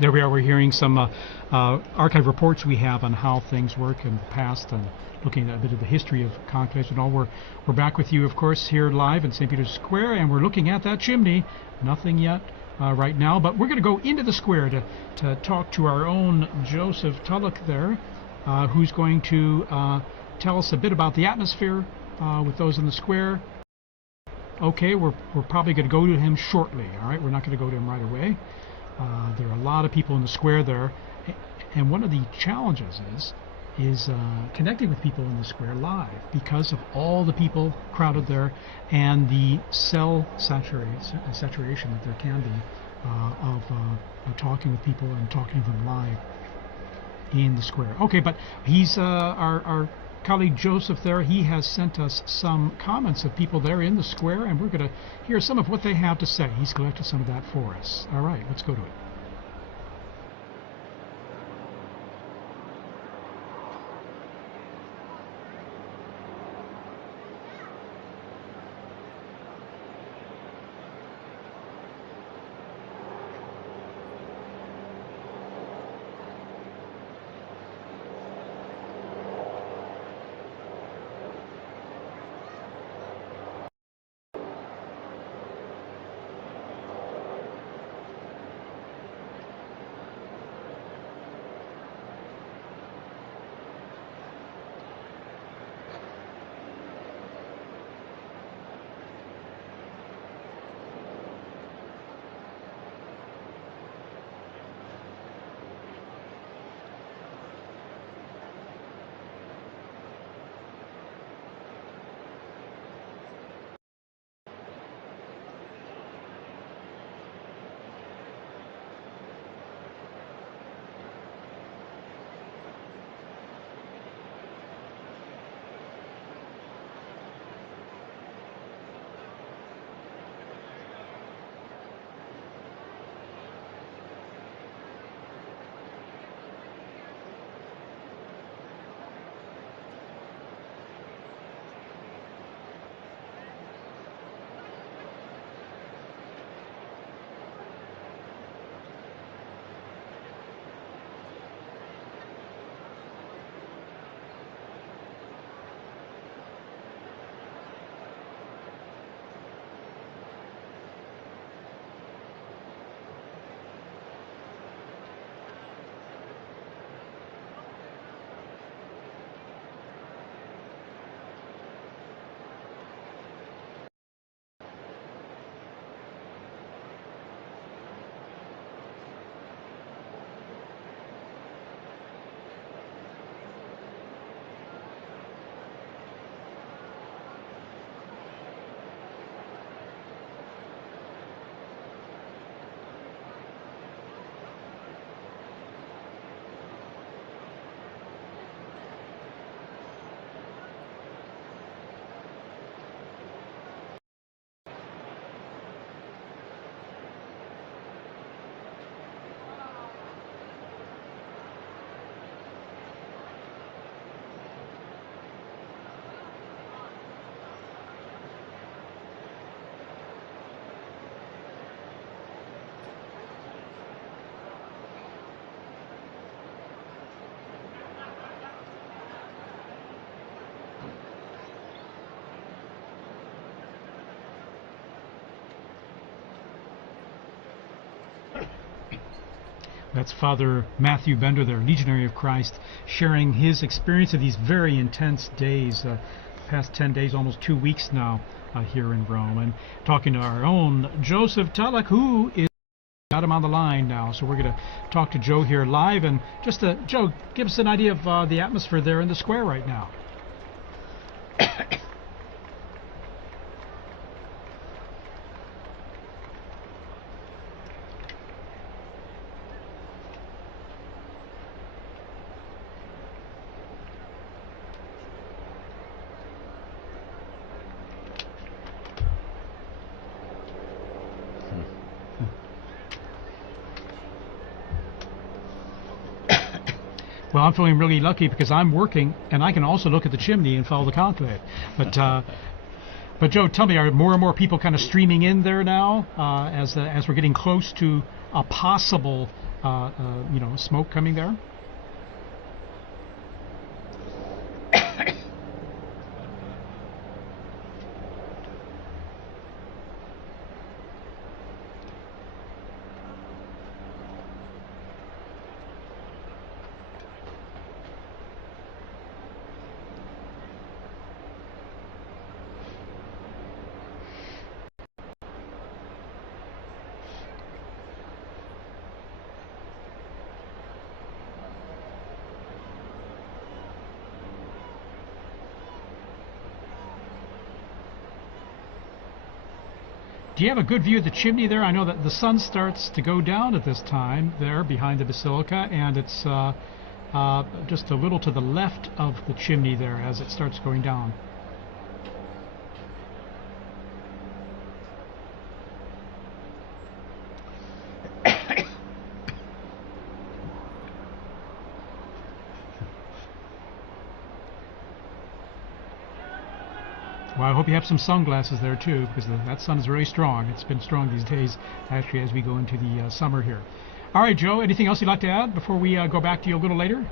There we are. We're hearing some archive reports we have on how things work in the past and looking at a bit of the history of conclaves and all. We're back with you, of course, here live in St. Peter's Square, and we're looking at that chimney. Nothing yet right now, but we're going to go into the square to talk to our own Joseph Tulloch there, who's going to tell us a bit about the atmosphere with those in the square. Okay, we're probably going to go to him shortly. All right, we're not going to go to him right away. There are a lot of people in the square there, and one of the challenges is connecting with people in the square live because of all the people crowded there and the cell saturation that there can be of talking with people and talking to them live in the square. Okay, but he's our colleague Joseph there. He has sent us some comments of people there in the square, and we're going to hear some of what they have to say. He's collected some of that for us. All right, let's go to it. That's Father Matthew Bender there, Legionary of Christ, sharing his experience of these very intense days, past 10 days, almost 2 weeks now here in Rome, and talking to our own Joseph Tulloch, who is got him on the line now. So we're going to talk to Joe here live, and just Joe, give us an idea of the atmosphere there in the square right now. Well, I'm feeling really lucky because I'm working, and I can also look at the chimney and follow the conclave. But Joe, tell me, are more and more people kind of streaming in there now as we're getting close to a possible smoke coming there? Do you have a good view of the chimney there? I know that the sun starts to go down at this time there behind the basilica, and it's just a little to the left of the chimney there as it starts going down. Well, I hope you have some sunglasses there too, because that sun is very strong. It's been strong these days, actually, as we go into the summer here. All right, Joe, anything else you'd like to add before we go back to you a little later?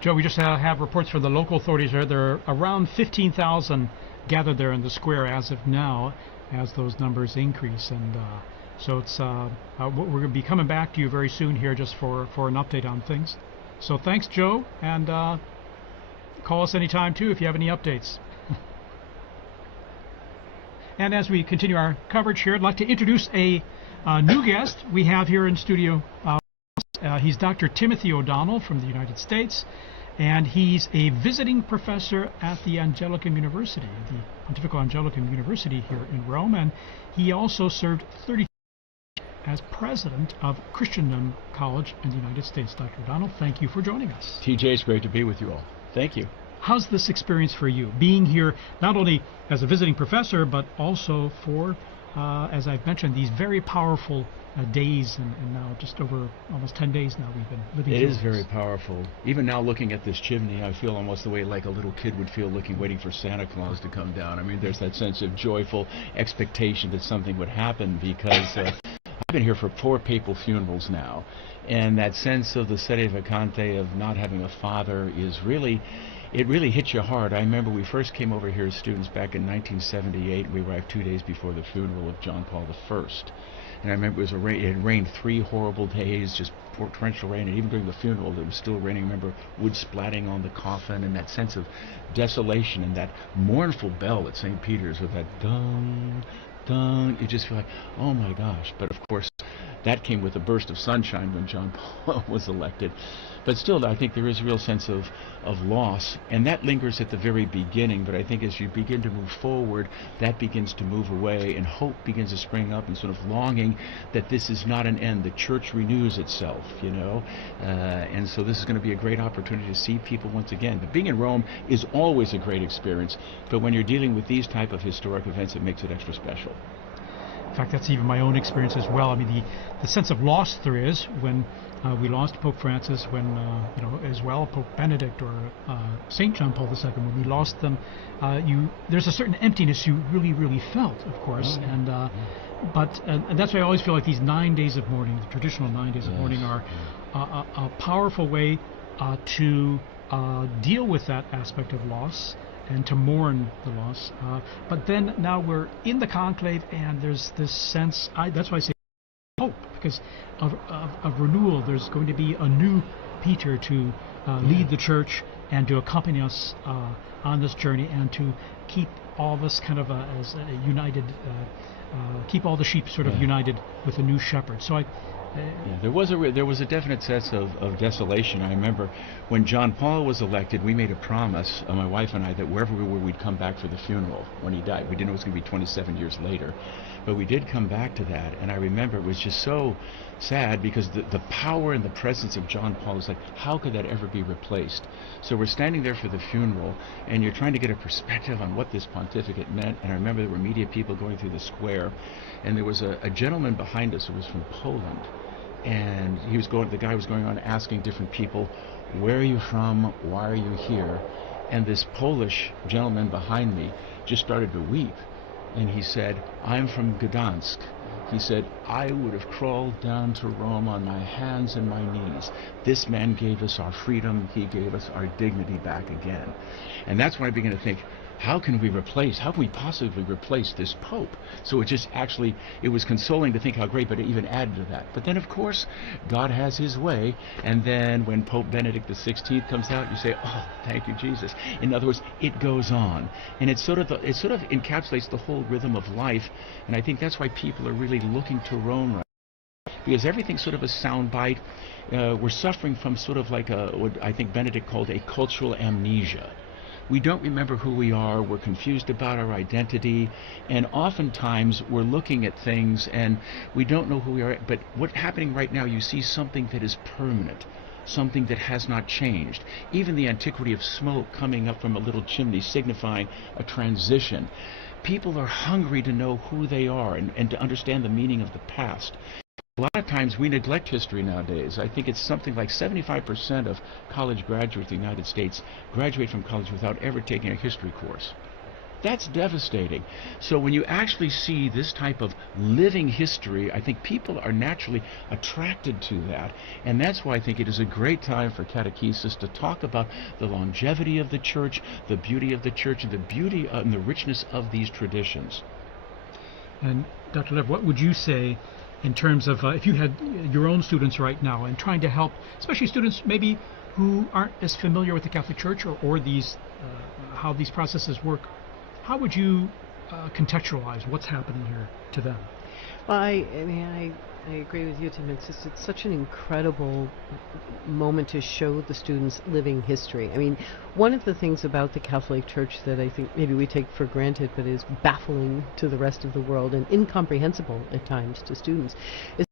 Joe, we just have reports from the local authorities there. There are around 15,000 gathered there in the square as of now, as those numbers increase. And so it's we're going to be coming back to you very soon here just for an update on things. So thanks, Joe, and call us anytime too if you have any updates. And as we continue our coverage here, I'd like to introduce a new guest we have here in studio. He's Dr. Timothy O'Donnell from the United States, and he's a visiting professor at the Angelicum University, the Pontifical Angelicum University here in Rome, and he also served 30 years as president of Christendom College in the United States. Dr. O'Donnell, thank you for joining us. TJ, it's great to be with you all. Thank you. How's this experience for you, being here not only as a visiting professor, but also for, as I've mentioned, these very powerful days, and now just over almost 10 days now we've been living through It is very powerful. Even now looking at this chimney, I feel almost the way like a little kid would feel waiting for Santa Claus to come down. I mean, there's that sense of joyful expectation that something would happen, because I've been here for 4 papal funerals now, and that sense of the sede vacante, of not having a father, is really, it really hits you hard. I remember we first came over here as students back in 1978. We arrived 2 days before the funeral of John Paul I. And I remember it had rained 3 horrible days, just torrential rain, and even during the funeral it was still raining. I remember wood splatting on the coffin, and that sense of desolation, and that mournful bell at St. Peter's with that dung, dung. You just feel like, oh my gosh. But of course, that came with a burst of sunshine when John Paul was elected. But still, I think there is a real sense of loss, and that lingers at the very beginning. But I think as you begin to move forward, that begins to move away, and hope begins to spring up, and sort of longing that this is not an end. The church renews itself, and so this is going to be a great opportunity to see people once again. But being in Rome is always a great experience, but when you're dealing with these type of historic events, it makes it extra special. In fact, that's even my own experience as well. I mean, the sense of loss there is when we lost Pope Francis, when as well Pope Benedict or Saint John Paul II. When we lost them, there's a certain emptiness you really felt, of course, and that's why I always feel like these 9 days of mourning, the traditional 9 days of mourning, are a powerful way to deal with that aspect of loss and to mourn the loss. But then now we're in the conclave, and there's this sense, that's why I say hope, because of renewal. There's going to be a new Peter to lead the church and to accompany us on this journey, and to keep all of us kind of as a united, keep all the sheep sort of united with a new shepherd. So Yeah, there was a definite sense of desolation. I remember when John Paul was elected, we made a promise, my wife and I, that wherever we were, we'd come back for the funeral when he died. We didn't know it was going to be 27 years later, but we did come back to that. And I remember it was just so sad because the power and the presence of John Paul is like, how could that ever be replaced? So we're standing there for the funeral, and you're trying to get a perspective on what this pontificate meant. And I remember there were media people going through the square, and there was a gentleman behind us who was from Poland. And the guy was going on asking different people, where are you from? Why are you here? And this Polish gentleman behind me just started to weep. And he said, I'm from Gdansk. He said, I would have crawled down to Rome on my hands and my knees. This man gave us our freedom. He gave us our dignity back again. And that's when I began to think, how can we possibly replace this Pope? So it was consoling to think how great, but it even added to that. But then, of course, God has his way, and then when Pope Benedict XVI comes out, you say, oh, thank you, Jesus. In other words, it goes on. And it sort of encapsulates the whole rhythm of life, and I think that's why people are really looking to Rome right now, because everything's sort of a soundbite. We're suffering from sort of like what I think Benedict called a cultural amnesia. We don't remember who we are, we're confused about our identity, and oftentimes we're looking at things and we don't know who we are. But what's happening right now, you see something that is permanent, something that has not changed. Even the antiquity of smoke coming up from a little chimney signifying a transition. People are hungry to know who they are and to understand the meaning of the past. A lot of times we neglect history nowadays. I think it's something like 75% of college graduates in the United States graduate from college without ever taking a history course. That's devastating. So when you actually see this type of living history, I think people are naturally attracted to that. And that's why I think it is a great time for catechesis to talk about the longevity of the church, the beauty of the church, and the beauty and the richness of these traditions. And Dr. Lev, what would you say in terms of if you had your own students right now and trying to help, especially students maybe who aren't as familiar with the Catholic Church or these how these processes work, how would you contextualize what's happening here to them? Well, I agree with you, Tim. It's such an incredible moment to show the students living history. I mean, one of the things about the Catholic Church that I think maybe we take for granted but is baffling to the rest of the world and incomprehensible at times to students is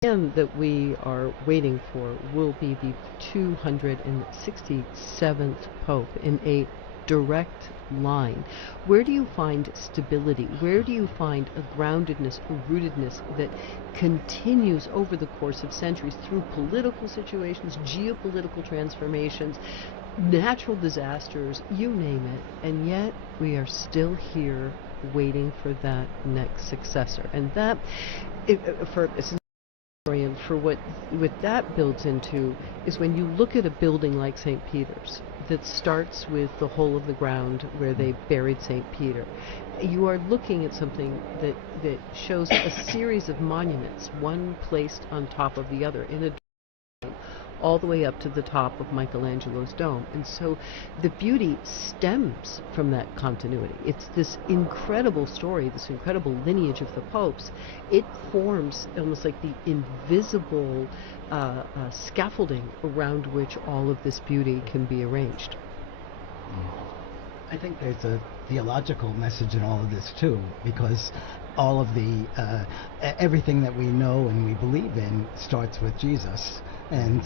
the man that we are waiting for will be the 267th Pope in a direct line. Where do you find stability? Where do you find a groundedness, a rootedness that continues over the course of centuries through political situations, geopolitical transformations, natural disasters, you name it, and yet we are still here waiting for that next successor. And that, for what that builds into is when you look at a building like St. Peter's that starts with the hole of the ground where they buried St. Peter, you are looking at something that shows a series of monuments, one placed on top of the other in a all the way up to the top of Michelangelo's dome. And so the beauty stems from that continuity. It's this incredible story, this incredible lineage of the popes. It forms almost like the invisible scaffolding around which all of this beauty can be arranged. I think there's a theological message in all of this too, because all of the everything that we know and we believe in starts with Jesus, and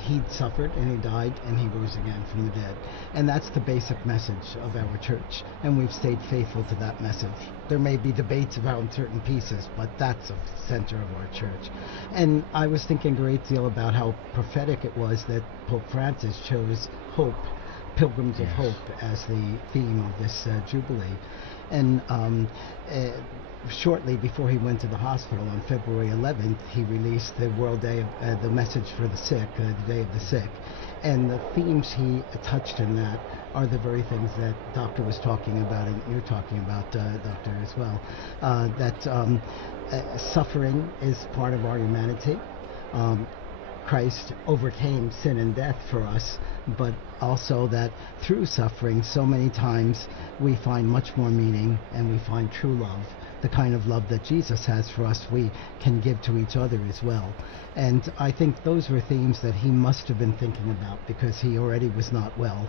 he suffered and he died and he rose again from the dead, and that's the basic message of our church, and we've stayed faithful to that message. There may be debates about certain pieces, but that's the center of our church. And I was thinking a great deal about how prophetic it was that Pope Francis chose hope, Pilgrims of Hope, as the theme of this Jubilee. And shortly before he went to the hospital on February 11th, he released the World Day of the Message for the Sick, the Day of the Sick. And the themes he touched in that are the very things that Doctor was talking about, and you're talking about, Doctor, as well. That suffering is part of our humanity. Christ overcame sin and death for us, but also that through suffering so many times we find much more meaning and we find true love the kind of love that Jesus has for us, we can give to each other as well. And I think those were themes that he must have been thinking about, because he already was not well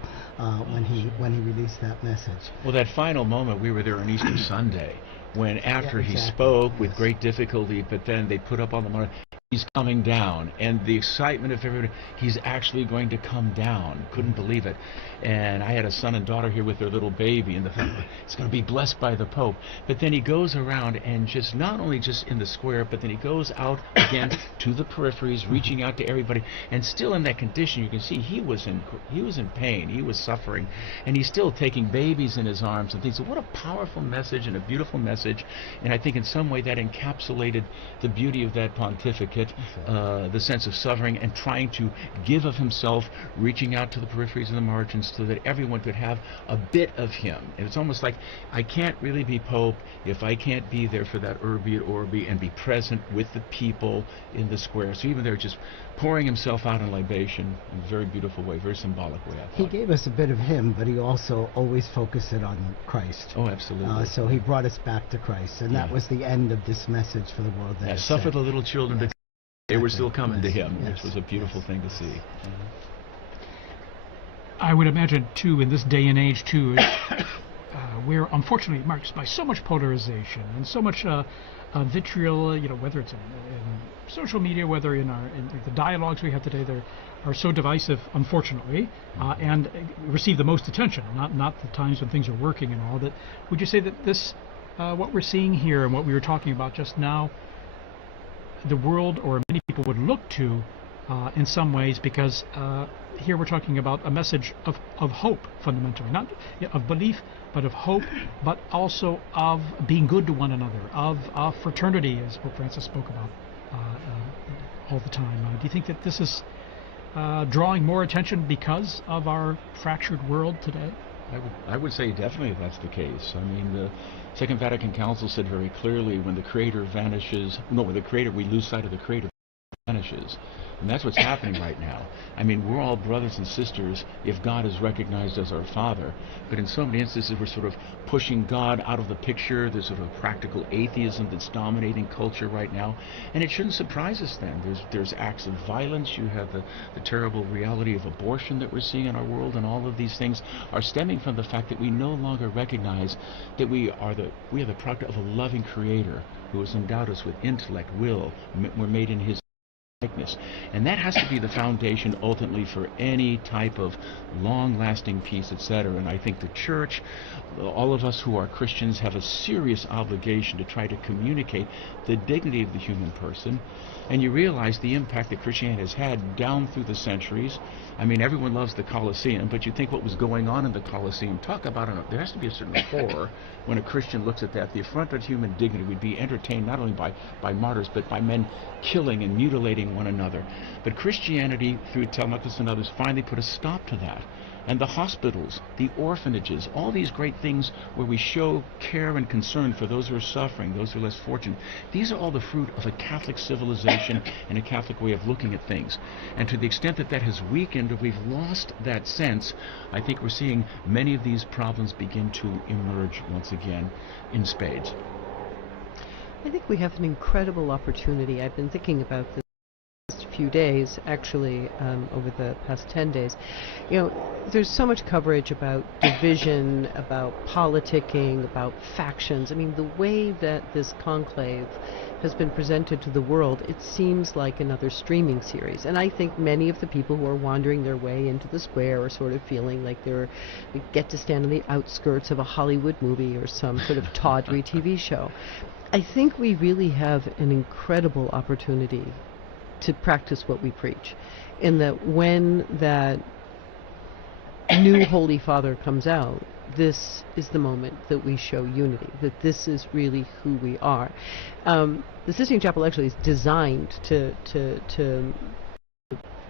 when he released that message. Well, that final moment, we were there on Easter Sunday, when after Yeah, he exactly. spoke with Yes. great difficulty, but then they put up on the monitor, he's coming down, and the excitement of everybody, he's actually going to come down. Couldn't believe it. And I had a son and daughter here with their little baby, and the fact that it's going to be blessed by the Pope. But then he goes around and just not only just in the square, but then he goes out again to the peripheries, reaching out to everybody. And still in that condition, you can see he was in pain, he was suffering, and he's still taking babies in his arms and things. So what a powerful message and a beautiful message. And I think in some way that encapsulated the beauty of that pontificate, the sense of suffering and trying to give of himself, reaching out to the peripheries and the margins so that everyone could have a bit of him. And it's almost like, I can't really be Pope if I can't be there for that Urbi et Orbi and be present with the people in the square. So even there, just pouring himself out in libation in a very beautiful way, very symbolic way, I thought. He gave us a bit of him, but he also always focused it on Christ. Oh, absolutely. So he brought us back to Christ, and that was the end of this message for the world. That suffer the little children to they were still coming to him, Yes. which was a beautiful thing to see. I would imagine, too, in this day and age, too, we're unfortunately marked by so much polarization and so much vitriol, whether it's in social media, whether in the dialogues we have today, they are so divisive, unfortunately, and receive the most attention, not the times when things are working and all that. Would you say that this, what we're seeing here and what we were talking about just now, the world or many people would look to in some ways, because here we're talking about a message of hope, fundamentally, not of belief, but of hope, but also of being good to one another, of fraternity, as Pope Francis spoke about all the time. Do you think that this is drawing more attention because of our fractured world today? I would say definitely that's the case. I mean, the Second Vatican Council said very clearly, when the Creator vanishes, we lose sight of the Creator vanishes. And that's what's happening right now. I mean, we're all brothers and sisters if God is recognized as our Father. But in so many instances, we're sort of pushing God out of the picture. There's sort of practical atheism that's dominating culture right now. And it shouldn't surprise us then. There's acts of violence. You have the terrible reality of abortion that we're seeing in our world. And all of these things are stemming from the fact that we no longer recognize that we are the product of a loving Creator who has endowed us with intellect, will. We're made in His likeness. And that has to be the foundation ultimately for any type of long-lasting peace, etc. And I think the Church, all of us who are Christians, have a serious obligation to try to communicate the dignity of the human person. And you realize the impact that Christianity has had down through the centuries. I mean, everyone loves the Colosseum, but you think what was going on in the Colosseum, talk about it, there has to be a certain horror when a Christian looks at that. The affront of human dignity would be entertained not only by martyrs, but by men killing and mutilating one another. But Christianity, through Telemachus and others, finally put a stop to that. And the hospitals, the orphanages, all these great things where we show care and concern for those who are suffering, those who are less fortunate, these are all the fruit of a Catholic civilization and a Catholic way of looking at things. And to the extent that that has weakened, or we've lost that sense, I think we're seeing many of these problems begin to emerge once again in spades. I think we have an incredible opportunity. I've been thinking about this few days, actually, over the past 10 days. There's so much coverage about division, about politicking, about factions. I mean, the way that this conclave has been presented to the world, it seems like another streaming series. And I think many of the people who are wandering their way into the square are sort of feeling like they get to stand on the outskirts of a Hollywood movie or some sort of tawdry TV show. I think we really have an incredible opportunity to practice what we preach, in that when that new Holy Father comes out, this is the moment that we show unity, that this is really who we are. The Sistine Chapel actually is designed to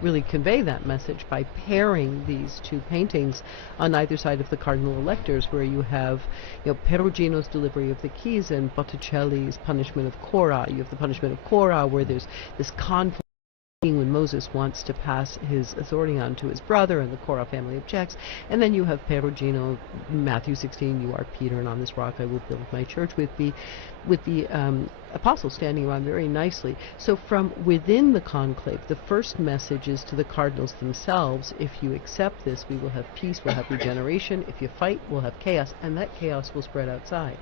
really convey that message by pairing these two paintings on either side of the cardinal electors, where you have Perugino's delivery of the keys and Botticelli's Punishment of Cora. You have the Punishment of Cora, where there's this conflict when Moses wants to pass his authority on to his brother, and the Korah family objects. And then you have Perugino, Matthew 16, you are Peter, and on this rock I will build my church, with the apostles standing around very nicely. So from within the conclave, the first message is to the cardinals themselves: if you accept this, we will have peace, we'll have regeneration. If you fight, we'll have chaos, and that chaos will spread outside.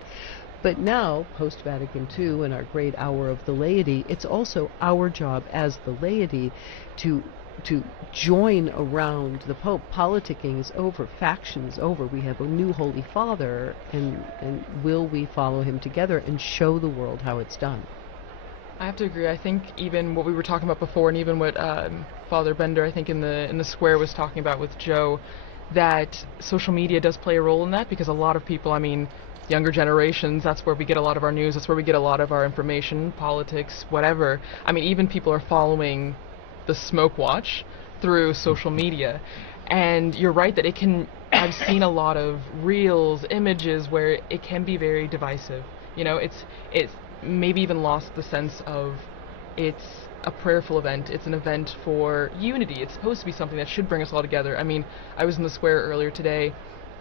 But now, post-Vatican II and our great hour of the laity, it's also our job as the laity to join around the Pope. Politicking is over. Faction is over. We have a new Holy Father, and will we follow him together and show the world how it's done? I have to agree. I think even what we were talking about before, and even what Father Bender, I think in the square, was talking about with Joe, that social media does play a role in that, because a lot of people, I mean, younger generations, that's where we get a lot of our news, that's where we get a lot of our information, politics, whatever. I mean, even people are following the smoke watch through social media. And you're right that it can, I've seen a lot of reels, images where it can be very divisive. You know, it's maybe even lost the sense of it's a prayerful event, it's an event for unity, it's supposed to be something that should bring us all together. I mean, I was in the square earlier today,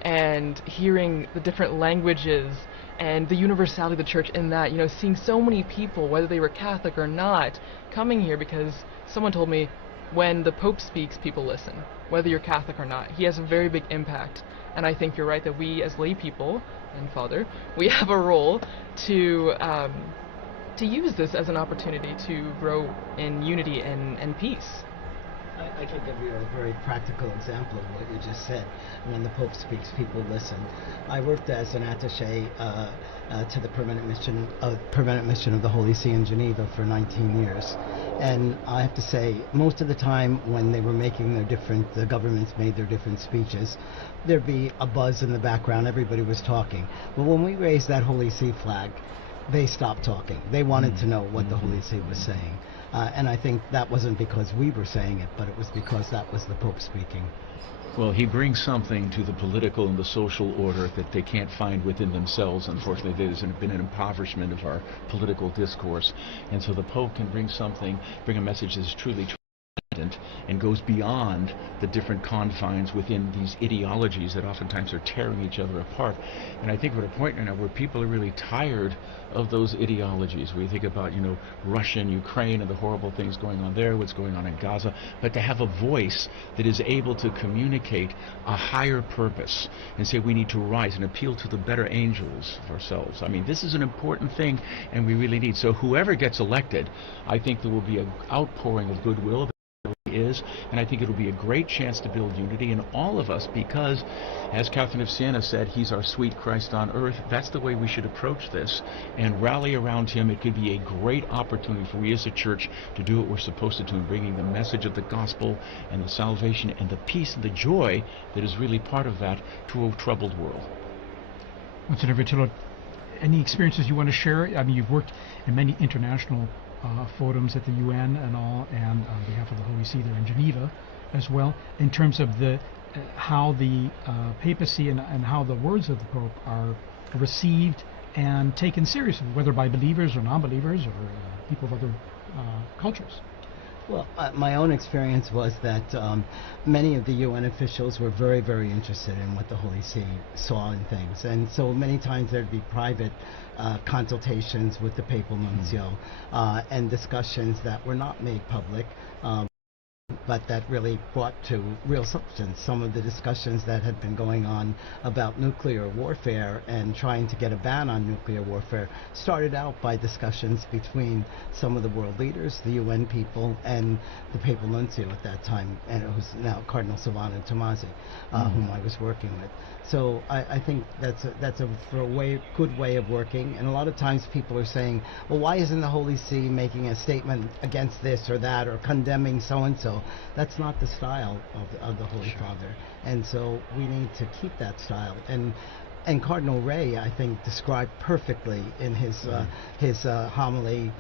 and hearing the different languages and the universality of the church in that, you know, seeing so many people, whether they were Catholic or not, coming here because someone told me when the Pope speaks, people listen, whether you're Catholic or not. He has a very big impact, and I think you're right that we as lay people, and Father, we have a role to use this as an opportunity to grow in unity and peace. I can give you a very practical example of what you just said. When the Pope speaks, people listen. I worked as an attaché to the permanent mission of the Holy See in Geneva for 19 years. And I have to say, most of the time when they were making the governments made their different speeches, there'd be a buzz in the background, everybody was talking. But when we raised that Holy See flag, they stopped talking. They wanted to know what the Holy See was saying. And I think that wasn't because we were saying it, but it was because that was the Pope speaking. Well, he brings something to the political and the social order that they can't find within themselves. Unfortunately, there's been an impoverishment of our political discourse. And so the Pope can bring a message that is truly and goes beyond the different confines within these ideologies that oftentimes are tearing each other apart. And I think we're at a point now where people are really tired of those ideologies. We think about, you know, Russia and Ukraine and the horrible things going on there, what's going on in Gaza, but to have a voice that is able to communicate a higher purpose and say we need to rise and appeal to the better angels of ourselves. I mean, this is an important thing, and we really need. So whoever gets elected, I think there will be an outpouring of goodwill. And I think it'll be a great chance to build unity in all of us, because, as Catherine of Siena said, he's our sweet Christ on earth. That's the way we should approach this and rally around him. It could be a great opportunity for we as a church to do what we're supposed to do in bringing the message of the gospel and the salvation and the peace and the joy that is really part of that to a troubled world. Monsignor Vitillo, any experiences you want to share? I mean, you've worked in many international forums at the UN and all, and on behalf of the Holy See there in Geneva as well, in terms of the how the papacy and how the words of the Pope are received and taken seriously, whether by believers or non-believers or people of other cultures. Well, my own experience was that many of the UN officials were very, very interested in what the Holy See saw in things. And so many times there'd be private consultations with the papal nuncio and discussions that were not made public, but that really brought to real substance. Some of the discussions that had been going on about nuclear warfare and trying to get a ban on nuclear warfare started out by discussions between some of the world leaders, the UN people, and the papal nuncio at that time, and it was now Cardinal Silvano Tomasi, whom I was working with. So I think that's a good way of working. And a lot of times people are saying, well, why isn't the Holy See making a statement against this or that or condemning so-and-so? That's not the style of the Holy Father. And so we need to keep that style. And And Cardinal Ray, I think, described perfectly in his homily,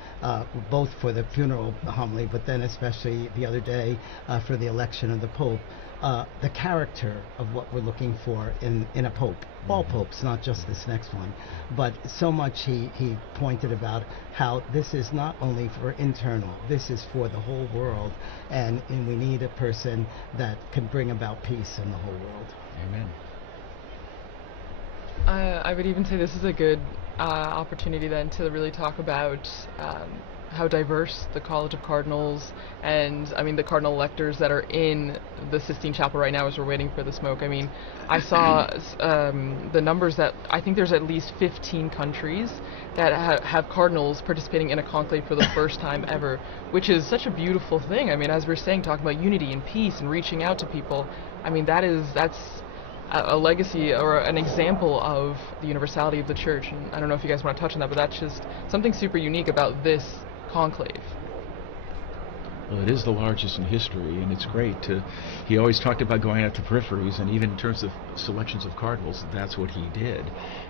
both for the funeral homily, but then especially the other day for the election of the Pope, the character of what we're looking for in a Pope. All popes, not just this next one. But so much he pointed about how this is not only for internal, this is for the whole world, and we need a person that can bring about peace in the whole world. Amen. I would even say this is a good opportunity then to really talk about how diverse the College of Cardinals and, I mean, the cardinal electors that are in the Sistine Chapel right now as we're waiting for the smoke. I mean, I saw the numbers that I think there's at least 15 countries that have cardinals participating in a conclave for the first time ever, which is such a beautiful thing. I mean, as we're saying, talking about unity and peace and reaching out to people, I mean, that's a legacy or an example of the universality of the church. And I don't know if you guys want to touch on that, but that's just something super unique about this conclave. Well, it is the largest in history, and it's great to. He always talked about going out to peripheries, and even in terms of selections of cardinals, that's what he did.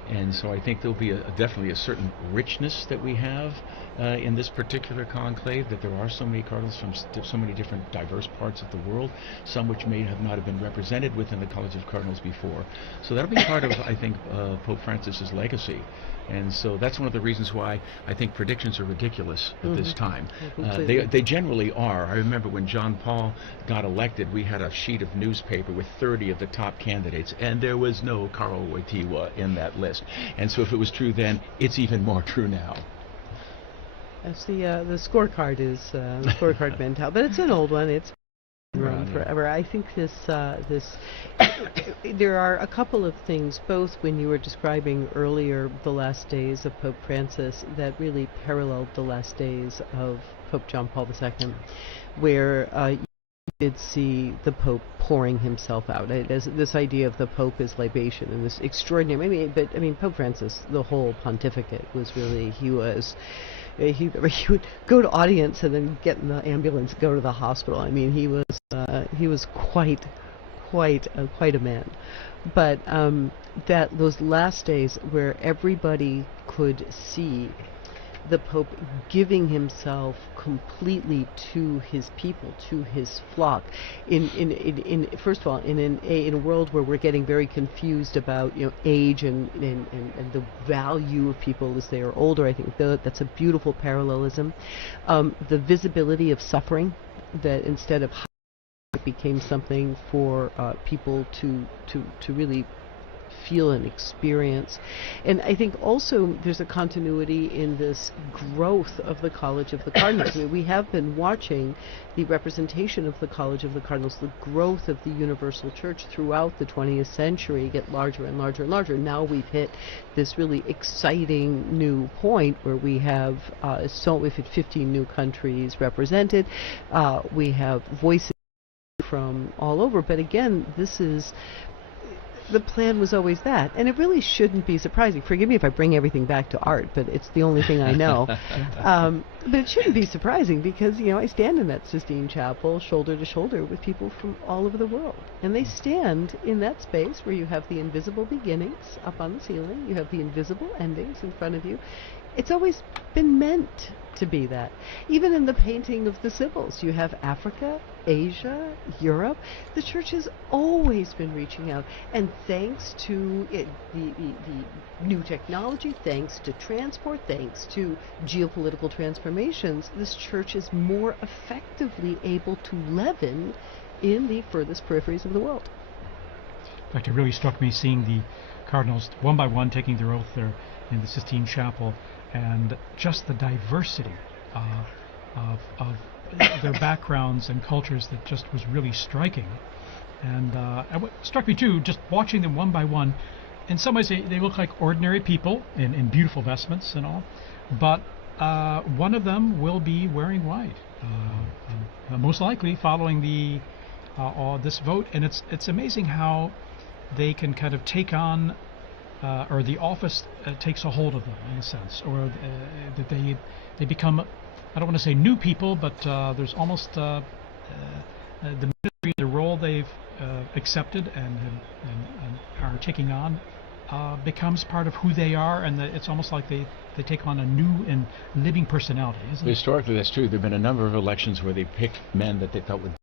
And so I think there'll be definitely a certain richness that we have in this particular conclave, that there are so many cardinals from so many different diverse parts of the world, some which may not have been represented within the College of Cardinals before. So that'll be part of, I think, Pope Francis's legacy. And so that's one of the reasons why I think predictions are ridiculous at this time. They generally are. I remember when John Paul got elected, we had a sheet of newspaper with 30 of the top candidates, and there was no Karl Wojtyła in that list. And so if it was true then, it's even more true now. That's the scorecard is the scorecard mentality, but it's an old one. It's run forever. I think this there are a couple of things, both when you were describing earlier the last days of Pope Francis, that really paralleled the last days of Pope John Paul II, where you did see the Pope pouring himself out. This idea of the Pope as libation and this extraordinary. I mean, Pope Francis, the whole pontificate was really he would go to audience and then get in the ambulance, go to the hospital. I mean, he was quite a man. But that those last days where everybody could see the Pope giving himself completely to his people, to his flock. In first of all, in a world where we're getting very confused about age and the value of people as they are older, I think that's a beautiful parallelism. The visibility of suffering, that instead of it became something for people to really feel and experience. And I think also there's a continuity in this growth of the College of the Cardinals. I mean, we have been watching the representation of the College of the Cardinals, the growth of the Universal Church throughout the 20th century get larger and larger and larger. Now we've hit this really exciting new point where we have we've hit 15 new countries represented. We have voices from all over. But again, the plan was always that, and it really shouldn't be surprising. Forgive me if I bring everything back to art, but it's the only thing I know. But it shouldn't be surprising because, I stand in that Sistine Chapel shoulder to shoulder with people from all over the world. And they stand in that space where you have the invisible beginnings up on the ceiling, you have the invisible endings in front of you. It's always been meant to be that. Even in the painting of the Sibyls, you have Africa, Asia, Europe. The Church has always been reaching out, and thanks to the new technology, thanks to transport, thanks to geopolitical transformations, this Church is more effectively able to leaven in the furthest peripheries of the world. In fact, it really struck me seeing the cardinals one by one taking their oath there in the Sistine Chapel, and just the diversity of their backgrounds and cultures that just was really striking. And what struck me too, just watching them one by one, in some ways they look like ordinary people in beautiful vestments and all, but one of them will be wearing white, most likely following this vote. And it's amazing how they can kind of take on or the office takes a hold of them in a sense, or that they become, I don't want to say new people, but there's almost the ministry, the role they've accepted and are taking on becomes part of who they are, and it's almost like they take on a new and living personality, isn't it? Historically, that's true. There have been a number of elections where they picked men that they thought would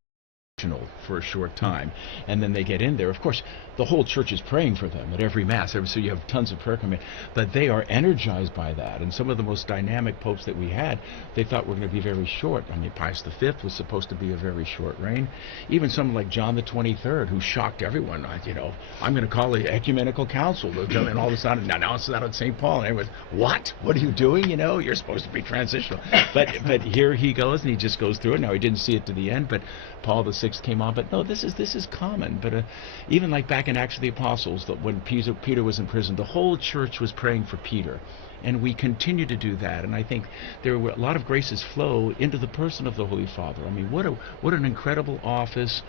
for a short time, and then they get in there. Of course, the whole church is praying for them at every mass, so you have tons of prayer coming, but they are energized by that. And some of the most dynamic popes that we had, they thought were going to be very short. I mean, Pius V was supposed to be a very short reign. Even someone like John the 23rd, who shocked everyone. I'm going to call the ecumenical council, and all of a sudden announce that on St. Paul, and everyone's, what are you doing? You're supposed to be transitional. But here he goes, and he just goes through it. Now, he didn't see it to the end, but Paul VI came on. But no, this is common. But even like back in Acts of the Apostles, when Peter was in prison, the whole church was praying for Peter. And we continue to do that. And I think there were a lot of graces flow into the person of the Holy Father. I mean, what an incredible office,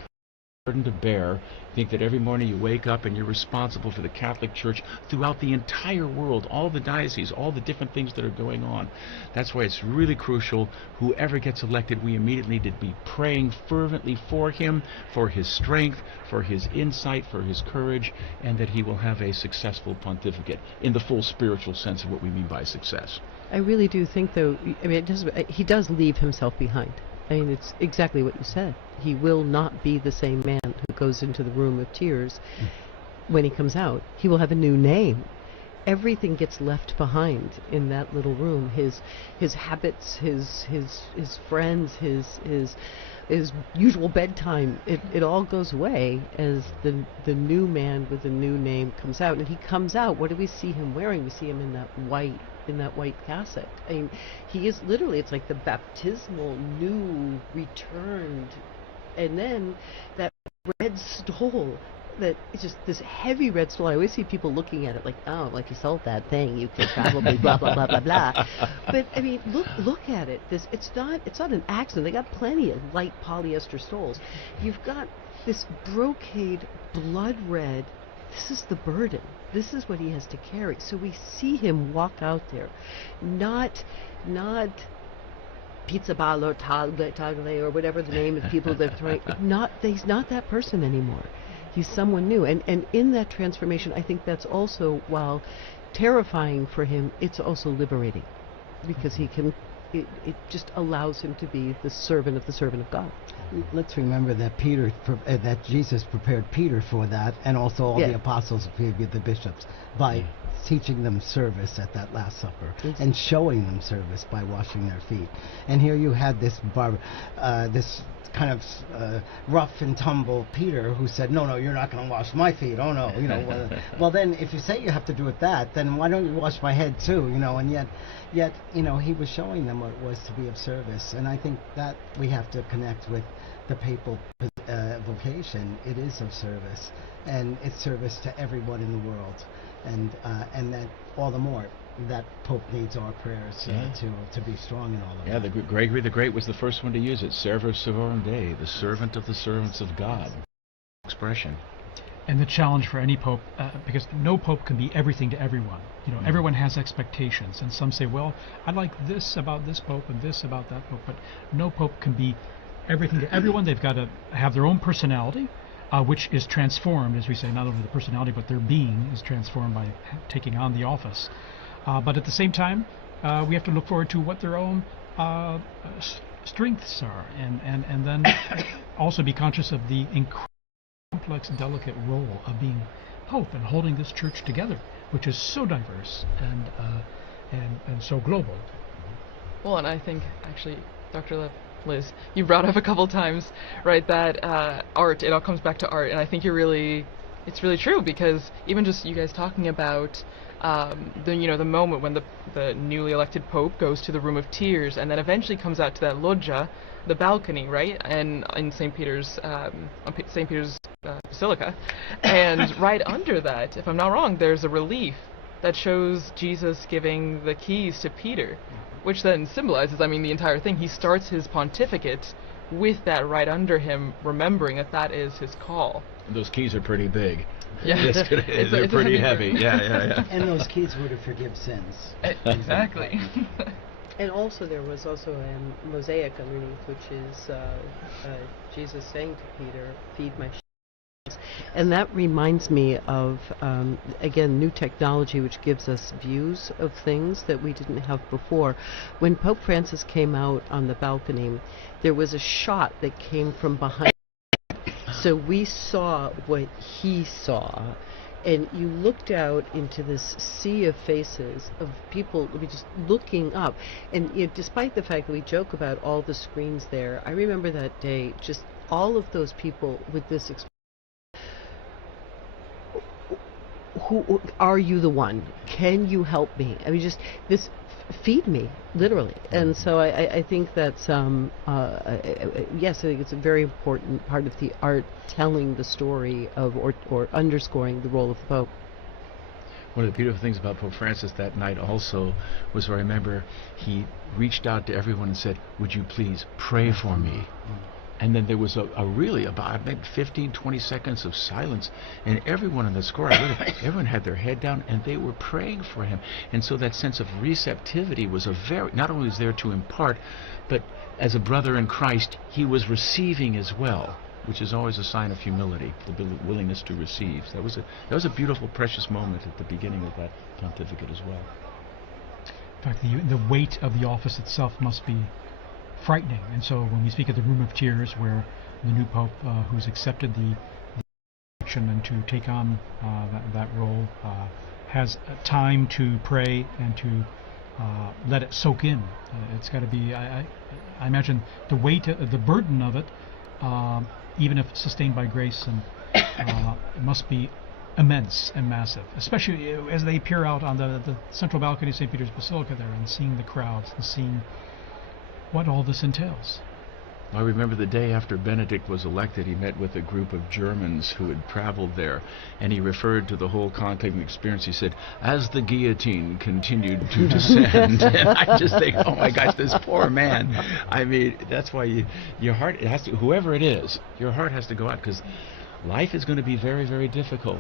burden to bear. Think that every morning you wake up and you're responsible for the Catholic Church throughout the entire world, all the dioceses, all the different things that are going on. That's why it's really crucial. Whoever gets elected, we immediately need to be praying fervently for him, for his strength, for his insight, for his courage, and that he will have a successful pontificate in the full spiritual sense of what we mean by success. I really do think, though, he does leave himself behind. I mean, it's exactly what you said. He will not be the same man who goes into the room of tears when he comes out. He will have a new name. Everything gets left behind in that little room. His habits, his friends, his usual bedtime. It all goes away as the new man with the new name comes out. And he comes out. What do we see him wearing? We see him in that white cassock. I mean, he is literally, it's like the baptismal new returned, and then that red stole, that it's just this heavy red stole. I always see people looking at it like, oh, like you sold that thing, you could probably blah blah blah blah blah. But I mean, look at it. It's not an accident. They got plenty of light polyester stoles. You've got this brocade blood red. This is the burden. This is what he has to carry. So we see him walk out there, not pizza ball or tagle or whatever the name of people that throwing. He's not that person anymore. He's someone new. And in that transformation, I think that's also, while terrifying for him, it's also liberating, because it just allows him to be the servant of God. Let's remember that that Jesus prepared Peter for that, and also all the apostles, the bishops, by teaching them service at that Last Supper and showing them service by washing their feet. And here you had this kind of rough and tumble Peter who said, no, you're not going to wash my feet. Oh no, well then if you say you have to do it then why don't you wash my head too? And yet he was showing them what it was to be of service. And I think that we have to connect with the papal vocation. It is of service, and it's service to everyone in the world, and that all the more that Pope needs our prayers to be strong in all of that. Yeah, Gregory the Great was the first one to use it. Servus servorum Dei, the servant of the servants of God. Expression. And the challenge for any pope, because no pope can be everything to everyone. Everyone has expectations, and some say, well, I like this about this pope and this about that pope, but no pope can be everything to everyone. They've got to have their own personality, which is transformed, as we say, not only the personality, but their being is transformed by taking on the office. But at the same time, we have to look forward to what their own strengths are, and then also be conscious of the incredible complex, delicate role of being Pope and holding this church together, which is so diverse and so global. Well, and I think, actually, Dr. Liz, you brought up a couple times, right, that art, it all comes back to art, and I think it's really true, because even just you guys talking about the moment when the newly elected Pope goes to the Room of Tears and then eventually comes out to that loggia, the balcony, right, and in St. Peter's Basilica, and right under that, if I'm not wrong, there's a relief that shows Jesus giving the keys to Peter, which then symbolizes, the entire thing. He starts his pontificate with that right under him, remembering that is his call. Those keys are pretty big. Yeah. They're pretty heavy. Yeah. And those keys were to forgive sins. Exactly. And also there was also a mosaic underneath, which is Jesus saying to Peter, feed my sheep. And that reminds me of, again, new technology which gives us views of things that we didn't have before. When Pope Francis came out on the balcony, there was a shot that came from behind. So we saw what he saw. And you looked out into this sea of faces of people just looking up. And despite the fact that we joke about all the screens there, I remember that day, just all of those people with this who are you the one? Can you help me? I mean, just this, feed me, literally. And so I think that's, yes, I think it's a very important part of the art, telling the story of, or underscoring the role of the Pope. One of the beautiful things about Pope Francis that night also was, I remember he reached out to everyone and said, "Would you please pray for me?" And then there was a really about maybe 15, 20 seconds of silence, and everyone in the square, everyone had their head down, and they were praying for him. And so that sense of receptivity was not only was there to impart, but as a brother in Christ, he was receiving as well, which is always a sign of humility, the willingness to receive. So that was a beautiful, precious moment at the beginning of that pontificate as well. In fact, the weight of the office itself must be frightening. And so when we speak of the Room of Tears, where the new Pope, who's accepted the action and to take on that role, has time to pray and to let it soak in. It's got to be, I imagine, the weight, the burden of it, even if sustained by grace, and it must be immense and massive, especially as they peer out on the central balcony of St. Peter's Basilica there and seeing the crowds and seeing what all this entails. I remember the day after Benedict was elected, he met with a group of Germans who had traveled there, and he referred to the whole conclave experience. He said, "As the guillotine continued to descend," and I just think, oh my gosh, this poor man. I mean, that's why your heart, it has to, whoever it is, your heart has to go out, because life is going to be very, very difficult,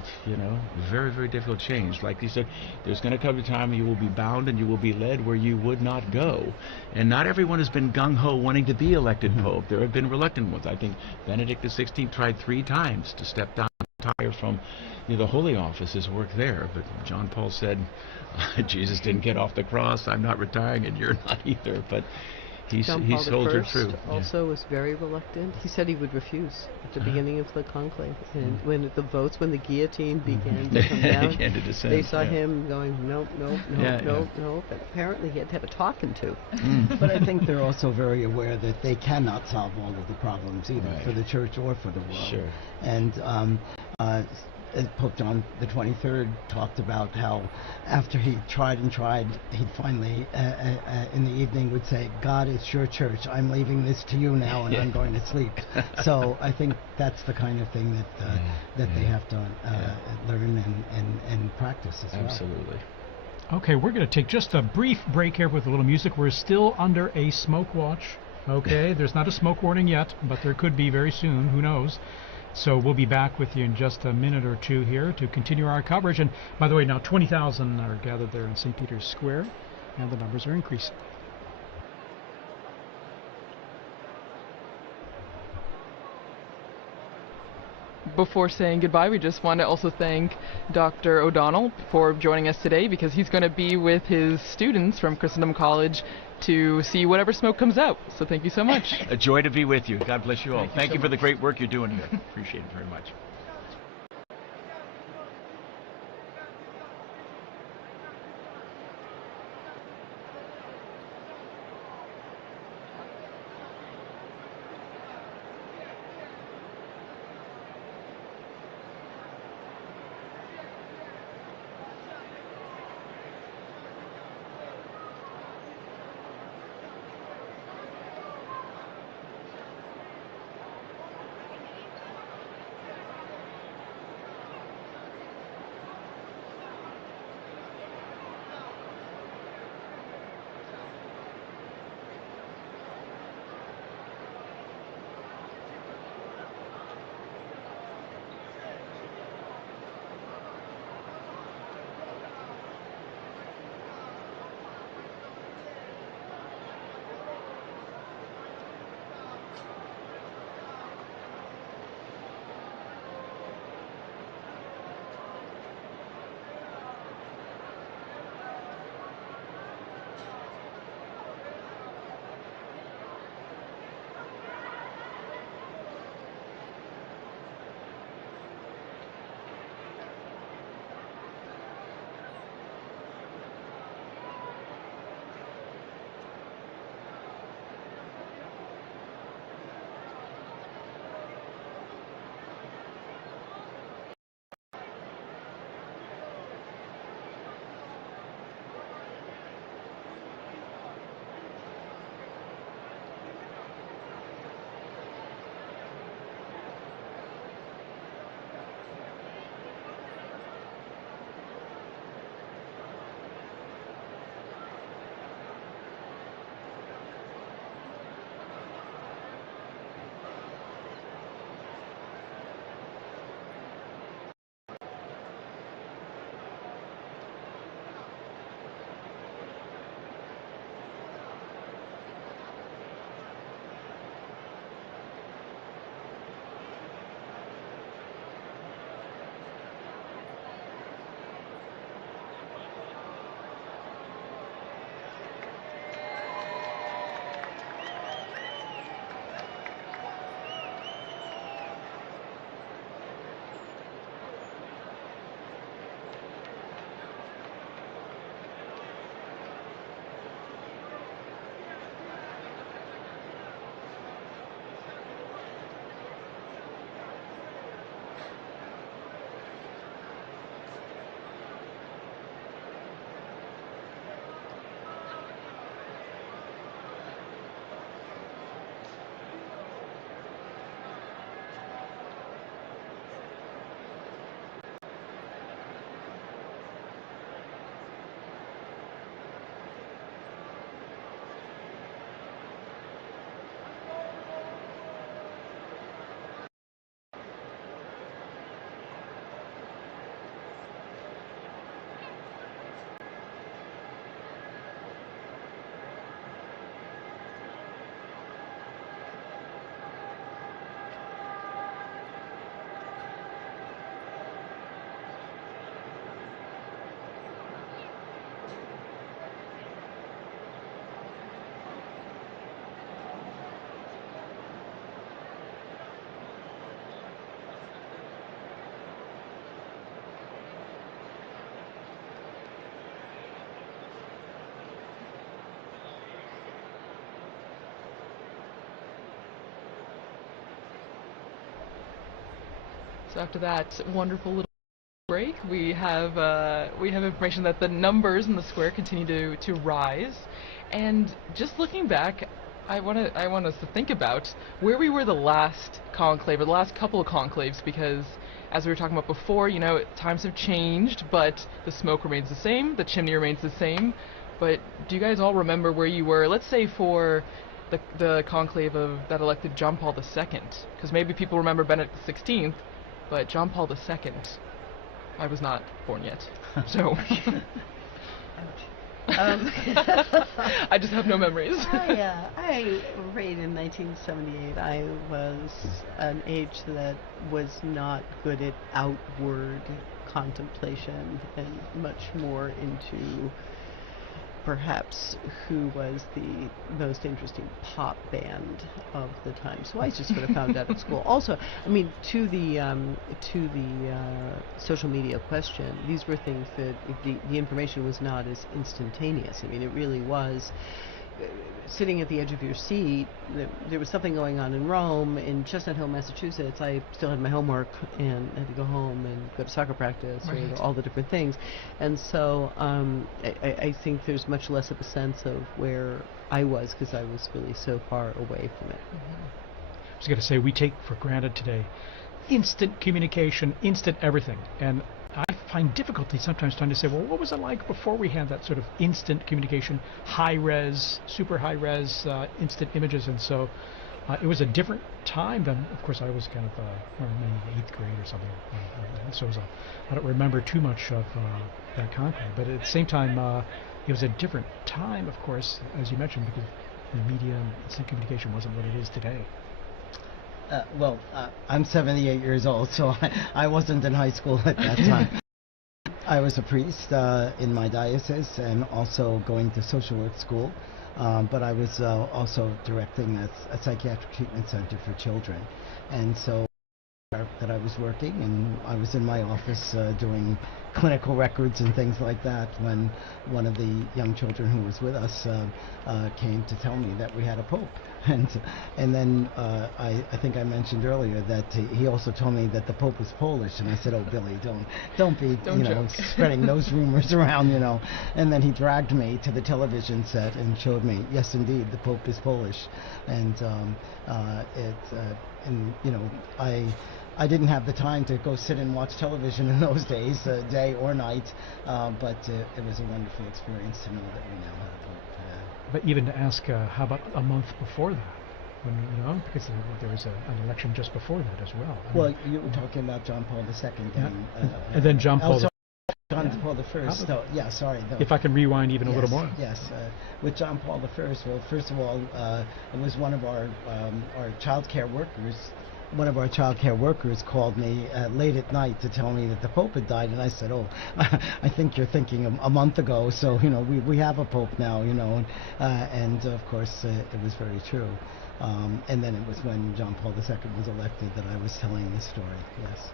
very, very difficult change. Like he said, there's going to come a time when you will be bound and you will be led where you would not go. And not everyone has been gung-ho wanting to be elected Pope. There have been reluctant ones. I think Benedict XVI tried 3 times to step down, retire from the Holy Office, his work there. But John Paul said, Jesus didn't get off the cross, I'm not retiring, and you're not either. But he soldiered through. Also was very reluctant. He said he would refuse at the beginning of the conclave, and when the guillotine began to come down, began to descend, they saw him going, nope, nope, and apparently he had to have a talking to. But I think they're also very aware that they cannot solve all of the problems either, for the church or for the world. Sure. And Pope John the 23rd talked about how after he tried and tried, he'd finally, in the evening, would say, "God, it's your church. I'm leaving this to you now, and I'm going to sleep." So I think that's the kind of thing that they have to learn and practice as well. Absolutely. Okay, we're going to take just a brief break here with a little music. We're still under a smoke watch. Okay, there's not a smoke warning yet, but there could be very soon. Who knows? So we'll be back with you in just a minute or two here to continue our coverage. And by the way, now 20,000 are gathered there in St. Peter's Square, and the numbers are increasing. Before saying goodbye, we just want to also thank Dr. O'Donnell for joining us today, because he's going to be with his students from Christendom College to see whatever smoke comes out. So thank you so much. A joy to be with you. God bless you all. Thank you for the great work you're doing here. Appreciate it very much. So after that wonderful little break, we have information that the numbers in the square continue to rise, and just looking back, I want us to think about where we were the last conclave, or the last couple of conclaves, because as we were talking about before, times have changed, but the smoke remains the same, the chimney remains the same. But do you guys all remember where you were, let's say for the conclave that elected John Paul II? Because maybe people remember Benedict XVI, but John Paul II, I was not born yet, so I just have no memories. I right in 1978. I was an age that was not good at outward contemplation and much more into perhaps who was the most interesting pop band of the time. So I just sort of found out at school. Also, I mean, to the social media question, these were things that the information was not as instantaneous. I mean, it really was sitting at the edge of your seat. There was something going on in Rome, in Chestnut Hill, Massachusetts. I still had my homework and had to go home and go to soccer practice, right, or all the different things. And so I think there's much less of a sense of where I was, because I was really so far away from it. I was going to say, we take for granted today instant communication, instant everything. And I find difficulty sometimes trying to say, well, what was it like before we had that sort of instant communication, high-res, super high-res, instant images? And so it was a different time than, of course, I was kind of maybe 8th grade or something. So I don't remember too much of that conclave. But at the same time, it was a different time, of course, as you mentioned, because the media and instant communication wasn't what it is today. I'm 78 years old, so I wasn't in high school at that time. I was a priest in my diocese and also going to social work school, but I was also directing a psychiatric treatment center for children. And so that I was working, and I was in my office doing clinical records and things like that when one of the young children who was with us came to tell me that we had a pope. And then I think I mentioned earlier that he also told me that the pope was Polish, and I said, "Oh, Billy, don't be spreading those rumors around, And then he dragged me to the television set and showed me, yes, indeed, the pope is Polish, and I didn't have the time to go sit and watch television in those days, day or night, but it was a wonderful experience to know that we now have a pope. But even to ask, how about a month before that? When, because there was an election just before that as well. Well, you were talking about John Paul II. And then John Paul John Paul I. So, yeah, sorry. If I can rewind even a little more. Yes. With John Paul I, well, first of all, it was one of our child care workers. One of our child care workers called me late at night to tell me that the Pope had died, and I said, "Oh, I think you're thinking a month ago. So we have a Pope now, and of course it was very true. And then it was when John Paul II was elected that I was telling this story. Yes.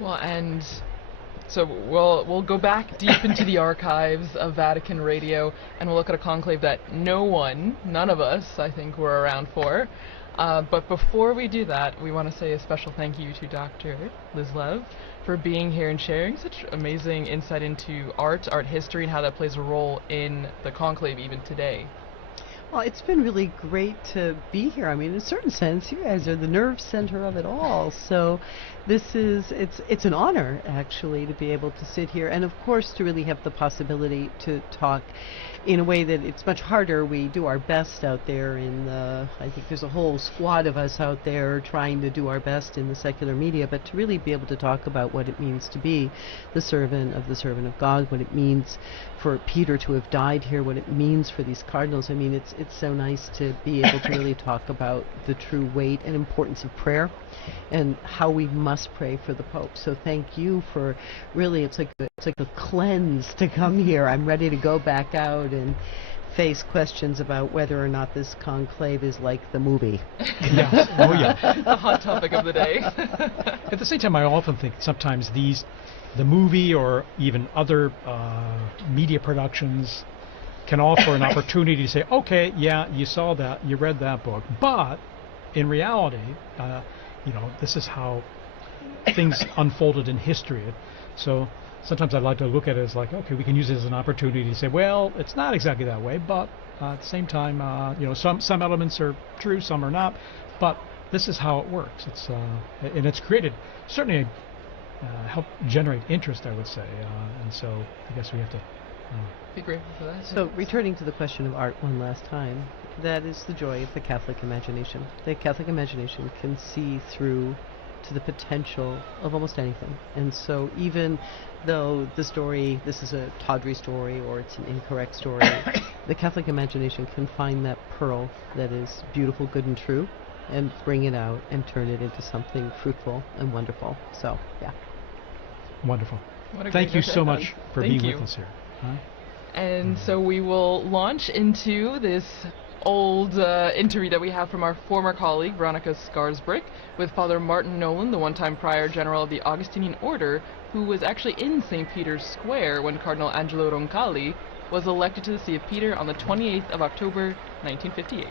Well, and so we'll go back deep into the archives of Vatican Radio, and we'll look at a conclave that none of us, I think, were around for. But before we do that, we want to say a special thank you to Dr. Liz Lev for being here and sharing such amazing insight into art history, and how that plays a role in the conclave even today. Well, it's been really great to be here. I mean, in a certain sense, you guys are the nerve center of it all. So it's an honor, actually, to be able to sit here, and of course to really have the possibility to talk in a way that it's much harder. We do our best out there I think there's a whole squad of us out there trying to do our best in the secular media, but to really be able to talk about what it means to be the servant of God, what it means for Peter to have died here, what it means for these cardinals. I mean, it's so nice to be able to really talk about the true weight and importance of prayer and how we must pray for the Pope. So thank you for really, it's like a cleanse to come here. I'm ready to go back out and face questions about whether or not this conclave is like the movie. Yes. Oh, yeah. The hot topic of the day. At the same time, I often think sometimes the movie or even other media productions can offer an opportunity to say, okay, yeah, you saw that, you read that book, but in reality, this is how things unfolded in history. So sometimes I like to look at it as like, okay, we can use it as an opportunity to say, well, it's not exactly that way, but at the same time, some elements are true, some are not, but this is how it works. And it's created certainly help generate interest, I would say, and so I guess we have to Be grateful for that. So, returning to the question of art one last time, that is the joy of the Catholic imagination. The Catholic imagination can see through to the potential of almost anything. And so, even though this is a tawdry story or it's an incorrect story, the Catholic imagination can find that pearl that is beautiful, good, and true, and bring it out and turn it into something fruitful and wonderful. So, yeah. Wonderful. What a Thank great you so note. much for Thank being you. with us here. Huh? And so we will launch into this old interview that we have from our former colleague, Veronica Scarsbrick, with Father Martin Nolan, the one-time Prior General of the Augustinian Order, who was actually in St. Peter's Square when Cardinal Angelo Roncalli was elected to the See of Peter on the 28th of October, 1958.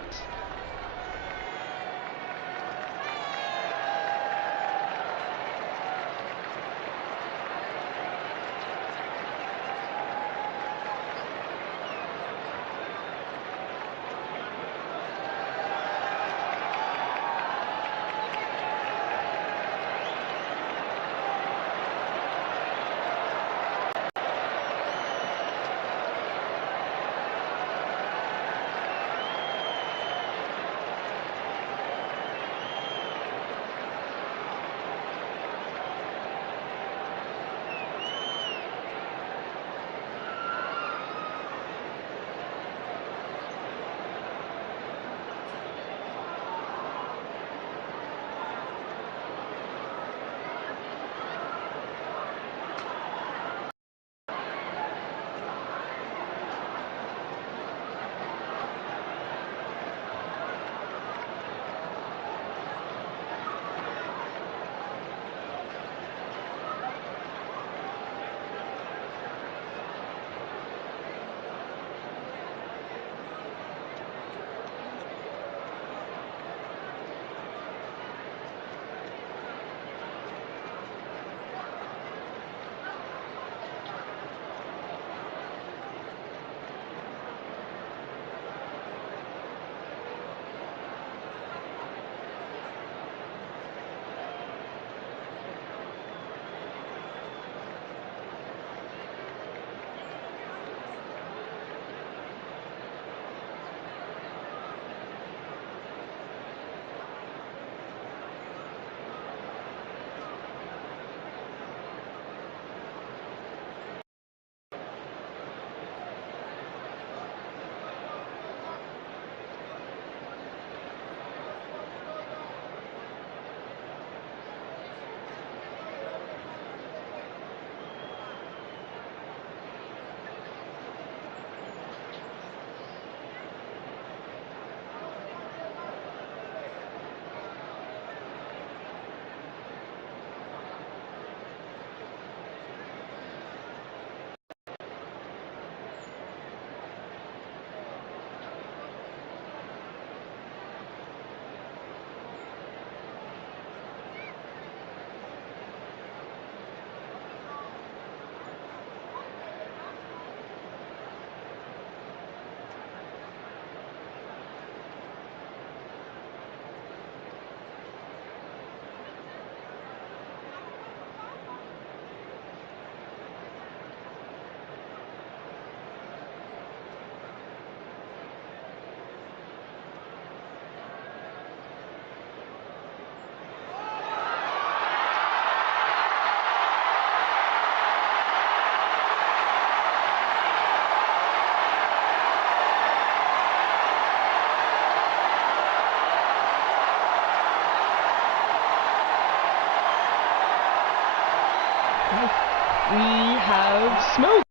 We have smoke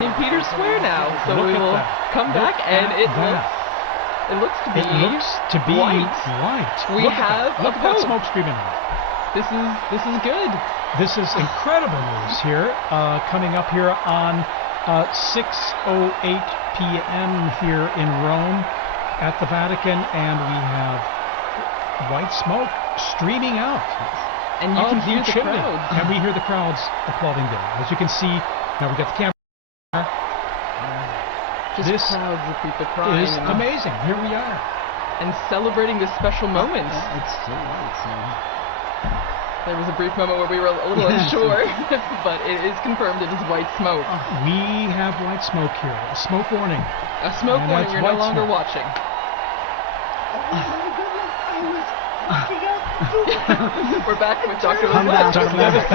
in Peter's Square now, so Look we at will that. come back, Look and at it that. looks to be white. We Look have at that. Look a at that Pope. smoke streaming out. This is good. This is incredible news here, coming up here on 6:08 p.m. here in Rome at the Vatican, and we have white smoke streaming out. And you of can the hear the chimney. crowds. And we hear the crowds applauding there. As you can see, now we got the camera. Just This crowds of people crying. Is amazing. Here we are. And celebrating this special moment. It's too late, so. There was a brief moment where we were a little unsure, but it is confirmed it is white smoke. We have white smoke here. A smoke warning. A smoke And warning, that's you're no white longer smoke. watching. We're back with Dr. Come LeBlanc. back. Dr. Levitt.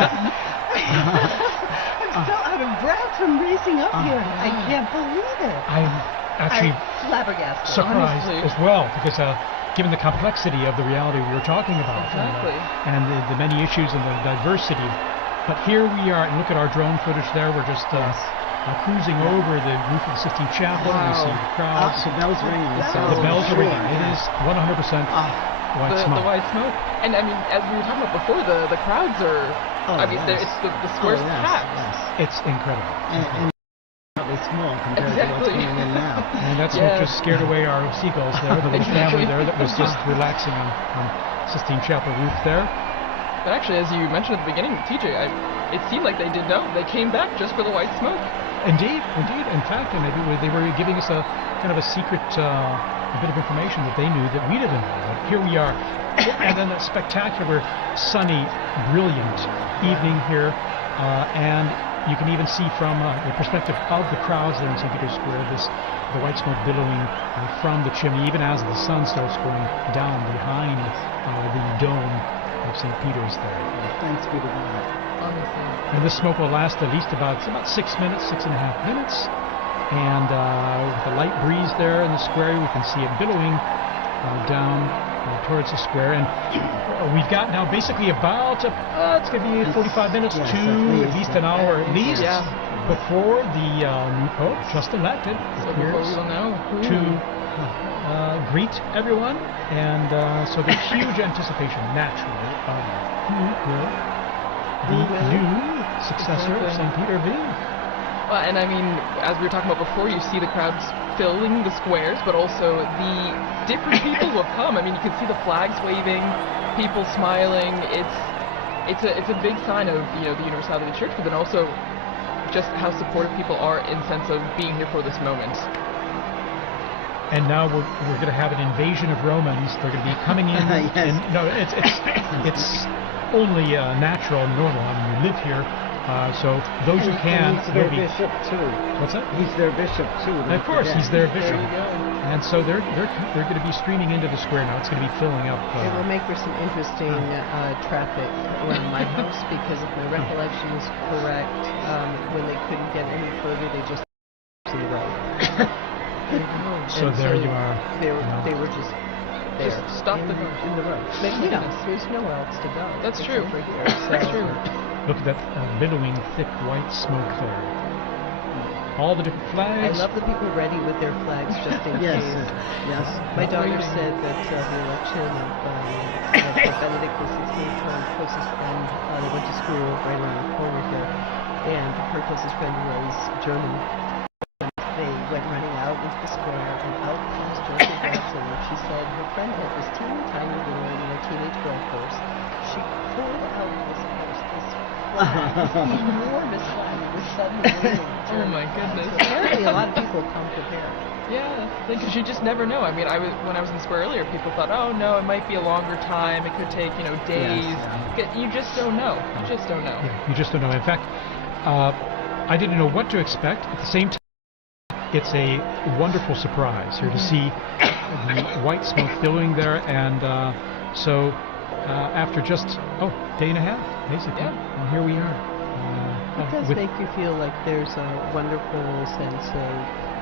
I'm so out of breath from racing up here. I can't believe it. I'm actually I'm flabbergasted. surprised honestly. as well because given the complexity of the reality we were talking about Exactly. and the many issues and the diversity. But here we are, and look at our drone footage there. We're just cruising over the roof of the Sistine Chapel. Wow. We see the crowds. The bells ringing. The bells are ringing. It is 100% white The smoke. white smoke. And I mean, as we were talking about before, the crowds are, I mean, yes. it's the square's packed. It's incredible. And probably small compared to what's Exactly. going in now. And that smoke just scared away our seagulls there, the little family there that was just relaxing on Sistine Chapel roof there. But actually, as you mentioned at the beginning, TJ, it seemed like they did know. They came back just for the white smoke. Indeed. In fact, and they were giving us a kind of a secret, a bit of information that they knew that we didn't know. But here we are, and then a spectacular, sunny, brilliant evening here, and you can even see from the perspective of the crowds there in St. Peter's Square, the white smoke billowing from the chimney, even as the sun starts going down behind the dome of St. Peter's there. Thanks be to God. Honestly. And this smoke will last at least about 6 minutes, 6.5 minutes. And with a light breeze there in the square, we can see it billowing down towards the square. And we've got now basically about, it's going to be 45 minutes Yes, to at least an hour at least Yeah. before the new Pope, just elected, So before we appears will know who. to greet everyone. And so there's huge anticipation, naturally, of who will the new successor of St. Peter be. Well, and I mean, as we were talking about before, you see the crowds filling the squares, but also the different people who have come. I mean, you can see the flags waving, people smiling. It's a big sign of the universality of the church, but then also just how supportive people are in sense of being here for this moment. And now we're going to have an invasion of Romans. They're going to be coming in. Yes. And no, it's only natural and normal. I mean, you live here, so those who can He's their will be. bishop too. What's that? He's their bishop too. Of course, he's their bishop. There you go. And so they're going to be streaming into the square now. It's going to be filling up. It will make for some interesting traffic around my house because if my recollection is correct, when they couldn't get any further, they just in the road. So And there you are. They were just there. Just stop the car. in the road. But, you know, there's nowhere else to go. That's It's true. over here, That's so- true. Look at that billowing, thick white smoke there. All the different I flags. love the people ready with their flags just in Yes, case. yes. My daughter Waiting. said that the election of Benedict XVI, her closest friend, they went to school right around the corner here, and her closest friend was German. And they went running out into the square, and out comes Joseph Ratzinger. And she said her friend had this teeny tiny little, teenage girl purse. She pulled out this purse, this flag, this enormous flag, was suddenly waving. Oh my goodness. So apparently a lot of people come prepared. Yeah, because you just never know. I mean, when I was in the square earlier, people thought, oh no, it might be a longer time. It could take, days. Yes, You just don't know. You just don't know. Yeah, you just don't know. In fact, I didn't know what to expect. At the same time, it's a wonderful surprise here to see the white smoke billowing there. And so after just, day and a half, basically, Yeah. and here we are. It does with- make you feel like there's a wonderful sense of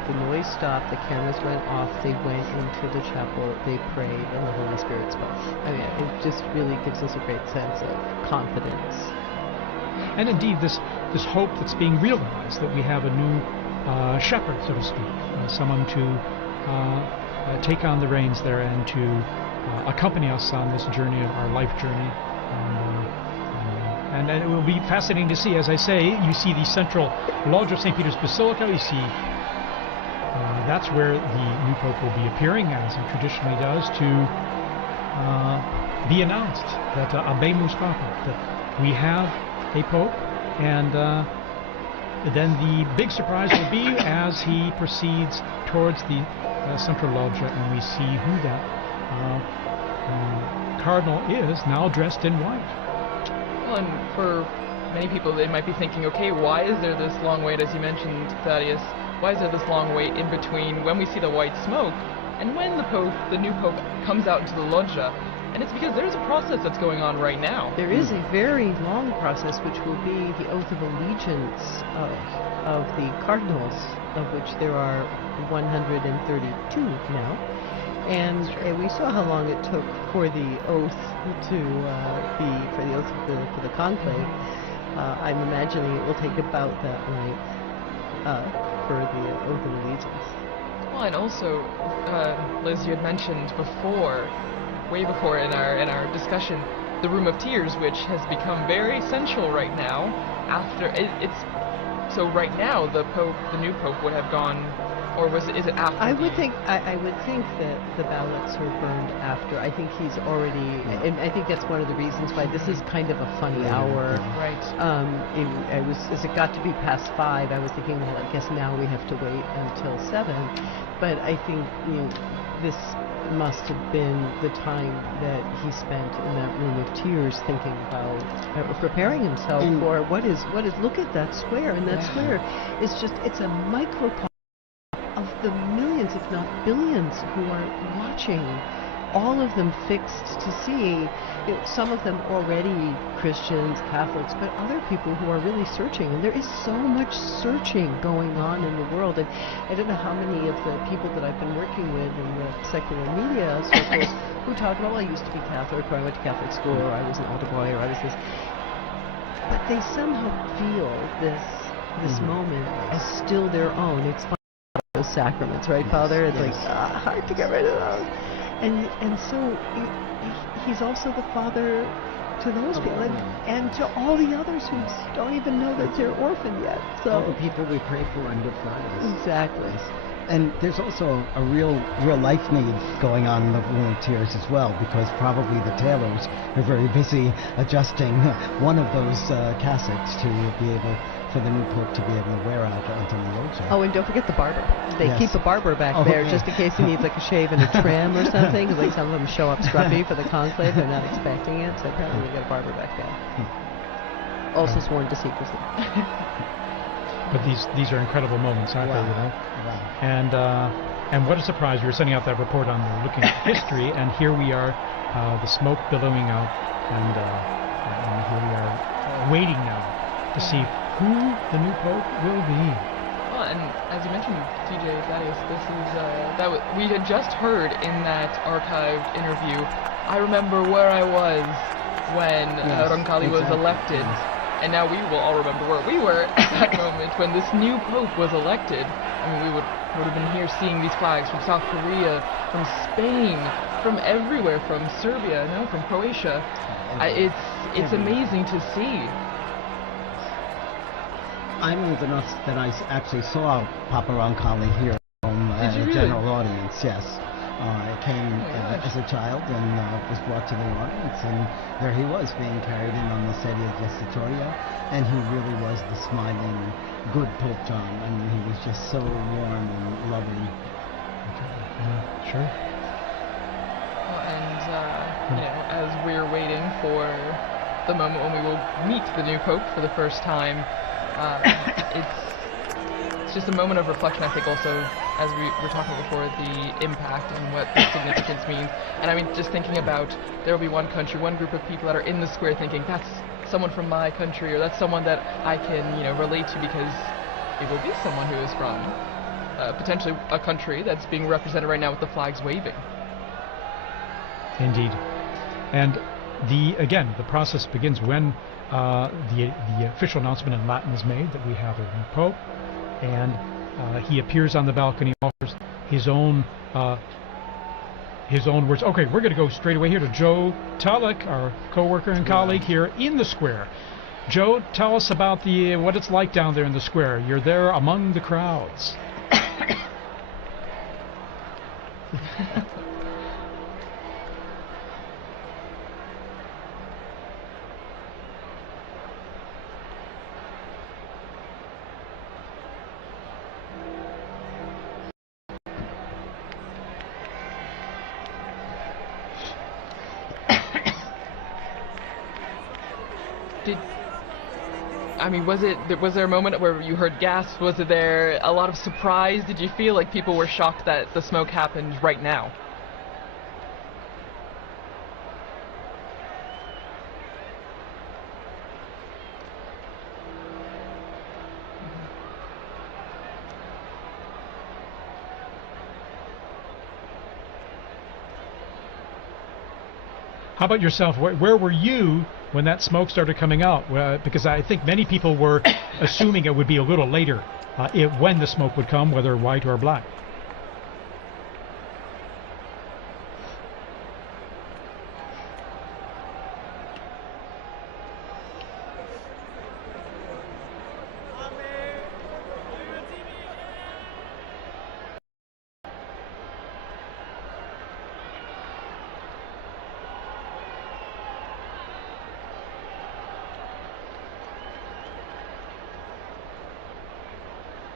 the noise stopped, the cameras went off, they went into the chapel, they prayed, and the Holy Spirit spoke. I mean, it just really gives us a great sense of confidence. And indeed, this hope that's being realized, that we have a new shepherd, so to speak, someone to take on the reins there and to accompany us on this journey, of our life journey. And it will be fascinating to see. As I say, you see the central lodge of St. Peter's Basilica. You see that's where the new pope will be appearing, as he traditionally does, to be announced that Habemus Papa, that we have a pope, and then the big surprise will be as he proceeds towards the central loggia, and we see who that cardinal is, now dressed in white. Well, and for many people, they might be thinking, okay, why is there this long wait, as you mentioned, Thaddeus? Why is there this long wait in between when we see the white smoke and when the new pope, comes out into the loggia? And it's because there's a process that's going on right now. There is a very long process, which will be the oath of allegiance of the cardinals, of which there are 132 now. And we saw how long it took for the oath to for the conclave. I'm imagining it will take about that length for the oath of allegiance. Well, and also, Liz, you had mentioned before, way before in our discussion, the Room of Tears, which has become very essential right now. So right now the new pope would have gone, or is it after? I would think that the ballots are burned after. I think he's already, and I think that's one of the reasons why this is kind of a funny hour. Right. As it got to be past 5, I was thinking, well, I guess now we have to wait until 7. But I think this must have been the time that he spent in that Room of Tears thinking about preparing himself for what is look at that square, and that square is just, it's a microcosm of the millions, if not billions, who are watching, all of them fixed to see, some of them already Christians, Catholics, but other people who are really searching. And there is so much searching going on in the world. And I don't know how many of the people that I've been working with in the secular media circles who talk about, well, I used to be Catholic, or I went to Catholic school, or I was an altar boy, or I was this. But they somehow feel this moment as still their own. It's fun, those sacraments, right, Father? It's like, hard to get rid of those. And so he's also the father to those people, and to all the others who don't even know that they're orphaned yet. So all the people we pray for on Good Fridays. Exactly. And there's also a real life need going on in the Room of Tears as well, because probably the tailors are very busy adjusting one of those cassocks to be able, for the new pope to be able to wear out until the loggia. Oh, and don't forget the barber. They keep a barber back there just in case he needs like a shave and a trim or something. Like some of them show up scruffy for the conclave, they're not expecting it, so apparently we got a barber back there. Also sworn to secrecy. But these are incredible moments, aren't they? You know? Wow. And what a surprise! We were sending out that report on looking at history, and here we are, the smoke billowing out, and here we are waiting now to see who the new pope will be. Well, and as you mentioned, TJ Thaddeus, this is we had just heard in that archived interview. I remember where I was when Roncalli was elected. And now we will all remember where we were at that moment when this new pope was elected. I mean, we would have been here seeing these flags from South Korea, from Spain, from everywhere, from Serbia, from Croatia. It's amazing to see. I'm old enough that I actually saw Papa Roncalli here at a general audience, yes. I came as a child and was brought to the audience, and there he was being carried in on the sedia gestatoria, and he really was the smiling, good Pope John. I mean, he was just so warm and loving. Sure. Well, and as we're waiting for the moment when we will meet the new Pope for the first time, it's just a moment of reflection, I think, also, as we were talking before, the impact and what the significance means. And I mean, just thinking about, there will be one country, one group of people that are in the square thinking, that's someone from my country, or that's someone that I can, relate to, because it will be someone who is from potentially a country that's being represented right now with the flags waving. Indeed. And the process begins when the official announcement in Latin is made that we have a new pope, and he appears on the balcony, offers his own words. Okay, we're going to go straight away here to Joe Tulloch, our co-worker and colleague here in the square. Joe, tell us about what it's like down there in the square. You're there among the crowds. Was there a moment where you heard gasps? Was there a lot of surprise? Did you feel like people were shocked that the smoke happened right now? How about yourself? Where were you when that smoke started coming out? Because I think many people were assuming it would be a little later when the smoke would come, whether white or black.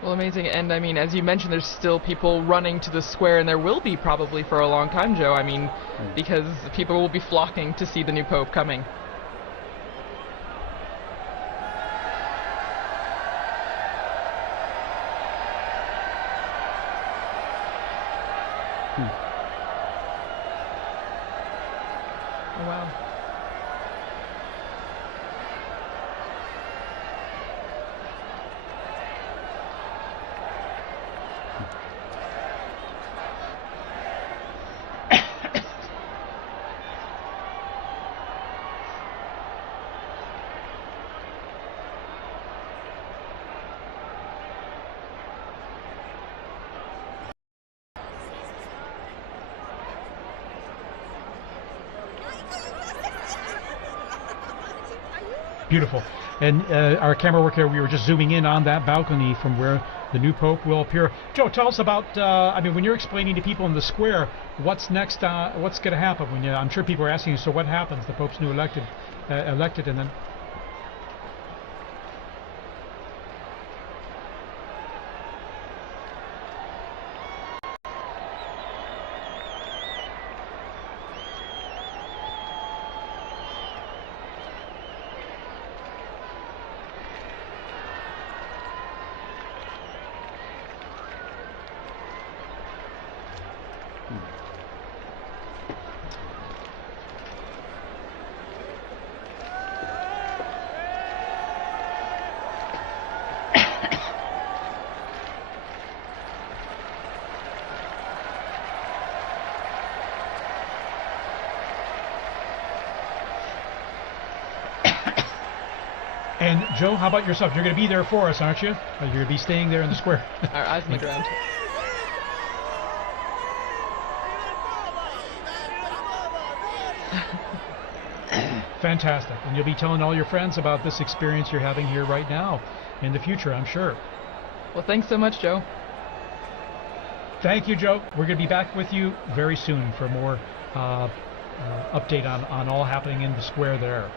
Well, amazing. And I mean, as you mentioned, there's still people running to the square, and there will be probably for a long time, Joe. I mean, because people will be flocking to see the new Pope coming. Oh, wow. Beautiful. And our camera work here, we were just zooming in on that balcony from where the new Pope will appear. Joe, tell us about, when you're explaining to people in the square, what's next, what's going to happen? I'm sure people are asking you, so what happens? The Pope's new elected, and then... And Joe, how about yourself? You're going to be there for us, aren't you? You're going to be staying there in the square. Our eyes on the ground. Fantastic. And you'll be telling all your friends about this experience you're having here right now in the future, I'm sure. Well, thanks so much, Joe. Thank you, Joe. We're going to be back with you very soon for more update on all happening in the square there.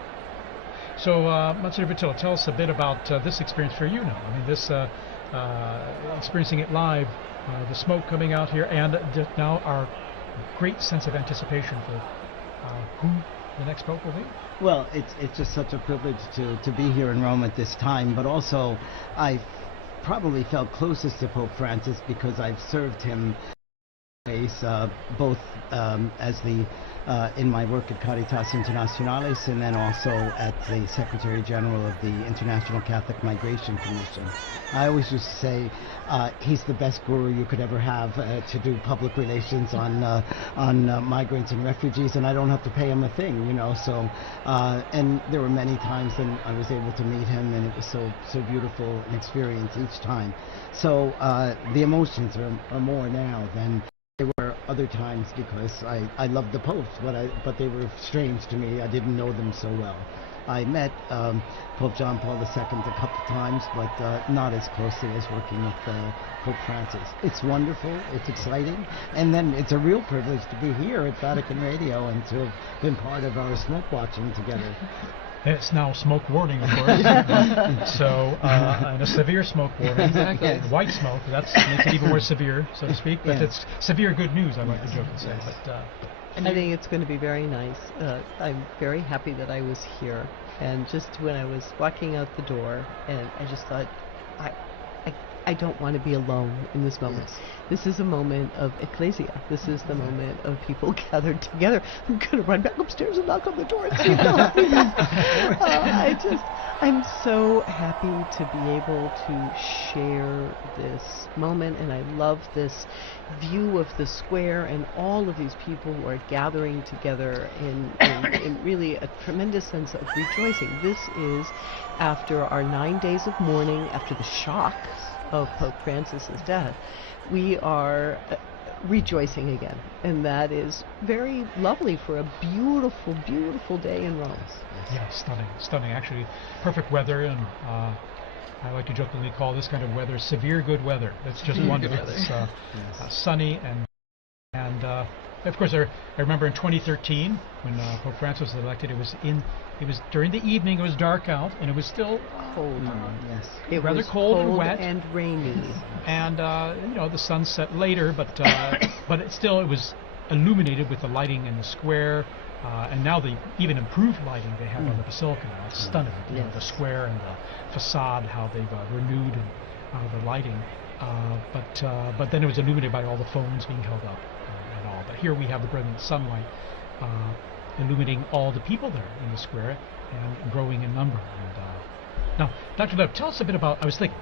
So, Monsignor Vitilla, tell us a bit about this experience for you now. I mean, this experiencing it live, the smoke coming out here, and now our great sense of anticipation for who the next Pope will be. Well, it's just such a privilege to be here in Rome at this time, but also I probably felt closest to Pope Francis because I've served him both as the in my work at Caritas Internationalis and then also at the Secretary General of the International Catholic Migration Commission. I always used to say he's the best guru you could ever have to do public relations on migrants and refugees, and I don't have to pay him a thing, you know. So and there were many times when I was able to meet him, and it was so beautiful an experience each time. So the emotions are more now than there were other times because I loved the popes, but they were strange to me. I didn't know them so well. I met Pope John Paul II a couple times, but not as closely as working with Pope Francis. It's wonderful, it's exciting, and then it's a real privilege to be here at Vatican Radio and to have been part of our smoke watching together. It's now smoke warning, of course. So, and a severe smoke warning. Exactly. Yes. White smoke, that makes it even more severe, so to speak. But it's severe good news, I like the joke to say. But And I think it's going to be very nice. I'm very happy that I was here. And just when I was walking out the door, and I just thought, I don't want to be alone in this moment. Yes. This is a moment of ecclesia. This is the moment of people gathered together. I'm going to run back upstairs and knock on the door and see if they'll help me back. I'm so happy to be able to share this moment, and I love this view of the square and all of these people who are gathering together in really a tremendous sense of rejoicing. This is after our 9 days of mourning, after the shock of Pope Francis's death. We are rejoicing again, and that is very lovely for a beautiful, beautiful day in Rome. Yeah, stunning. Actually, perfect weather, and I like to jokingly call this kind of weather severe good weather. It's just wonderful. It's sunny and of course, I remember in 2013 when Pope Francis was elected. It was during the evening. It was dark out, and it was still Cold. Yes. It rather was cold and wet, and rainy. and the sun set later, but it was illuminated with the lighting in the square, and now the even improved lighting they have on the basilica now. It's stunning. You know, the square and the facade, how they've renewed the lighting, but then it was illuminated by all the phones being held up and all. But here we have the brilliant sunlight illuminating all the people there in the square and growing in number. And now, Dr. Lev, tell us a bit about, I was thinking,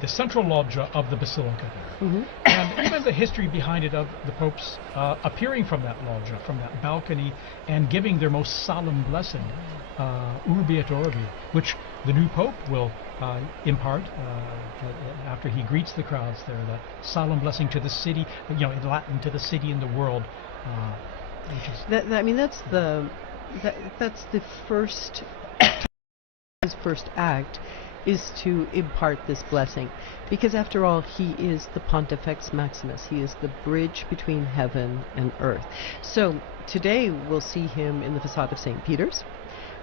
the central loggia of the basilica there, and even the history behind it of the popes appearing from that loggia, from that balcony, and giving their most solemn blessing, Urbi et Orbi, which the new pope will impart after he greets the crowds there, that solemn blessing to the city, in Latin, to the city and the world. Which is That's the first. His first act is to impart this blessing, because after all, he is the Pontifex Maximus. He is the bridge between heaven and earth. So today we'll see him in the facade of St. Peter's.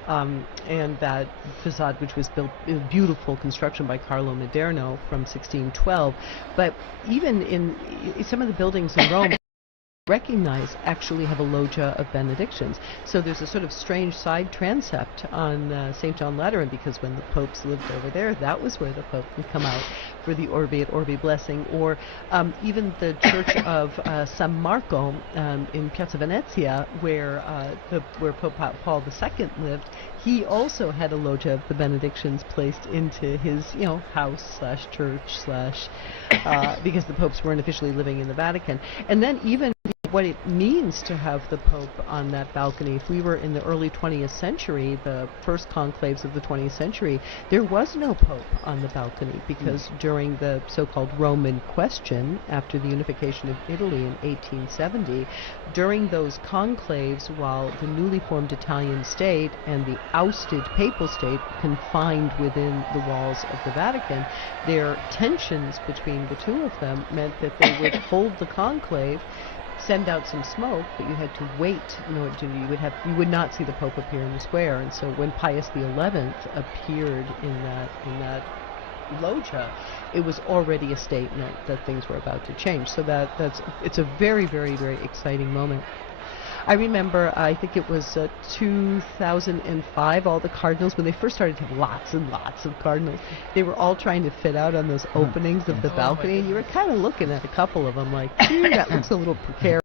And that facade, which was built in beautiful construction by Carlo Maderno from 1612, but even in some of the buildings in Rome recognize actually have a loggia of benedictions. So there's a sort of strange side transept on St. John Lateran, because when the popes lived over there, that was where the pope would come out for the Orbi et Orbi blessing. Or even the church of San Marco in Piazza Venezia, where Pope Paul II lived, he also had a loggia of the benedictions placed into his house/church/ because the popes weren't officially living in the Vatican. And then even what it means to have the Pope on that balcony. If we were in the early 20th century, the first conclaves of the 20th century, there was no Pope on the balcony, because during the so-called Roman question, after the unification of Italy in 1870, during those conclaves, while the newly formed Italian state and the ousted papal state confined within the walls of the Vatican, their tensions between the two of them meant that they would hold the conclave, send out some smoke, but you had to wait in order to, you would not see the Pope appear in the square. And so when Pius XI appeared in that loggia, it was already a statement that things were about to change. So it's a very, very, very exciting moment. I remember, I think it was 2005, all the cardinals, when they first started to have lots and lots of cardinals, they were all trying to fit out on those openings of the balcony, and you were kind of looking at a couple of them like, that looks a little precarious.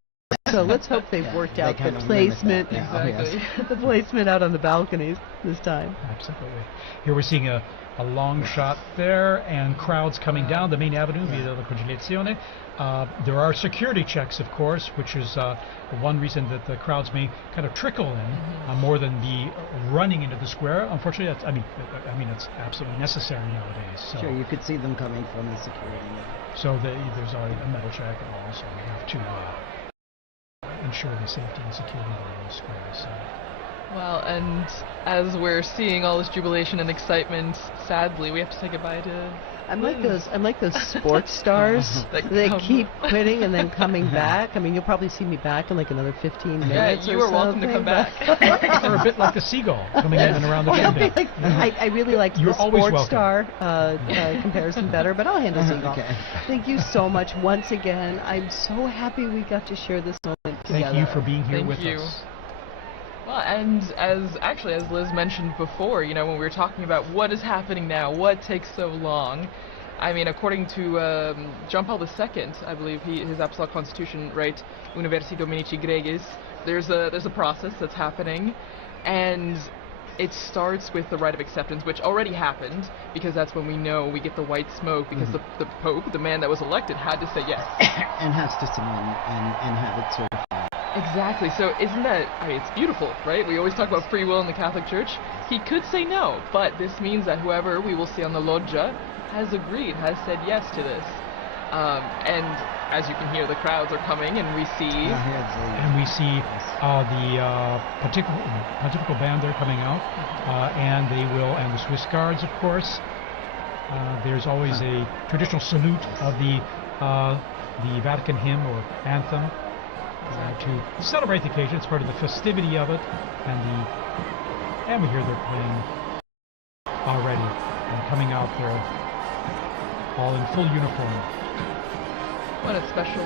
So let's hope they've worked out the placement, the placement out on the balconies this time. Absolutely. Here we're seeing a long shot there, and crowds coming down the main avenue via the Conciliazione. There are security checks, of course, which is one reason that the crowds may kind of trickle in more than be running into the square. Unfortunately, it's absolutely necessary nowadays. So. Sure, you could see them coming from the security. So there's a metal check, and also we have to ensure the safety and security of the square. So. Well, and as we're seeing all this jubilation and excitement, sadly, we have to say goodbye to I'm like those sports stars that keep quitting and then coming back. I mean, you'll probably see me back in like another 15 minutes. Yeah, you are welcome to come back. Or a bit like the seagull coming in and around the window. I really like You're the always sports welcome. star comparison better, but I'll handle seagull. Okay. Thank you so much once again. I'm so happy we got to share this moment together. Thank you for being here Thank with you. us. Well, and as Liz mentioned before, you know, when we were talking about what is happening now, what takes so long, I mean, according to John Paul II, I believe his Apostolic Constitution, right, Universi Dominici Gregis, there's a process that's happening, and it starts with the rite of acceptance, which already happened, because that's when we get the white smoke, because the Pope, the man that was elected, had to say yes. And has to sign and have it certified. Exactly. So isn't that, I mean, it's beautiful, right? We always talk about free will in the Catholic Church. He could say no, but this means that whoever we will see on the loggia has agreed, has said yes to this. And as you can hear, the crowds are coming, and we see... And we see the pontifical band there coming out, and the Swiss Guards, of course. There's always a traditional salute of the Vatican hymn or anthem. To celebrate the occasion. It's part of the festivity of it, and we hear they're playing already and coming out there all in full uniform. Well, it's special.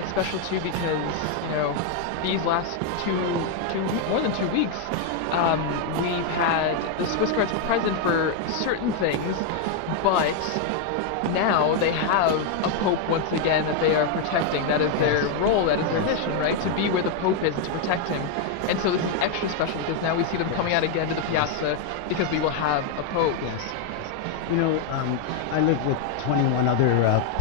It's special too because, you know, these last more than 2 weeks, we've had the Swiss Guards were present for certain things, but now they have a Pope once again that they are protecting. That is their role, that is their mission, right? To be where the Pope is and to protect him. And so this is extra special because now we see them coming out again to the piazza because we will have a Pope. Yes. You know, I live with 21 other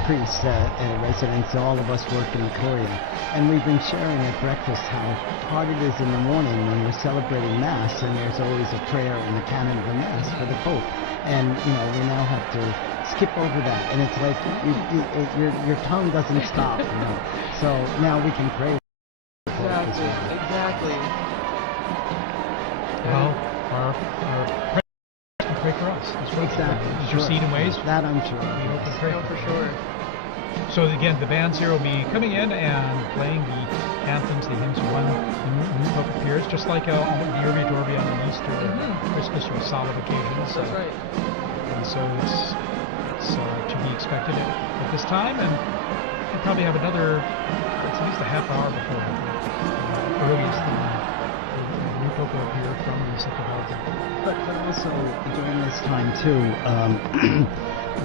priests in a residence. All of us work in Korea. And we've been sharing at breakfast how hard it is in the morning when we're celebrating Mass and there's always a prayer in the canon of the Mass for the Pope. And, you know, we now have to skip over that. And it's like your tongue doesn't stop, you know. So now we can pray. Exactly. Well, our pray for us. That's right. Exactly. Intercede in ways. That I'm sure. We hope and pray. No, for sure. So again, the bands here will be coming in and playing the anthems, the hymns when the new Pope appears, just like the Urbi et Orbi on the Easter, Christmas, or solemn occasions. That's right. And so it's to be expected at this time, and we'll probably have another, it's at least a half hour before earliest the new Pope will appear from the second altar. But also during this time too,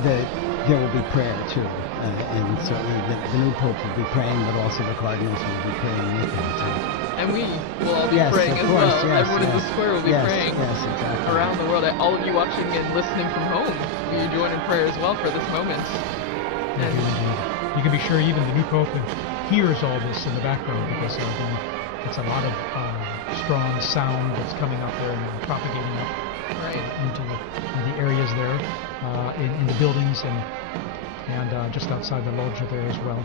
there will be prayer too, and certainly the new Pope will be praying, but also the cardinals will be praying with him too. And we will all be praying as well. Yes, everyone in the square will be praying exactly. around the world. All of you watching and listening from home, you join in prayer as well for this moment. And you can be sure even the new Pope hears all this in the background because it's a lot of strong sound that's coming up there and propagating up into the areas there, in the buildings and just outside the loggia there as well.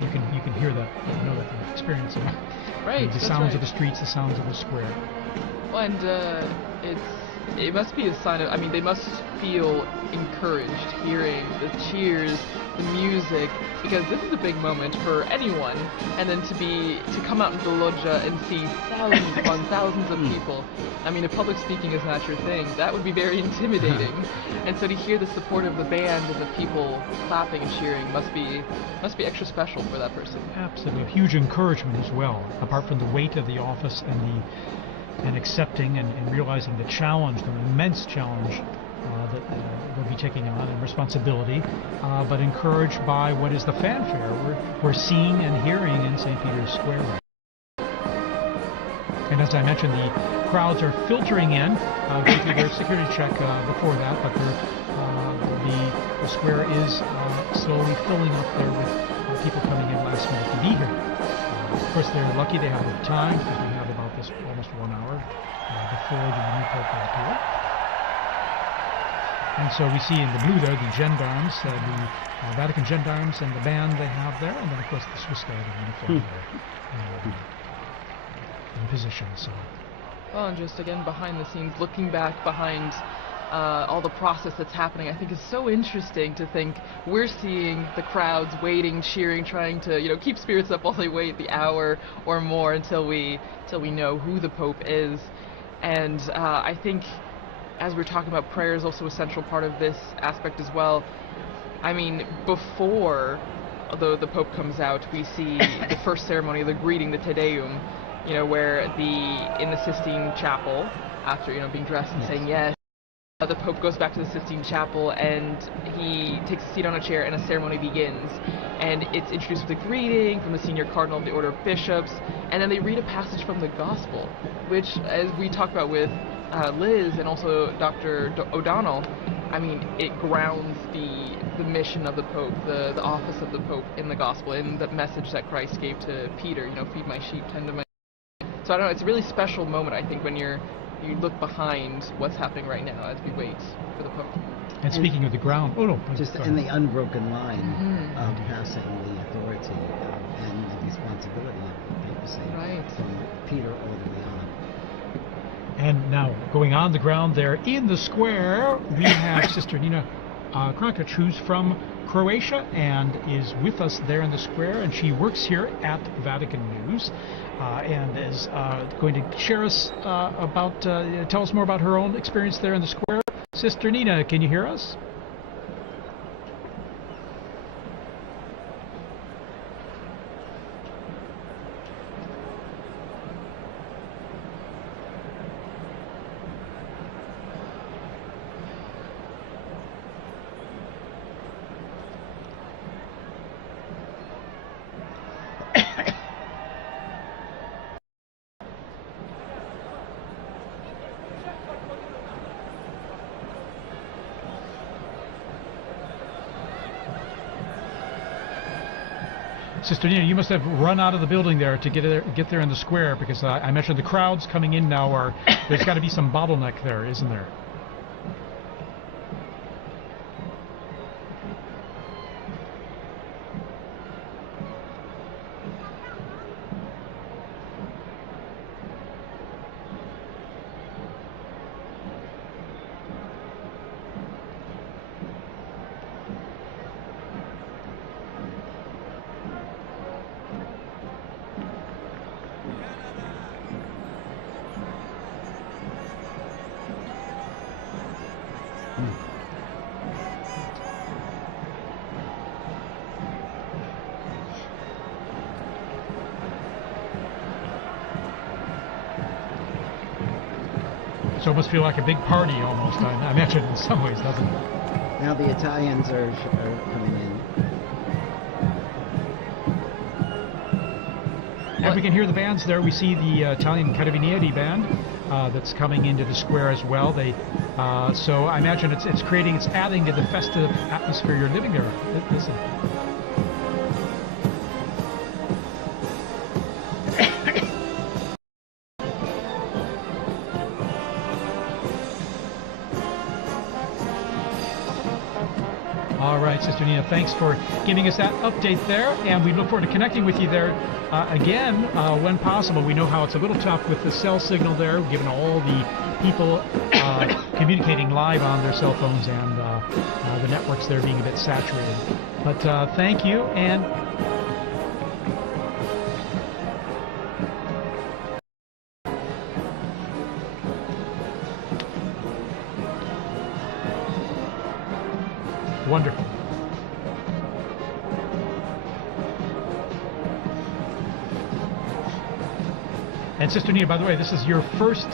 You can hear that, you know that they're experiencing the sounds of the streets, the sounds of the square. Well, and it must be a sign of, I mean, they must feel encouraged hearing the cheers, the music, because this is a big moment for anyone, and then to come out into the loggia and see thousands upon thousands of people. I mean, if public speaking is not your thing, that would be very intimidating. And so to hear the support of the band and the people clapping and cheering must be extra special for that person. Absolutely, a huge encouragement as well, apart from the weight of the office and accepting and realizing the challenge, the immense challenge that we'll be taking on and responsibility, but encouraged by what is the fanfare we're seeing and hearing in St. Peter's Square. And as I mentioned, the crowds are filtering in. There's a security check before that, but the square is slowly filling up there with people coming in last minute to be here. Of course, they're lucky they have time because we have about this almost 1 hour before the new Pope will appear. And so we see in the blue there the gendarmes, the Vatican gendarmes and the band they have there, and then of course the Swiss Guard in uniform there in position. So. Well, and just again behind the scenes, looking back behind all the process that's happening, I think is so interesting to think we're seeing the crowds waiting, cheering, trying to, you know, keep spirits up while they wait the hour or more until we know who the Pope is. And I think, as we're talking about, prayer is also a central part of this aspect as well. I mean, before the Pope comes out, we see the first ceremony, the greeting, the Te Deum, you know, where in the Sistine Chapel, after, you know, being dressed and saying yes, the Pope goes back to the Sistine Chapel and he takes a seat on a chair and a ceremony begins. And it's introduced with a greeting from the senior cardinal of the Order of Bishops, and then they read a passage from the Gospel, which, as we talked about with Liz and also Dr. O'Donnell, I mean, it grounds the mission of the Pope, the office of the Pope in the Gospel, in the message that Christ gave to Peter, you know, feed my sheep, tend to my... So I don't know, it's a really special moment, I think, when you look behind what's happening right now as we wait for the Pope. And speaking of the ground, just in the unbroken line of passing the authority and the responsibility of the papacy from Peter all the way on. And now, going on the ground there in the square, we have Sister Nina Krankic, who's from Croatia and is with us there in the square, and she works here at Vatican News and is going to share us tell us more about her own experience there in the square. Sister Nina, can you hear us? Sister Nina, you must have run out of the building there to get there in the square, because I mentioned the crowds coming in now there's got to be some bottleneck there, isn't there? So it must feel like a big party almost, I imagine, in some ways, doesn't it? Now the Italians are coming in. And we can hear the bands there. We see the Italian Carabinieri band that's coming into the square as well. So I imagine it's adding to the festive atmosphere you're living there. Listen. All right, Sister Nina, thanks for giving us that update there, and we look forward to connecting with you there again when possible. We know how it's a little tough with the cell signal there, given all the people communicating live on their cell phones and the networks there being a bit saturated. But thank you, and wonderful. And Sister Nina, by the way, this is your first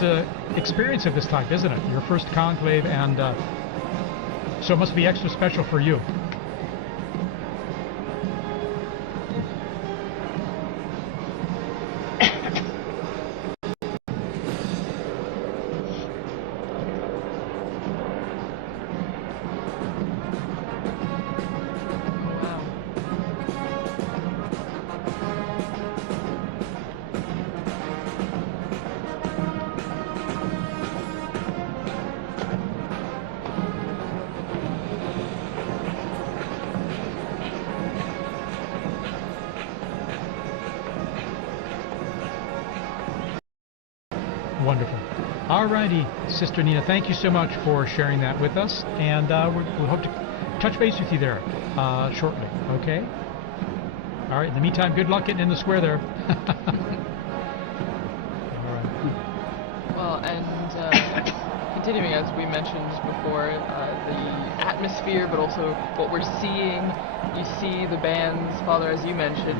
experience of this type, isn't it? Your first conclave, and so it must be extra special for you. Wonderful. All righty, Sister Nina, thank you so much for sharing that with us, and we'll hope to touch base with you there shortly, okay? All right, in the meantime, good luck getting in the square there. All right. Well, and continuing as we mentioned before, the atmosphere, but also what we're seeing. You see the bands, Father, as you mentioned,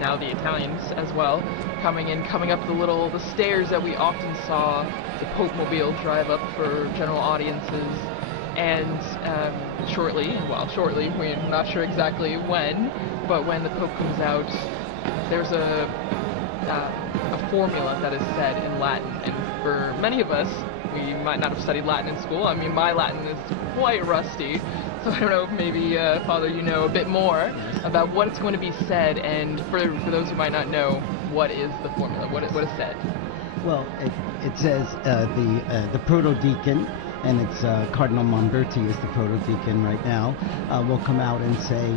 now the Italians as well, coming up the stairs that we often saw the Pope Mobile drive up for general audiences. And shortly, we're not sure exactly when, but when the Pope comes out, there's a formula that is said in Latin, and for many of us, we might not have studied Latin in school. I mean, my Latin is quite rusty, so I don't know if maybe, Father, you know a bit more about what is going to be said, and for those who might not know, what is the formula, what is said? Well, it says the proto-deacon, and it's Cardinal Monberti is the proto-deacon right now, will come out and say,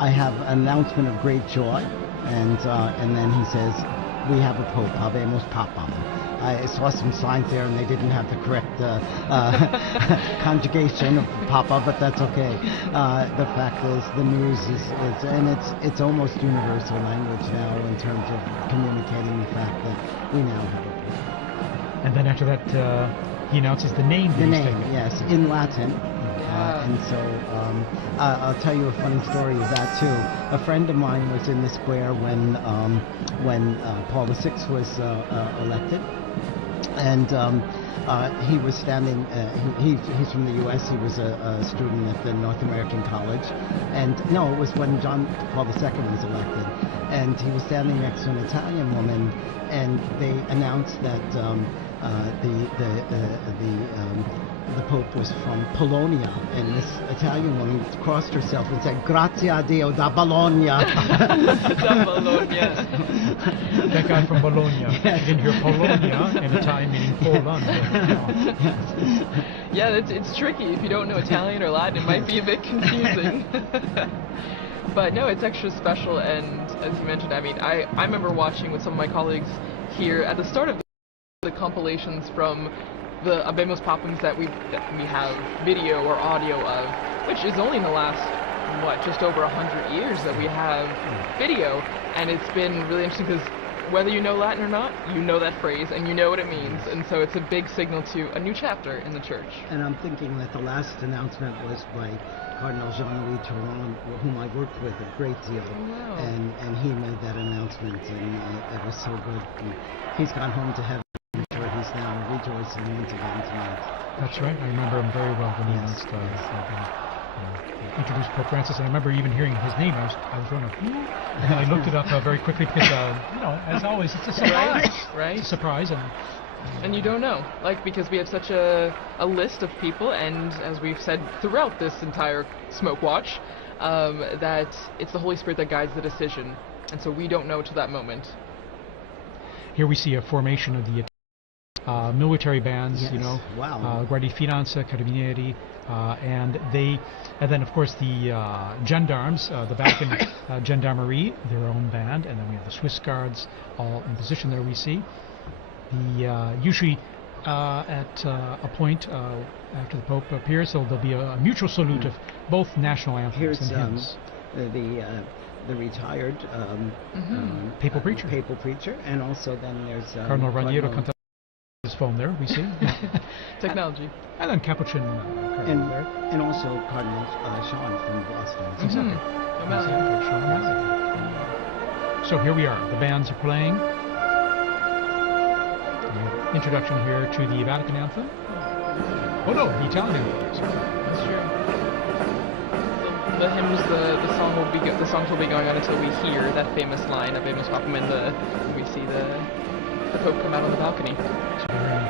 I have an announcement of great joy, and then he says, we have a Pope, Habemus Papam. I saw some signs there and they didn't have the correct conjugation of Papa, but that's okay. The fact is, the news is it's almost universal language now in terms of communicating the fact that we now have a Pope. And then after that, he announces the name. The name, yes, in Latin. And so I'll tell you a funny story of that too. A friend of mine was in the square when Paul VI was elected, and he was standing. He's from the U.S. He was a student at the North American College, and no, it was when John Paul II was elected, and he was standing next to an Italian woman, and they announced that the Pope was from Polonia, and this Italian woman crossed herself and said, "Grazie a Dio da Bologna." Da Bologna. That guy from Bologna. You didn't hear Polonia in Italian meaning Poland. Yeah, it's tricky. If you don't know Italian or Latin, it might be a bit confusing. But no, it's extra special, and as you mentioned, I mean, I remember watching with some of my colleagues here at the start of the compilations from the Habemus Papams that we have video or audio of, which is only in the last, just over 100 years that we have video, and it's been really interesting because whether you know Latin or not, you know that phrase and you know what it means, and so it's a big signal to a new chapter in the church. And I'm thinking that the last announcement was by Cardinal Jean-Louis Touron, whom I worked with a great deal, and he made that announcement, and it was so good. And he's gone home to heaven. He's now rejoicing once again tonight. That's right. I remember him very well when he announced introduced Pope Francis, and I remember even hearing his name. I was running, and I looked it up very quickly because, as always, it's a surprise. Right. It's a surprise, and you don't know, because we have such a list of people, and as we've said throughout this entire Smoke Watch, that it's the Holy Spirit that guides the decision, and so we don't know to that moment. Here we see a formation of the military bands, yes. Guardia di Finanza, Carabinieri, and then of course the gendarmes, the Vatican Gendarmerie, their own band, and then we have the Swiss Guards all in position there. We see the usually at a point after the Pope appears, so there'll be a mutual salute of both national anthems and hymns. The retired papal preacher, and also then there's Cardinal Raniero Cantata. His phone there, we see. Technology. And then Capuchin there. And also Cardinal Sean from Boston. Exactly. Sean O'Malley. So here we are. The bands are playing. The introduction here to the Vatican anthem. Oh no, the Italian anthem. Sorry. That's true. The hymns, the songs will be going on until we hear that famous line of Habemus Papam, and we see the Pope come out on the balcony. So we're hearing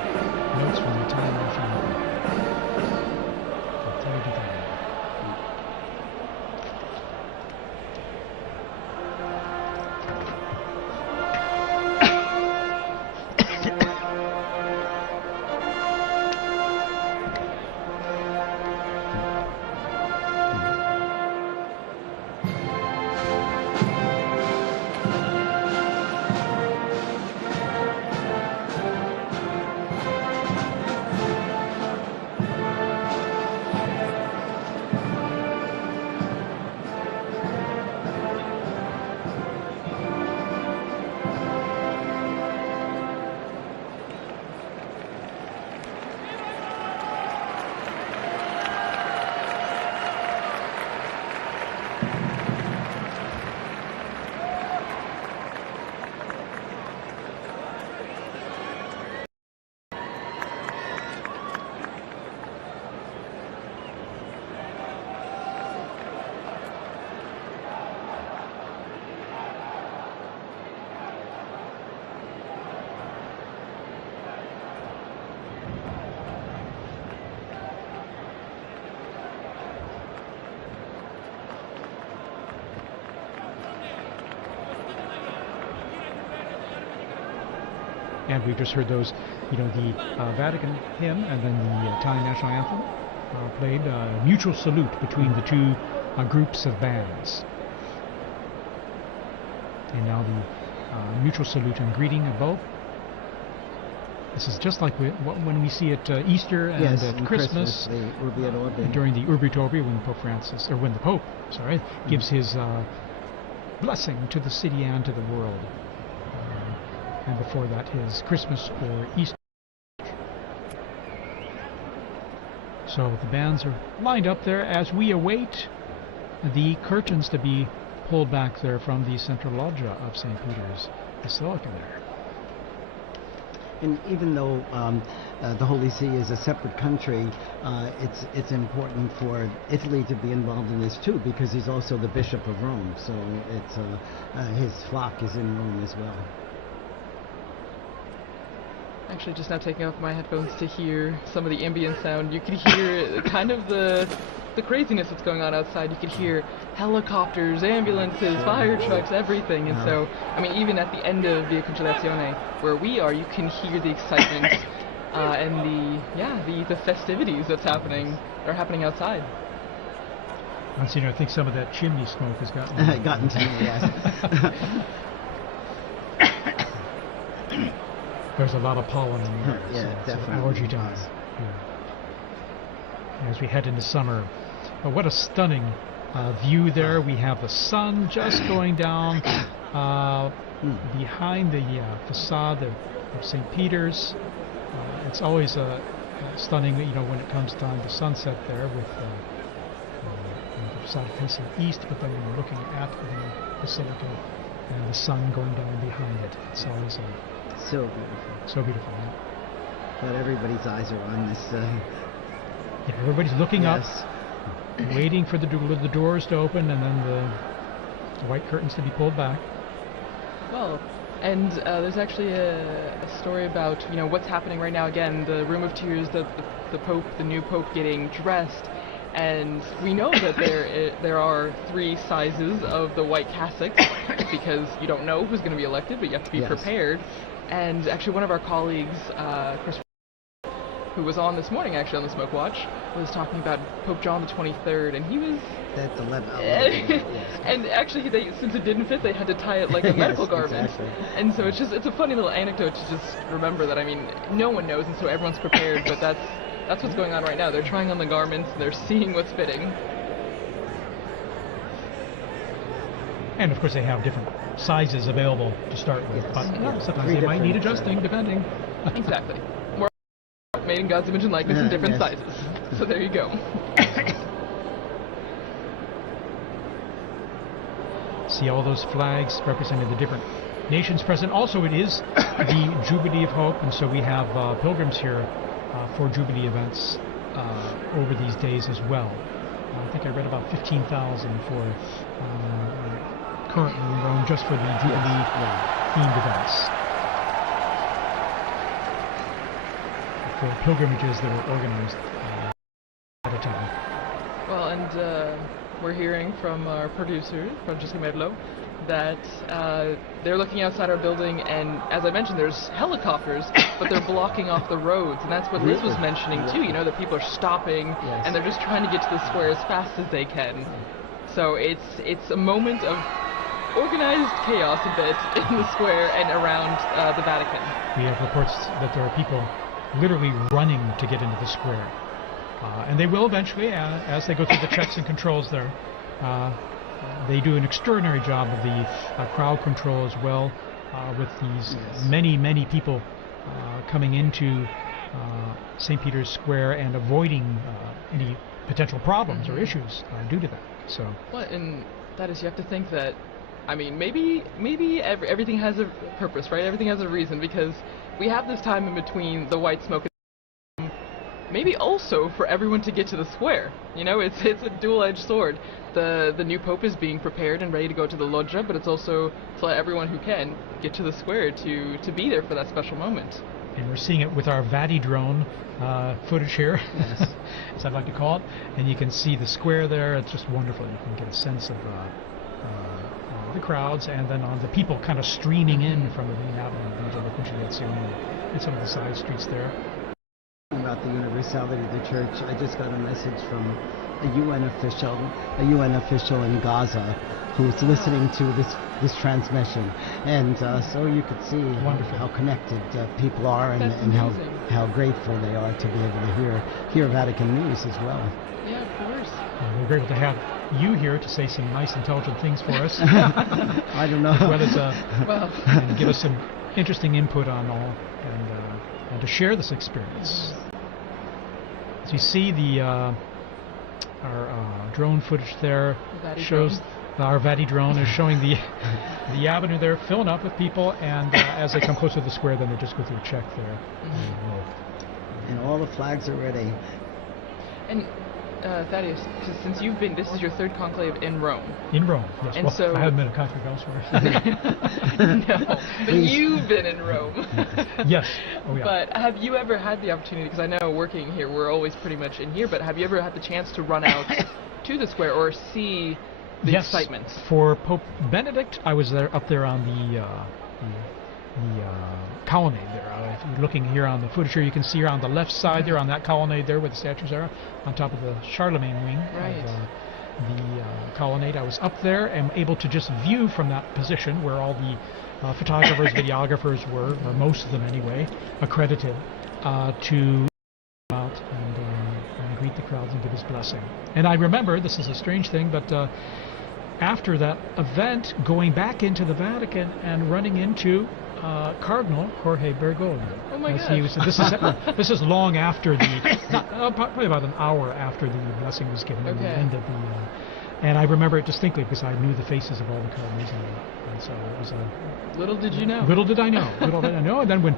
notes from the Italian national anthem. And we've just heard those, the Vatican hymn and then the Italian national anthem played. Mutual salute between the two groups of bands. And now the mutual salute and greeting of both. This is just like when we see at Easter and at Christmas, the Urbi et Orbi. During the Urbi et Orbi, when the Pope gives his blessing to the city and to the world. And before that, his Christmas or Easter. So the bands are lined up there as we await the curtains to be pulled back there from the central loggia of St. Peter's Basilica there. And even though the Holy See is a separate country, it's important for Italy to be involved in this too, because he's also the Bishop of Rome. So it's his flock is in Rome as well. Actually, just now taking off my headphones to hear some of the ambient sound, you could hear kind of the craziness that's going on outside. You could hear helicopters, ambulances, fire trucks, everything. And so, I mean, even at the end of Via Conciliazione, where we are, you can hear the excitement and the festivities that are happening outside. Monsignor, I think some of that chimney smoke has gotten to me, yes. There's a lot of pollen in there. Yeah, definitely. Allergy time. As we head into summer. What a stunning view there. We have the sun just going down behind the facade of St. Peter's. It's always stunning, when it comes time to sunset there with the facade facing east, but then when you're looking at the Basilica and the sun going down behind it, it's always so beautiful. So beautiful, yeah. But everybody's eyes are on this. Yeah, everybody's looking up, waiting for the doors to open and then the white curtains to be pulled back. Well, and there's actually a story about what's happening right now. Again, the Room of Tears, the new Pope getting dressed, and we know that there are 3 sizes of the white cassocks because you don't know who's going to be elected, but you have to be prepared. And actually, one of our colleagues, Chris, who was on this morning actually on the Smoke Watch, was talking about Pope John the 23rd, and he was... That's 11. And actually, since it didn't fit, they had to tie it like a medical garment. Exactly. And so it's a funny little anecdote to just remember that, I mean, no one knows, and so everyone's prepared, but that's what's going on right now. They're trying on the garments, they're seeing what's fitting. And of course they have different sizes available to start with, but sometimes they might need adjusting depending. Exactly. We're made in God's image and likeness in different sizes. So there you go. See all those flags representing the different nations present. Also, it is the Jubilee of Hope, and so we have pilgrims here for Jubilee events over these days as well. I think I read about 15,000 for currently in Rome just for the Jubilee themed events. For pilgrimages that are organized at a time. Well, and we're hearing from our producer, Francesca Merlo, that they're looking outside our building, and as I mentioned, there's helicopters, but they're blocking off the roads, and that's what Liz was mentioning too, that people are stopping, and they're just trying to get to the square as fast as they can. So it's a moment of organized chaos a bit in the square and around the Vatican. We have reports that there are people literally running to get into the square. And they will eventually, as they go through the checks and controls there. They do an extraordinary job of the crowd control as well, with these many people coming into St. Peter's Square and avoiding any potential problems or issues due to that. So. Well, and that is, you have to think that, I mean, maybe everything has a purpose, right? Everything has a reason, because we have this time in between the white smoke and maybe also for everyone to get to the square. It's a dual-edged sword. The new Pope is being prepared and ready to go to the loggia, but it's also to let everyone who can get to the square to be there for that special moment. And we're seeing it with our Vati drone footage here, as I'd like to call it. And you can see the square there. It's just wonderful. You can get a sense of the crowds, and then on the people kind of streaming in from the main avenue of the Conciliazione and some of the side streets there. About the universality of the church, I just got a message from a UN official in Gaza who's listening to this transmission, and so you could see how connected people are, and how grateful they are to be able to hear Vatican news as well. Yeah, of course. We're grateful to have you here to say some nice, intelligent things for us. I don't know. As well as and give us some interesting input on all, and to share this experience. As you see, our drone footage there shows our Vati drone is showing the avenue there filling up with people, and as they come closer to the square, then they just go through a check there. And all the flags are ready. And Thaddeus, since you've been, this is your third conclave in Rome. In Rome, yes. And well, so I haven't been a conclave elsewhere. No, but you've been in Rome. Yes. Oh, yeah. But have you ever had the opportunity, because I know working here, we're always pretty much in here, but have you ever had the chance to run out to the square or see the excitement? For Pope Benedict, I was up there on the colonnade there. If you're looking here on the footage here, you can see here on the left side there on that colonnade there where the statues are, on top of the Charlemagne wing of the colonnade. I was up there and able to just view from that position where all the photographers, videographers were, or most of them anyway, accredited to come out and greet the crowds and give his blessing. And I remember, this is a strange thing, but after that event, going back into the Vatican and running into Cardinal Jorge Bergoglio. Oh my gosh. This is long after probably about an hour after the blessing was given. Okay. And and I remember it distinctly because I knew the faces of all the cardinals, and so it was a... Little did you know. Little did I know. Little did I know. And then when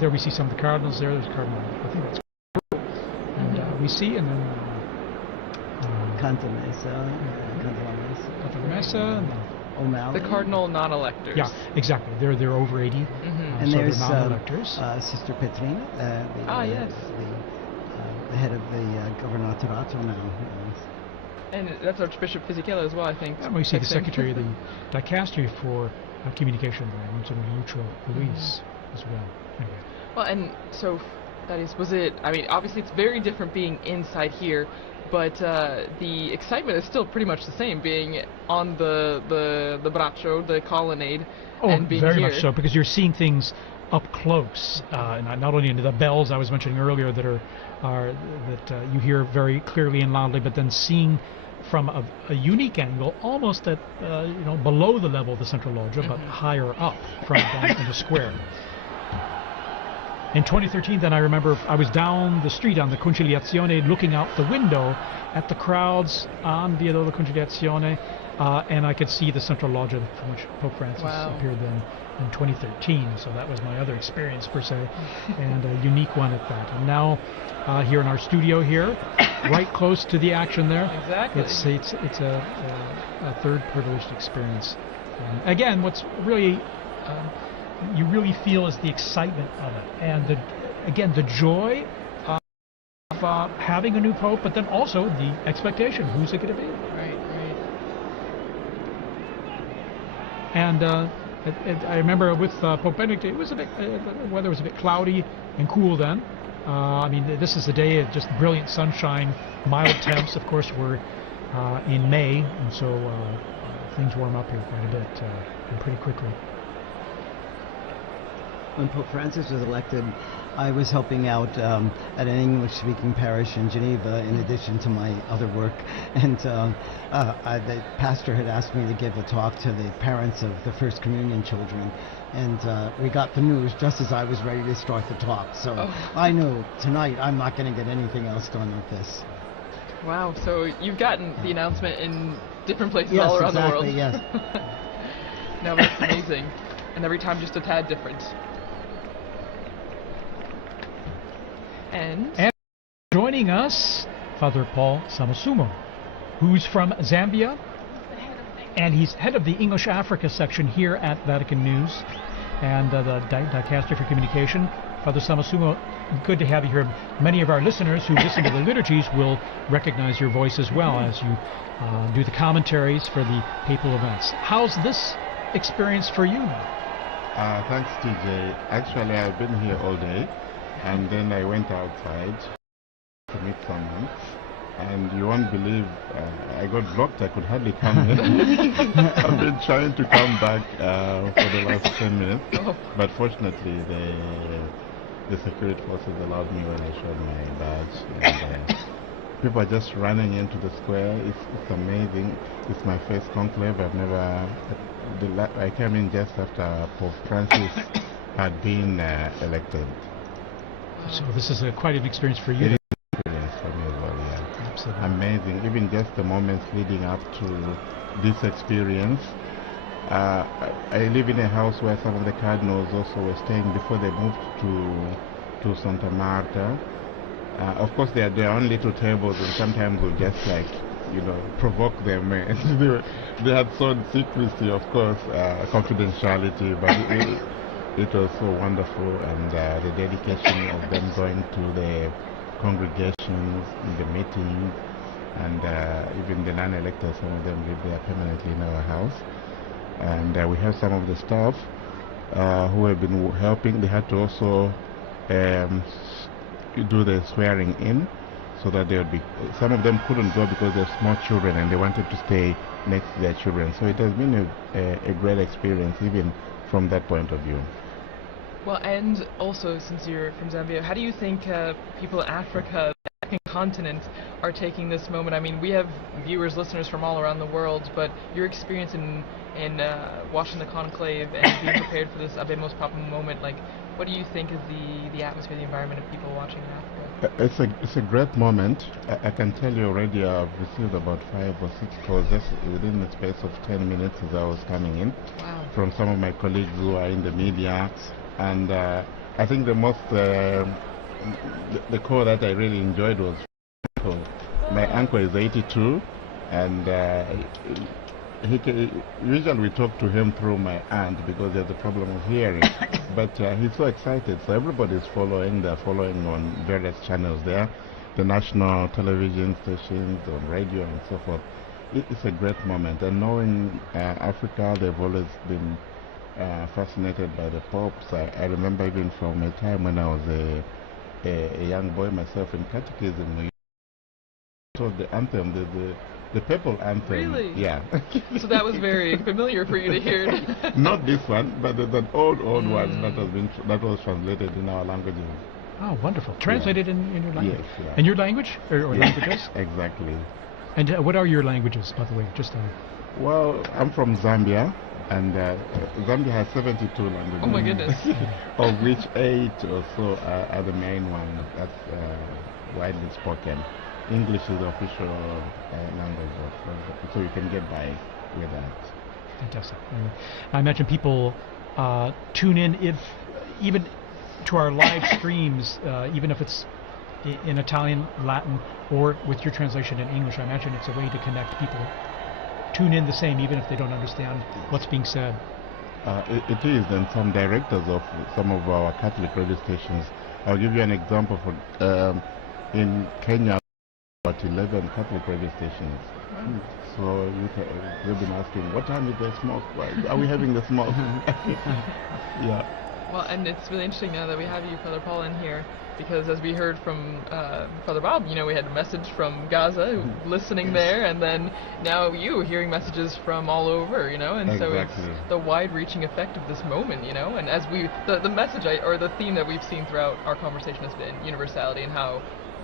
there we see some of the cardinals there. There's Cardinal, I think that's... And we see, and then... Canta Mesa, O'Malley. The cardinal non-electors. Yeah, exactly. They're over 80. And so there's they're non-electors. Sister Petrina, yes. the head of the Governatorato now. And that's Archbishop Fisichella as well, I think. And we see the secretary of the dicastery for communication, Monsignor Lucio Luis, as well. Anyway. Well, and so that is, was it? I mean, obviously it's very different being inside here, but the excitement is still pretty much the same, being on the braccio, the colonnade, and being very here. much so, because you're seeing things up close, and not only into the bells I was mentioning earlier that you hear very clearly and loudly, but then seeing from a unique angle, almost at below the level of the central loggia, but higher up from down in the square. In 2013, then I remember I was down the street on the Conciliazione looking out the window at the crowds on Via della Conciliazione, and I could see the central loggia from which Pope Francis appeared then in 2013. So that was my other experience, per se, and a unique one at that. And now here in our studio here, right close to the action there. Exactly. It's a third privileged experience. Again, what's really... you really feel is the excitement of it, and the joy of having a new pope, but then also the expectation: who's it going to be? Right. And I remember with Pope Benedict, it was a bit the weather was a bit cloudy and cool then. I mean, this is the day of just brilliant sunshine, mild temps. Of course, we're in May, and so things warm up here quite a bit and pretty quickly. When Pope Francis was elected, I was helping out at an English-speaking parish in Geneva, in addition to my other work. And the pastor had asked me to give a talk to the parents of the First Communion children. And we got the news just as I was ready to start the talk. So I knew tonight I'm not going to get anything else done with this. Wow, so you've gotten the announcement in different places all around the world. Yes, No, that's amazing. And every time just a tad different. And joining us, Father Paul Samasumo, who's from Zambia, and he's head of the English Africa section here at Vatican News and the Dicastery for Communication. Father Samasumo, good to have you here. Many of our listeners who listen to the liturgies will recognize your voice as well as you do the commentaries for the papal events. How's this experience for you now? Thanks, TJ. Actually, I've been here all day, and then I went outside to meet someone. And you won't believe, I got blocked. I could hardly come in. I've been trying to come back for the last 10 minutes, but fortunately the security forces allowed me when I showed my badge. And people are just running into the square. It's amazing. It's my first conclave. I've never. I came in just after Pope Francis had been elected. So this is quite an experience for you. For me as well, yeah. Absolutely. Amazing. Even just the moments leading up to this experience. I live in a house where some of the cardinals also were staying before they moved to Santa Marta. Of course, they had their own little tables, and sometimes we just provoke them. They had shown secrecy, of course, confidentiality, but it was so wonderful, and the dedication of them going to the congregations, in the meetings, and even the non-electors, some of them live there permanently in our house. And we have some of the staff who have been helping. They had to also do the swearing in, so that there would be, some of them couldn't go because they're small children and they wanted to stay next to their children. So it has been a great experience even from that point of view. Well, and also, since you're from Zambia, how do you think people in Africa, the African continent, are taking this moment? I mean, we have viewers, listeners from all around the world, but your experience in watching the conclave and being prepared for this Abemos Papa moment, like, what do you think is the atmosphere, the environment of people watching in Africa? It's a great moment. I can tell you already I've received about 5 or 6 calls just within the space of 10 minutes as I was coming in. Wow. From some of my colleagues who are in the media. And I think the most, the call that I really enjoyed was my uncle is 82, and usually we talk to him through my aunt because he has a problem of hearing. But he's so excited, so everybody's following. They're following on various channels there, the national television stations, on radio and so forth. It's a great moment, and knowing Africa, they've always been fascinated by the popes. I remember even from a time when I was a young boy myself in catechism, we taught the anthem, the papal anthem. Really? Yeah. So that was very familiar for you to hear. Not this one, but there's an old one that was translated in our languages. Oh, wonderful. Translated in your language. Yes. Yeah. And your language? Or Yes, languages? exactly. And what are your languages, by the way? Just Well, I'm from Zambia, and Zambia has 72 languages. Oh my goodness. Of which 8 or so are the main ones that's widely spoken. English is the official language, so you can get by with that. Fantastic. I imagine people tune in even to our live streams, even if it's in Italian, Latin, or with your translation in English. I imagine it's a way to connect people. Tune in the same, even if they don't understand what's being said. It is, and some directors of some of our Catholic radio stations. I'll give you an example. In Kenya, about 11 Catholic radio stations. Wow. So they've been asking, what time is the smoke? Why are we having the smoke? Yeah. Well, and it's really interesting now that we have you, Father Paul, in here, because as we heard from Father Bob, we had a message from Gaza, listening there, and then now you hearing messages from all over, and Exactly. so it's the wide-reaching effect of this moment, and as the message or the theme that we've seen throughout our conversation has been universality, and how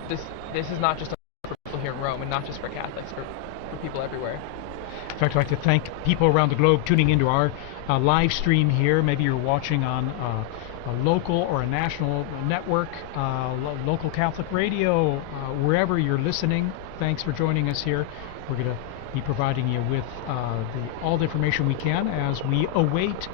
this is not just for people here in Rome, and not just for Catholics, for people everywhere. In fact, I'd like to thank people around the globe tuning into our live stream here. Maybe you're watching on a local or a national network, local Catholic radio, wherever you're listening. Thanks for joining us here. We're going to be providing you with all the information we can as we await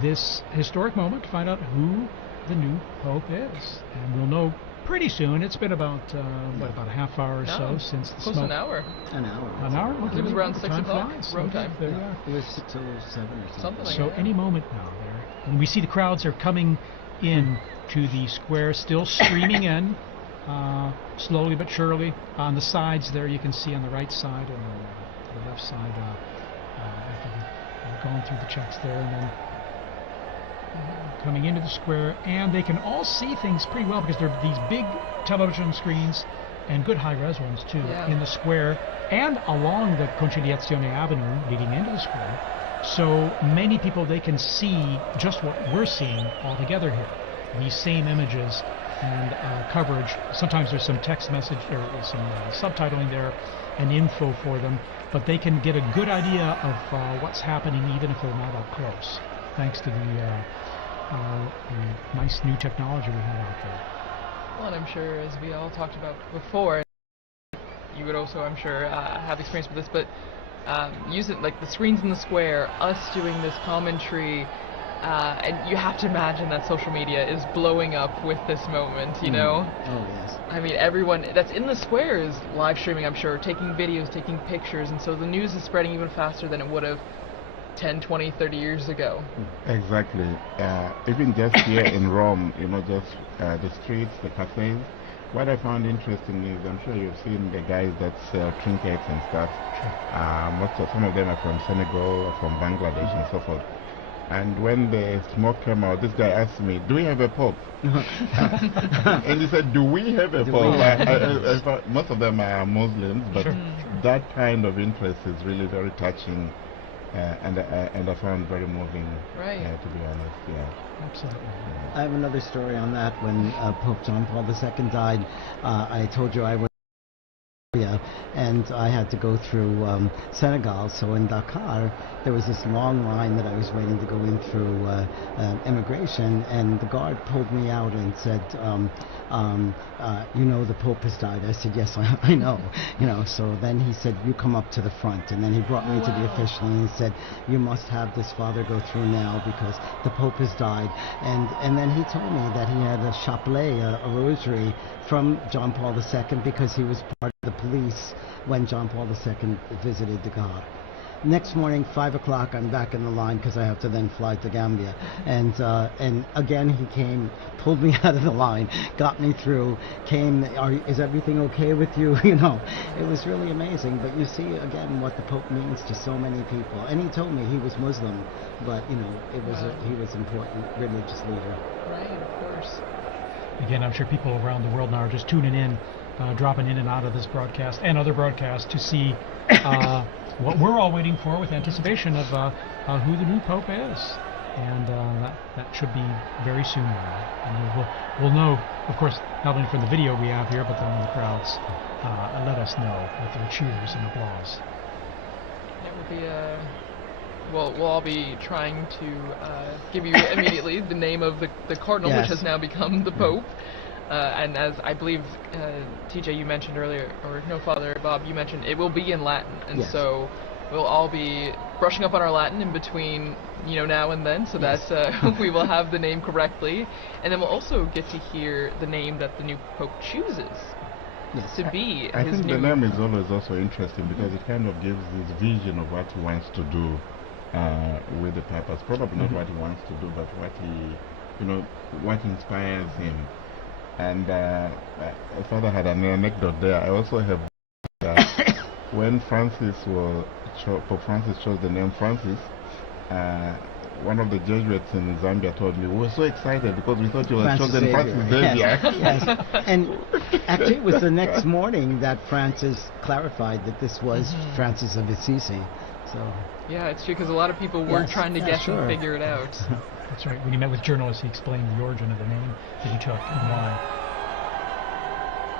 this historic moment to find out who the new Pope is. And we'll know pretty soon. It's been about about a half hour or so since the close smoke. to an hour. An hour. An hour? Okay. It was around 6 Time o'clock flies. Rome Okay, time. there you are. It was till 7 or something. Something like So that. any moment now there. And we see the crowds are coming in to the square, still streaming in, slowly but surely. On the sides there, you can see on the right side and the left side, after going through the checks there, and then coming into the square, and they can all see things pretty well because there are these big television screens and good high-res ones too in the square and along the Conciliazione Avenue leading into the square. So many people, they can see just what we're seeing all together here. These same images and coverage. Sometimes there's some text message or some subtitling there and info for them, but they can get a good idea of what's happening even if they're not up close, thanks to the nice new technology we have out there. Well, and I'm sure, as we all talked about before, you would also, I'm sure, have experience with this, but using like the screens in the square, us doing this commentary, and you have to imagine that social media is blowing up with this moment, you know? Oh, yes. I mean, everyone that's in the square is live streaming, I'm sure, taking videos, taking pictures, and so the news is spreading even faster than it would have 10, 20, 30 years ago. Exactly. Even just here in Rome, you know, just the streets, the cafes. What I found interesting is, I'm sure you've seen the guys that sell trinkets and stuff. Some of them are from Senegal, or from Bangladesh, and so forth. And when the smoke came out, this guy asked me, "Do we have a pope?" And he said, "Do we have a pope?" I thought most of them are Muslims, but that kind of interest is really very touching. And I found very moving, to be honest. Yeah, absolutely. I have another story on that. When Pope John Paul II died, I told you I was and I had to go through Senegal. So in Dakar, there was this long line that I was waiting to go in through immigration, and the guard pulled me out and said, "You know, the Pope has died." I said, "Yes, I know." You know. So then he said, "You come up to the front," and then he brought me to the official, and he said, "You must have this father go through now because the Pope has died." And then he told me that he had a chapelet, a rosary from John Paul II because he was part of the police when John Paul II visited Dakar. Next morning, 5 o'clock, I'm back in the line because I have to then fly to Gambia. And again, he came, pulled me out of the line, got me through, came, is everything okay with you? You know, it was really amazing. But you see, again, what the Pope means to so many people. And he told me he was Muslim, but, you know, he was an important religious leader. Right, of course. Again, I'm sure people around the world now are just tuning in, dropping in and out of this broadcast and other broadcasts to see what we're all waiting for with anticipation of who the new Pope is. And that should be very soon now. And we'll know, of course, not only from the video we have here, but then when the crowds let us know with their cheers and applause. It will be we'll all be trying to give you immediately the name of the cardinal, which has now become the Pope. And as I believe, TJ, you mentioned earlier, or no, Father Bob, you mentioned it will be in Latin, and so we'll all be brushing up on our Latin in between, you know, now and then, so that we will have the name correctly, and then we'll also get to hear the name that the new Pope chooses to be. I think the name is always also interesting because it kind of gives this vision of what he wants to do with the papacy. Probably not what he wants to do, but what what inspires him. And Father had an anecdote there. I also have when Pope Francis chose the name Francis, one of the Jesuits in Zambia told me, we were so excited because we thought you were chosen Francis Xavier. Yes. And actually it was the next morning that Francis clarified that this was Francis of Assisi. So yeah, it's true, because a lot of people were trying to guess and figure it out. That's right. When he met with journalists, he explained the origin of the name that he took and why.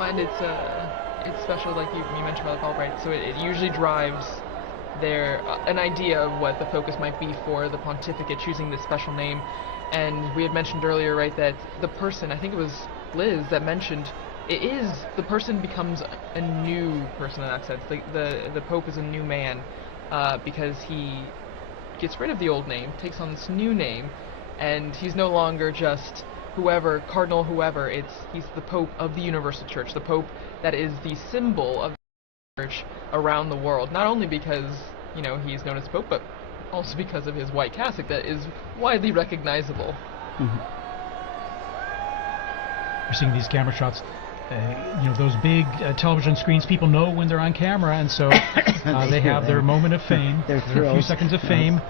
And it's special, like you mentioned about the Pope, right? So it usually drives an idea of what the focus might be for the pontificate, choosing this special name. And we had mentioned earlier, right, that the person, I think it was Liz that mentioned, the person becomes a new person in that sense. The Pope is a new man because he gets rid of the old name, takes on this new name, and he's no longer just cardinal whoever. He's the Pope of the Universal Church, the Pope that is the symbol of the Church around the world. Not only because he's known as Pope, but also because of his white cassock that is widely recognizable. you're seeing these camera shots. Those big television screens, people know when they're on camera, and so they have their moment of fame, Their their few seconds of fame,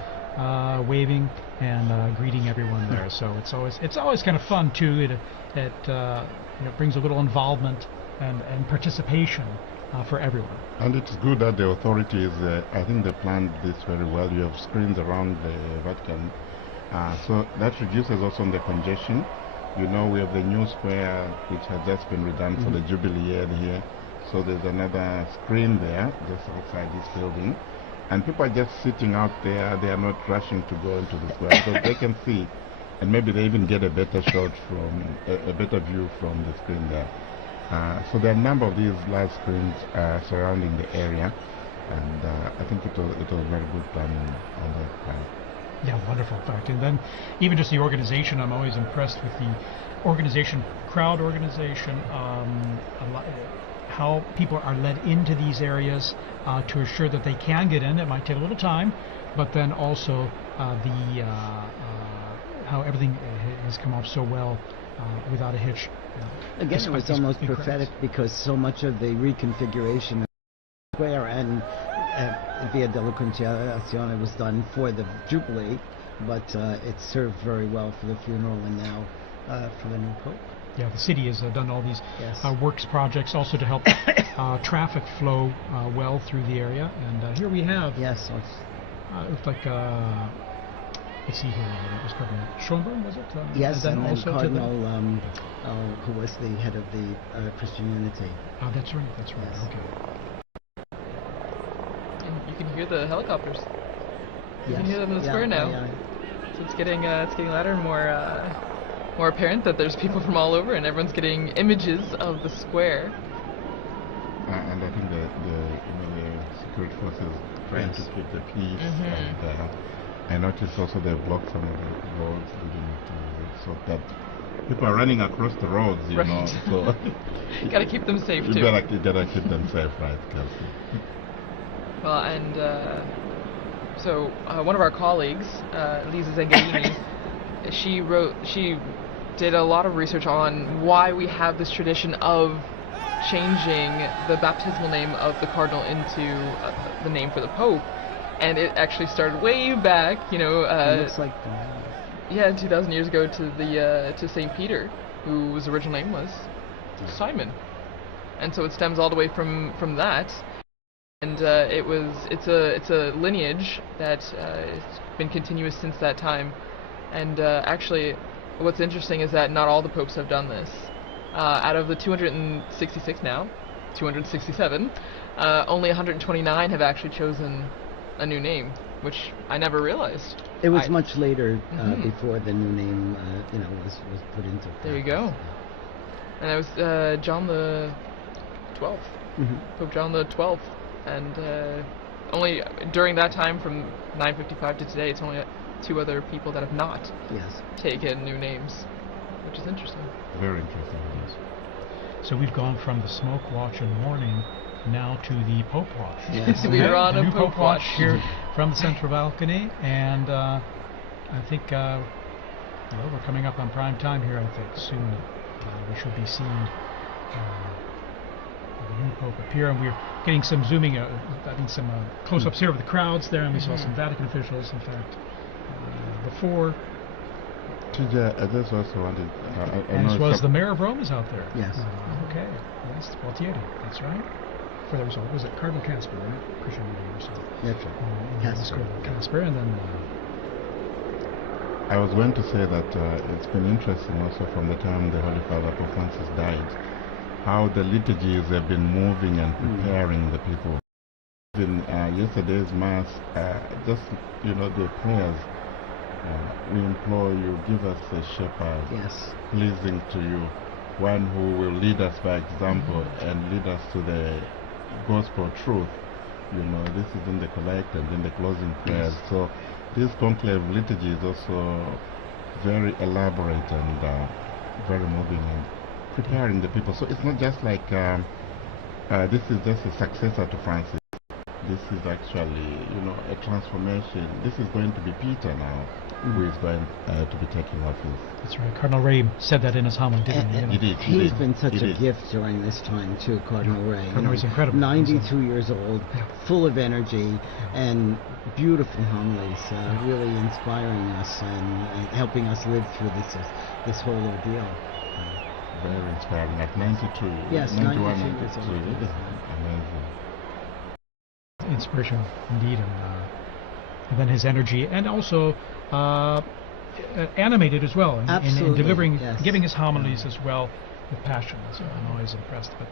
waving and greeting everyone there. So it's always kind of fun too. It brings a little involvement and participation for everyone. And it's good that the authorities, I think they planned this very well. You have screens around the Vatican, so that reduces also the congestion. We have the new square which has just been redone for the Jubilee year here. So there's another screen there just outside this building. And people are just sitting out there. They are not rushing to go into the square because they can see. And maybe they even get a better shot from, a better view from the screen there. So there are a number of these large screens surrounding the area. And I think it was very good planning on that plan. Yeah, wonderful, in fact. And then even just the organization, I'm always impressed with the organization, crowd organization, how people are led into these areas to assure that they can get in. It might take a little time, but then also how everything has come off so well without a hitch. Again, it was almost prophetic because so much of the reconfiguration of the square and Via della Conciliazione was done for the Jubilee, but it served very well for the funeral and now for the new Pope. Yeah, the city has done all these works projects also to help traffic flow well through the area. And here we have. Yes. It looks like. Let's see here. It was Cardinal Schönborn, was it? Yes, and then also Cardinal, who was the head of the Christian Unity. Oh, that's right. That's right. Yes. Okay. You can hear the helicopters. You can Yes. hear them in the square now. So it's getting louder and more apparent that there's people from all over, and everyone's getting images of the square. And I think the security forces trying to keep the peace. And I noticed also they blocked some of the roads so that people are running across the roads, you know. So you gotta keep them safe too. You gotta keep them safe, right, Kelsey? Well, and so one of our colleagues, Lisa Zengarini, she did a lot of research on why we have this tradition of changing the baptismal name of the cardinal into the name for the Pope, and it actually started way back, It looks like 2,000 years ago to Saint Peter, whose original name was Simon, and so it stems all the way from that. And it's a lineage that's been continuous since that time. And actually, what's interesting is that not all the popes have done this. Out of the 266 now, 267, only 129 have actually chosen a new name, which I never realized. it was much later before the new name, was put into practice. There you go. And it was John the 12th, Pope John the 12th. And only during that time, from 955 to today, it's only 2 other people that have not taken new names, which is interesting. Very interesting, yes. So we've gone from the smoke watch in the morning now to the Pope watch. Yes. We are on a new Pope watch watch here from the central balcony, and I think we're coming up on prime time here. I think soon we should be seeing the new Pope appear, and we're getting some zooming, some close-ups here of the crowds there, and we saw some Vatican officials, in fact, before. TJ, I just also wanted... and as well as the mayor of Rome is out there. Yes. Okay. Yes, Gualtieri, that's right. For the result, was it Cardinal Casper, right? Christian Media or so. That's right. Casper, and then... I was going to say that it's been interesting also from the time the Holy Father Pope Francis died, how the liturgies have been moving and preparing the people. In yesterday's Mass, just, the prayers, we implore you, give us a shepherd pleasing to you, one who will lead us by example and lead us to the gospel truth. This is in the collect and in the closing prayers. So this conclave liturgy is also very elaborate and very moving and preparing the people. So it's not just like this is just a successor to Francis. this is actually, a transformation. This is going to be Peter now, who is going to be taking office. That's right. Cardinal Ray said that in his homily, didn't he? He did. He's been such a gift during this time too, Cardinal Ray. Cardinal Ray's incredible. 92 years old, full of energy and beautiful homilies, really inspiring us and helping us live through this whole ordeal. Very inspiring. At 92. Yes, 91, 92 years old. Amazing. Inspirational indeed, and then his energy, and also animated as well, in delivering, giving his homilies as well with passion. So I'm always impressed. But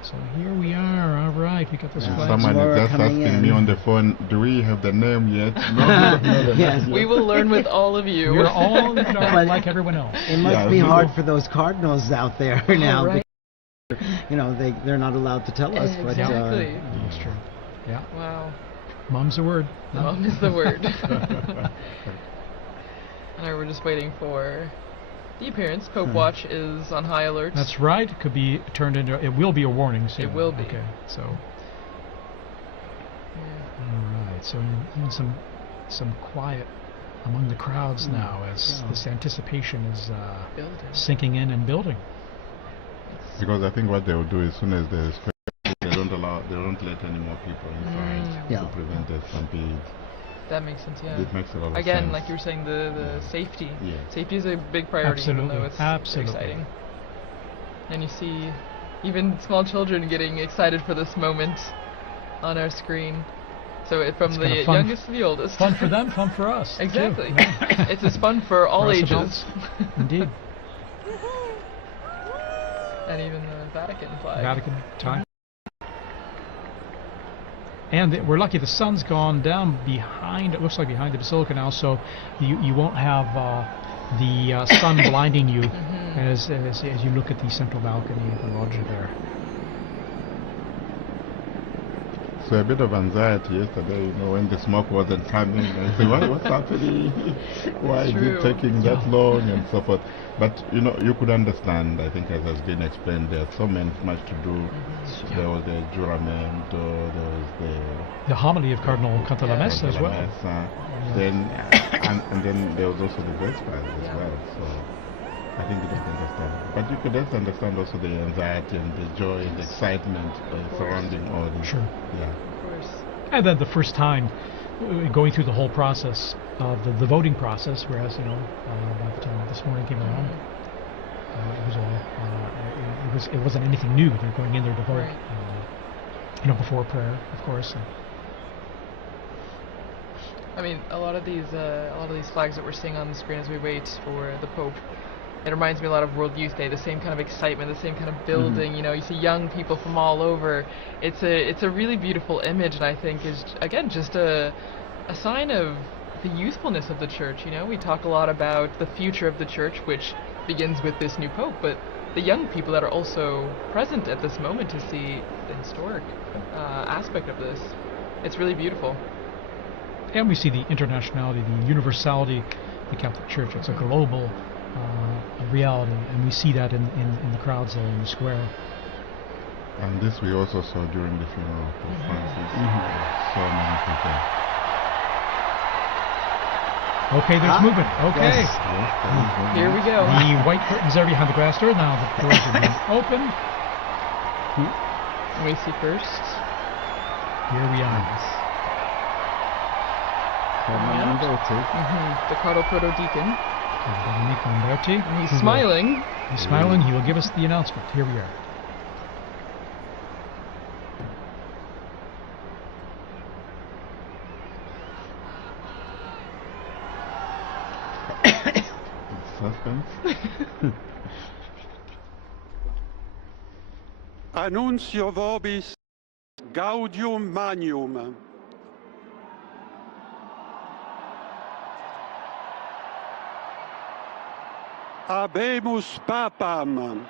so here we are. All right, we got this flag. Someone is just asking me on the phone, do we have the name yet? No, yes. We will learn with all of you. We're all like everyone else. It must be hard for those cardinals out there now. Right. They're not allowed to tell us. Exactly. But, that's true. Yeah. Wow. Mom's the word. Mom is the word. And we're just waiting for the appearance. Pope Watch is on high alert. That's right. It could be turned into. It will be a warning soon. It will be. Okay. So. All right. So even some quiet among the crowds now as this anticipation is sinking in and building. Because I think what they will do as soon as there's they don't let any more people inside to prevent the stampede. That makes sense, yeah. It makes a lot of sense. Again, like you were saying, the safety. Yeah. Safety is a big priority, even though it's Absolutely. exciting. And you see even small children getting excited for this moment on our screen. So from the youngest to the oldest. Fun for them, fun for us. Exactly. Too. Yeah. It's as fun for all ages. Indeed. And even the Vatican flag. Vatican time. And we're lucky the sun's gone down behind, it looks like behind the Basilica now, so you won't have the sun blinding you as you look at the central balcony of the loggia there. So a bit of anxiety yesterday, when the smoke wasn't coming. I said, what's happening? Why is it taking that long and so forth? But you could understand. I think, as has been explained, there's so much to do. There was the juramento, there was the homily of Cardinal Cantalamessa as well. Then and then there was also the Vespers as well. So I think you don't understand. But you could just understand also the anxiety and the joy and the excitement surrounding all this. Sure. Yeah. Of course. And then the first time going through the whole process of the voting process, whereas by the time this morning came around, it wasn't anything new. They're going in there to vote, before prayer, of course. I mean, a lot of these flags that we're seeing on the screen as we wait for the Pope, it reminds me a lot of World Youth Day. The same kind of excitement, the same kind of building. You see young people from all over. It's a really beautiful image, and I think is again just a sign of the youthfulness of the Church. We talk a lot about the future of the Church, which begins with this new Pope, but the young people that are also present at this moment to see the historic aspect of this. It's really beautiful. And we see the internationality, the universality of the Catholic Church. It's a global reality, and we see that in the crowds there in the square. And this we also saw during the funeral of Pope Francis. So many people. Okay, there's movement. Okay. Yes, Here we go. The white curtains are behind the glass door. Now the doors are being opened. We see first. Here we are. The Cardinal Proto-Deacon. Dominic Lamberti. And he's smiling. He's smiling. He will give us the announcement. Here we are. Suspense. Annuncio vobis gaudium magnum. Habemus papam.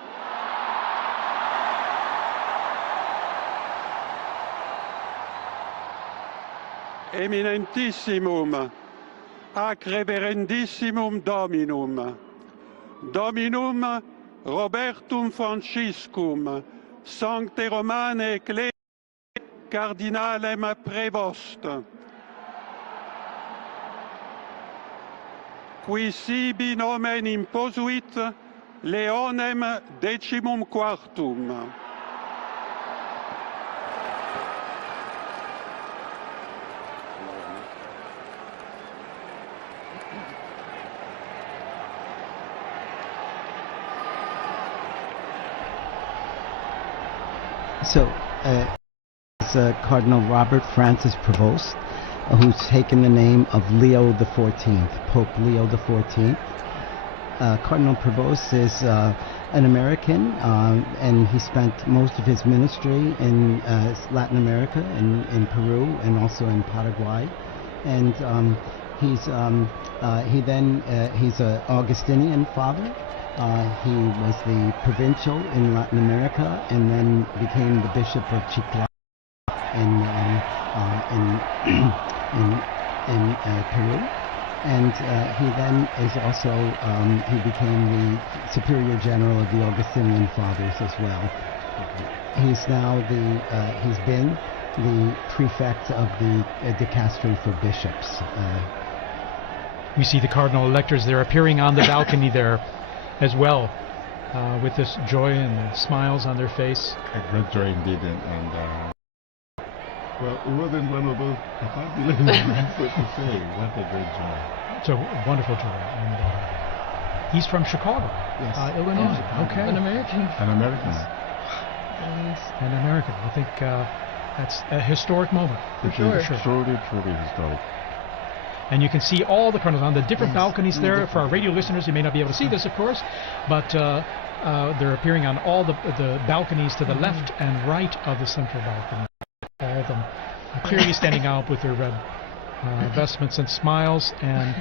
Eminentissimum, ac reverendissimum Dominum, Dominum Robertum Franciscum, Sancte Romane Ecclesiae Cardinalem Prevost. Qui sibi nomen imposuit Leonem decimum quartum. So, it's Cardinal Robert Francis Prevost, who's taken the name of Leo XIV, Pope Leo XIV. Cardinal Prevost is an American, and he spent most of his ministry in Latin America, in Peru, and also in Paraguay. And he's an Augustinian father. He was the provincial in Latin America, and then became the Bishop of Chiclayo in Peru. And he then is also he became the Superior General of the Augustinian Fathers as well. He's now he's been the prefect of the dicastery for bishops. We see the cardinal electors there appearing on the balcony there as well, with this joy and smiles on their face. A great joy indeed, and well, it wasn't one of those, I can't believe it's so to say, what a great joy. It's a wonderful joy, and he's from Chicago, Yes. Illinois. Okay. An American. An American. An American. I think that's a historic moment. For sure. Truly historic. And you can see all the cardinals on the different Yes, balconies there. For our radio listeners, you may not be able to see this, of course, but they're appearing on all the balconies to the left and right of the central balcony. All of them clearly standing out with their red vestments and smiles, and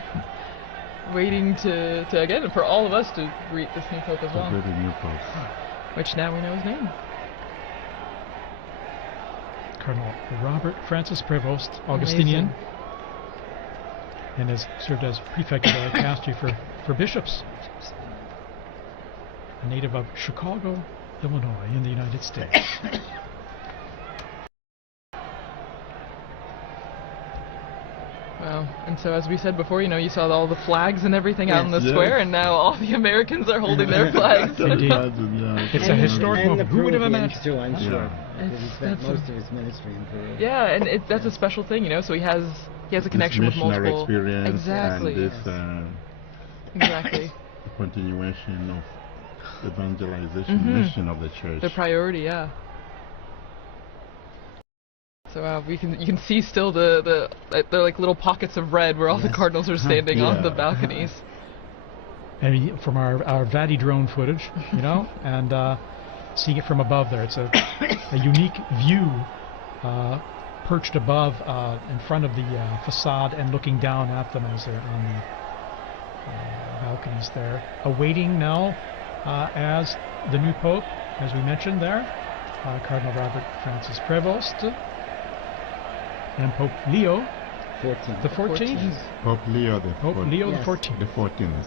Waiting to again, for all of us to greet this new Pope as well. The new Pope. Which now we know his name. Cardinal Robert Francis Prevost, Augustinian, Amazing. and has served as prefect of the dicastery for bishops. A native of Chicago, Illinois, in the United States. Wow. And so, as we said before, you saw all the flags and everything out in the Yes. square, and now all the Americans are holding their flags. Indeed. Yeah. It's a historic and moment. the Who would have Peruvians imagined? too, I'm sure. Because he spent That's most of his ministry in Peru. Yeah, and that's a special thing, So he has a connection with missionary multiple. experience Exactly. and this Exactly. continuation of evangelization mission of the church. The priority, yeah. So you can see still the like little pockets of red where all the Yes. cardinals are standing on the Yeah. balconies. And from our Vati drone footage, and seeing it from above there, it's a unique view, perched above in front of the facade and looking down at them as they're on the balconies there, awaiting now as the new Pope, as we mentioned there, Cardinal Robert Francis Prevost, and Pope Leo 14. the 14th. Pope Leo the Pope Leo the Yes. 14th. The 14th.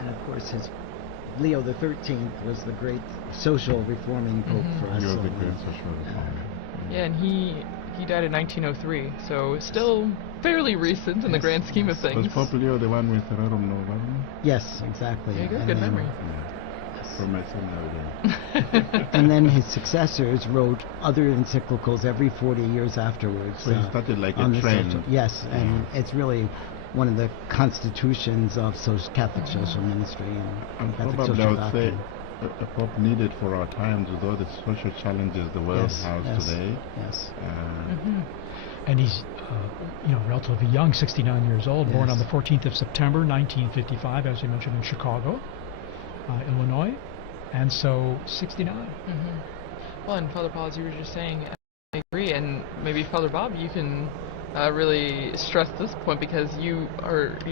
And of course, Leo the 13th was the great social reforming pope for us. Leo all. the great social reformer. Yeah, and he died in 1903, so still fairly recent in the Yes. grand scheme of Was things. Pope Leo the one with Rerum Novarum? Yes, exactly. There you go, And good then- memory. From my seminary then. And then his successors wrote other encyclicals every 40 years afterwards. So he started like on a the trend. yes, and it's really one of the constitutions of Catholic social ministry And Catholic probably I social would say doctrine. a pope needed for our times with all the social challenges the world Yes, has yes, today. yes. And he's, relatively young, 69 years old, born Yes. on the 14th of September, 1955, as you mentioned, in Chicago, Illinois, and so 69. Well, and Father Paul, as you were just saying, I agree, and maybe Father Bob, you can really stress this point because you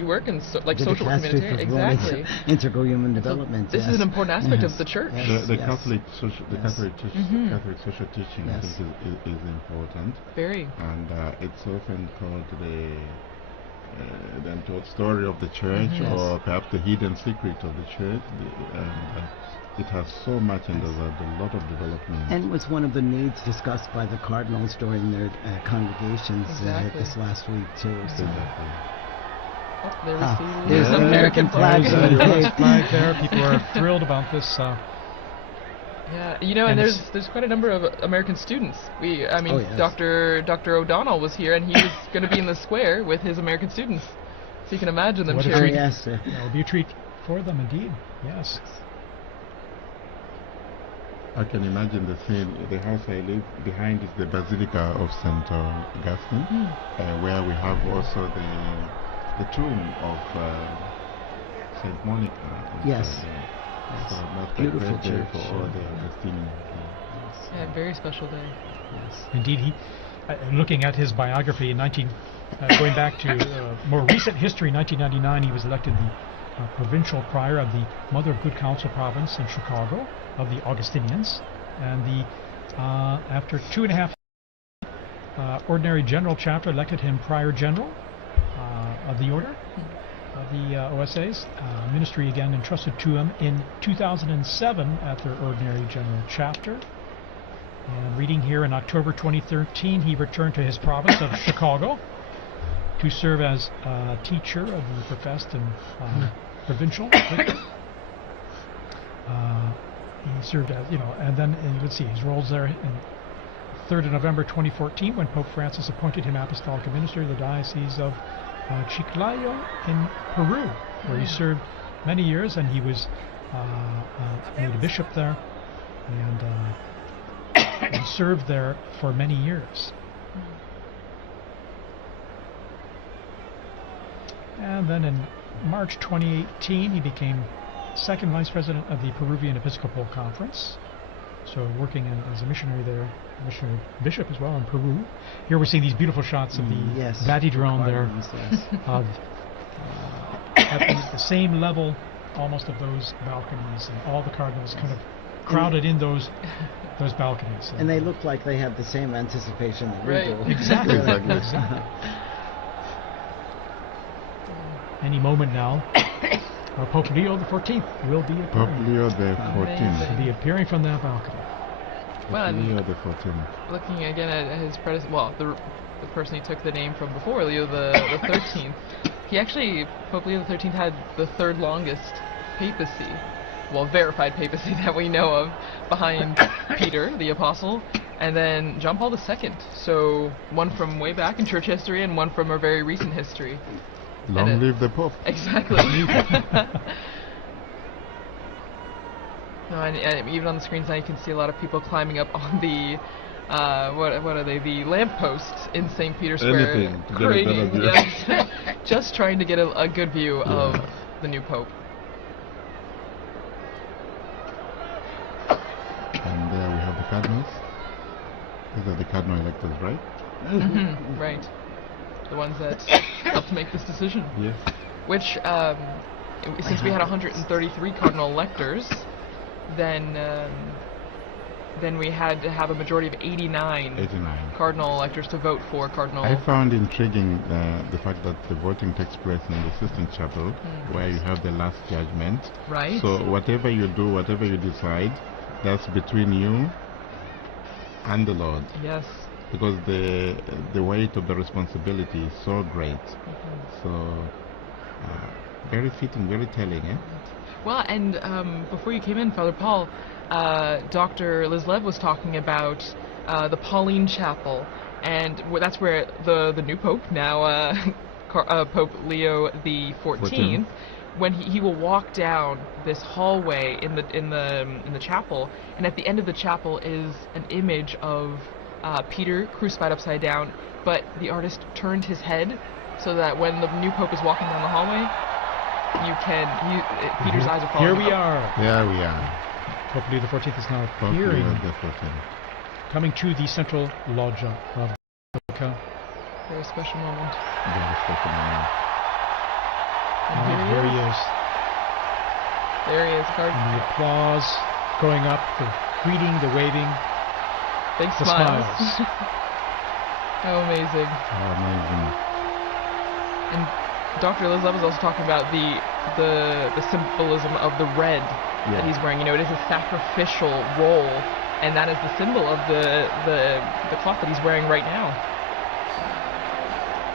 work in social The work dicastery community, for Women's exactly. Integral human So development. this yes. is an important aspect Yes. of the church. Yes, The yes. Catholic social, the Yes. Catholic social teaching, I Yes. think, is important, Very. and it's often called the untold story of the church, Yes. or perhaps the hidden secret of the church. And it has so much, and there's a lot of development. And was one of the needs discussed by the cardinals during their congregations Exactly. this last week too. So. Exactly. Oh, there we see There's the an American flag. There's on the a tape. flag there. People are thrilled about this. Yeah, you know, and And there's quite a number of American students. I mean, Oh, yes. Dr. O'Donnell was here, and he was going to be in the square with his American students. So you can imagine them What a Oh, cheering. treat. yes. It'll be a treat for them, indeed. Yes. I can imagine the scene. The house I live behind is the Basilica of St. Augustine, where we have also the tomb of St. Monica. Yes. So that's a Beautiful great day church. for all the Augustinians. Yeah, very special day. Indeed, he. Looking at his biography in going back to more recent history, 1999, he was elected the provincial prior of the Mother of Good Counsel province in Chicago of the Augustinians, and the after 2.5 ordinary general chapter elected him prior general of the order of the OSAs. Ministry again entrusted to him in 2007 at their ordinary general chapter. And reading here, in October 2013, he returned to his province of Chicago to serve as teacher of the professed and provincial. He served as, and then you would see his roles there. In 3rd of November 2014, when Pope Francis appointed him apostolic minister of the Diocese of Chiclayo in Peru, where he served many years, and he was made a bishop there, and he served there for many years. And then in March 2018, he became second vice president of the Peruvian Episcopal Conference, so working as a missionary there, missionary bishop as well in Peru. Here we're seeing these beautiful shots of the Yes. Vaticano there, Cardinals, yes. of at the same level almost of those balconies, and all the cardinals kind of crowded in those balconies. And they look like they have the same anticipation that Right. we do. Exactly. Exactly. Exactly. Any moment now, Pope Leo XIV will be Pope appearing. Leo the Amazing. 14th. Will be appearing from that balcony. Well, Pope and Leo the 14th. looking again at his predecessor, well, the person he took the name from before, Leo the 13th, he actually, Pope Leo the 13th had the third longest papacy, well, verified papacy that we know of, behind Peter, the apostle, and then John Paul II. So one from way back in church history and one from our very recent history. Long And live the Pope. Exactly. No, and even on the screens now you can see a lot of people climbing up on the what are they, the lampposts in St. Peter's Square, Anything to get a craning, better view. yes, just trying to get a good view of the new Pope. And there we have the cardinals. These are the cardinal electors, right? Mhm, right. The ones that helped make this decision. Yes. Which, since we had 133 cardinal electors, then we had to have a majority of 89 89. cardinal electors to vote for cardinal. I found intriguing the fact that the voting takes place in the Sistine Chapel, where you have the last judgment. Right. So whatever you do, whatever you decide, that's between you and the Lord, Yes. because the weight of the responsibility is so great. So very fitting, very telling, eh? Well, and before you came in, Father Paul, Dr. Liz Lev was talking about the Pauline Chapel, and that's where the new Pope, now Pope Leo the 14th, when he will walk down this hallway in the chapel, and at the end of the chapel is an image of Peter crucified upside down, but the artist turned his head so that when the new Pope is walking down the hallway, Peter's eyes are following. Here we are. There we are. Pope Leo XIV is now Pope appearing, Leo the 14th. coming to the central loggia of Basilica. Very special moment. Very special moment. And And here here he he is. is. There he is, Cardinal. And the applause going up, the greeting, the waving, Big the smiles. smiles. How amazing. How amazing. And Dr. Elizabeth was also talking about the symbolism of the red that he's wearing. You know, it is a sacrificial role, and that is the symbol of the cloth that he's wearing right now.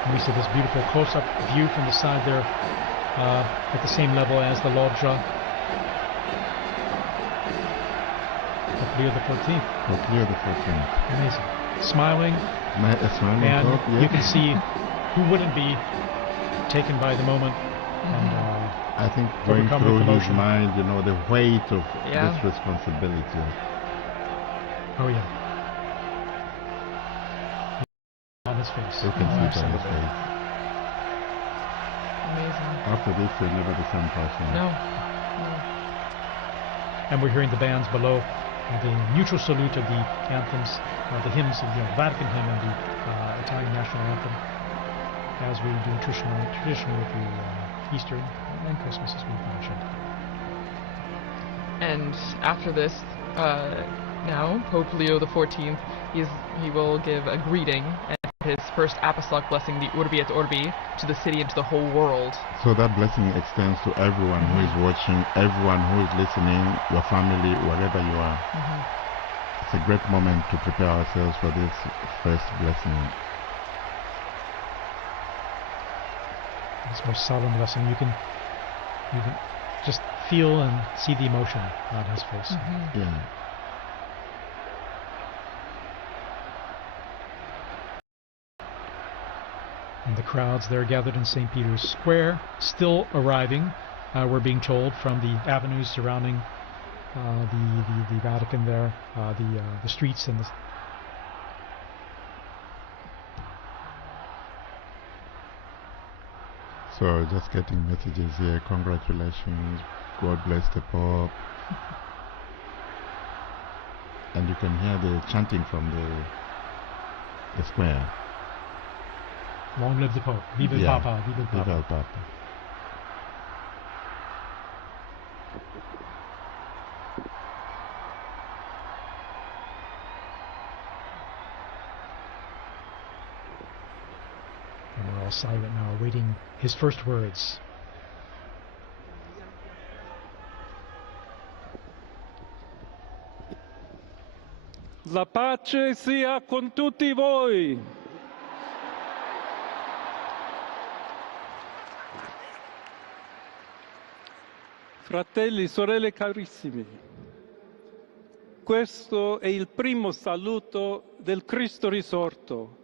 And we see this beautiful close-up view from the side there, at the same level as the loggia of Leo the 14th. Leo the 14th. Amazing. Smiling, Smiling and top, yeah. you can see who wouldn't be taken by the moment. And I think going overcome through with his emotion. mind, you know, the weight of this responsibility. Oh yeah. On his face. You can see it on his face. Amazing. After this, he'll never be the same person. No. And we're hearing the bands below, the mutual salute of the anthems, the hymns, the Vatican hymn and the Italian national anthem, as we do traditionally with the Easter and Christmas, as we've mentioned. And after this, now Pope Leo the 14th, he will give a greeting and his first apostolic blessing, the Urbi et Orbi, to the city and to the whole world. So that blessing extends to everyone who is watching, everyone who is listening, your family, wherever you are. It's a great moment to prepare ourselves for this first blessing. This most solemn blessing, you can just feel and see the emotion on his face. Yeah. And the crowds there gathered in St. Peter's Square, still arriving, we're being told, from the avenues surrounding the Vatican there, the streets and the... So just getting messages here, congratulations, God bless the Pope. And you can hear the chanting from the square. Long live the Pope. Viva il Papa. Viva il Papa. Viva il Papa. And we're all silent now, awaiting his first words. La pace sia con tutti voi. Fratelli, sorelle carissimi, questo è il primo saluto del Cristo risorto,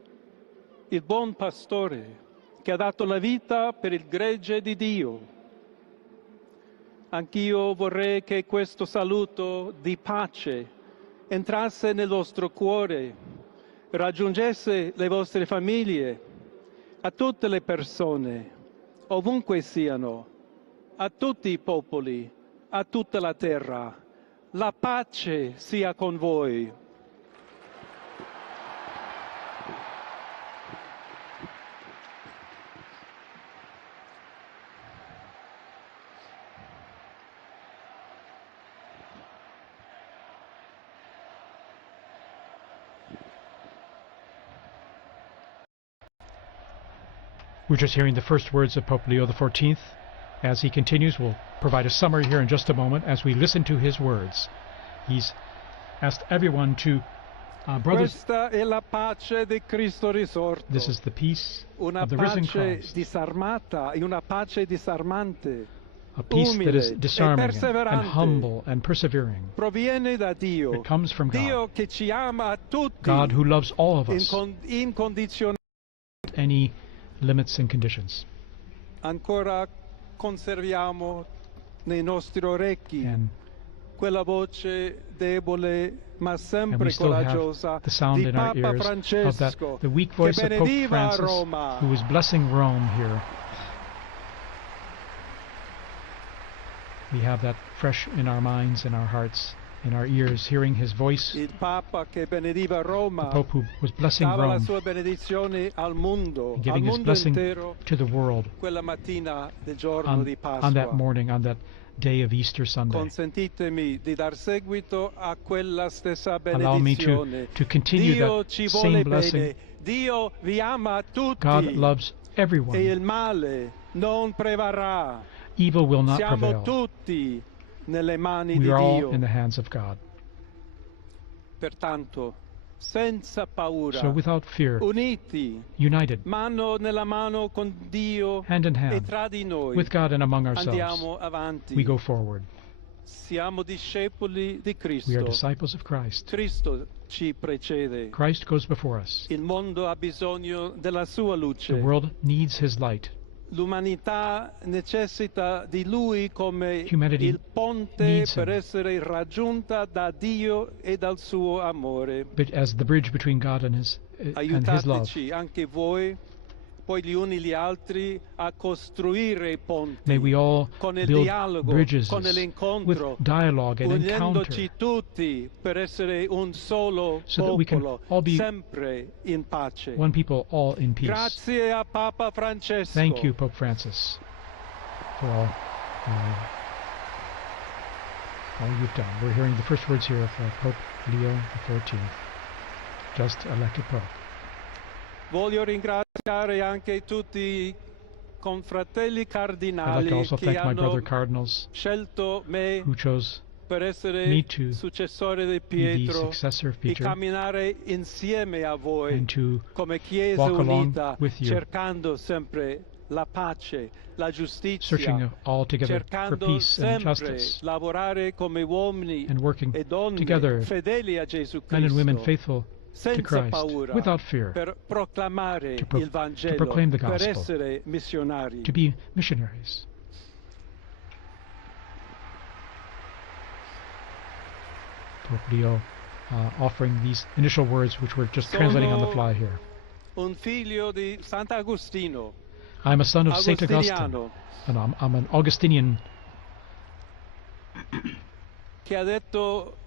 il buon pastore che ha dato la vita per il gregge di Dio. Anch'io vorrei che questo saluto di pace entrasse nel vostro cuore, raggiungesse le vostre famiglie, a tutte le persone, ovunque siano, a tutti i popoli, a tutta la terra. La pace sia con voi. We're just hearing the first words of Pope Leo XIV. As he continues, we'll provide a summary here in just a moment as we listen to his words. He's asked everyone to, brothers, Questa è la pace di Cristo risorto. this is the peace Una of the risen pace Christ, disarmata e una pace disarmante. a peace that is umile disarming e perseverante. and humble and persevering. Proviene da Dio. It comes from God, Dio che ci ama a tutti. God who loves all of us, Incondizionatamente. without any limits and conditions. Ancora conserviamo nei nostri orecchi And quella voce debole ma And sempre we still coraggiosa have the sound di in our Papa ears of that, Francesco the weak che voice of Pope benediva Francis, Roma. who was blessing Rome here. We have that fresh in our minds, in our hearts, in our ears, hearing his voice. Il Papa che benediva The Roma Pope who was blessing dava la Rome, sua benedizione al mondo, and al giving his mondo blessing intero to the world quella mattina del giorno di on that Pasqua. morning, on that day of Easter Sunday. Consentitemi di dar seguito a quella stessa Allow me benedizione. to continue Dio that ci same vuole blessing. bene. Dio vi ama tutti. God loves everyone. e il male non prevarrà. Evil will not Siamo prevail. tutti nelle mani We di are all Dio. in the hands of God. Pertanto, senza paura, So without fear, uniti, united, mano nella mano con Dio hand in e hand, tra di noi, with God and among ourselves, andiamo avanti. we go forward. Siamo discepoli di Cristo. We are disciples of Christ. Cristo ci precede. Christ goes before us. Il mondo ha bisogno della sua luce. The world needs his light. L'umanità necessita di Lui come Humanity il ponte needs per him. essere raggiunta da Dio e dal suo amore. But as the bridge between God and his love. Aiutateci anche voi, poi gli uni gli altri, a costruire i ponti May we all con il build dialogo, bridges con with l'incontro, dialogue and encounter, unendoci tutti per essere un solo so that we can popolo, all be sempre in pace. one people, all in peace. Grazie a Papa Francesco. Thank you, Pope Francis, for all you've done. We're hearing the first words here of Pope Leo XIV, just elected Pope. Voglio ringraziare anche tutti i confratelli I'd like cardinali to also che thank my brother hanno cardinals scelto me who chose per essere me to successore di be the Pietro successor of e Peter camminare insieme a voi and to come Chiesa walk along unita, with you, cercando sempre la pace, la giustizia, searching all together for cercando peace and sempre justice, lavorare come uomini and working e donne together, fedeli a Gesù men and women Cristo, faithful to senza Christ, paura, without fear, per proclamare to il Vangelo, proclaim the per gospel, essere missionari. to be missionaries. Pope Leo offering these initial words, which we're just translating on the fly here. Un figlio di Sant'Agostino, I'm a son of Saint Augustine, agostiniano, and I'm an Augustinian che ha detto: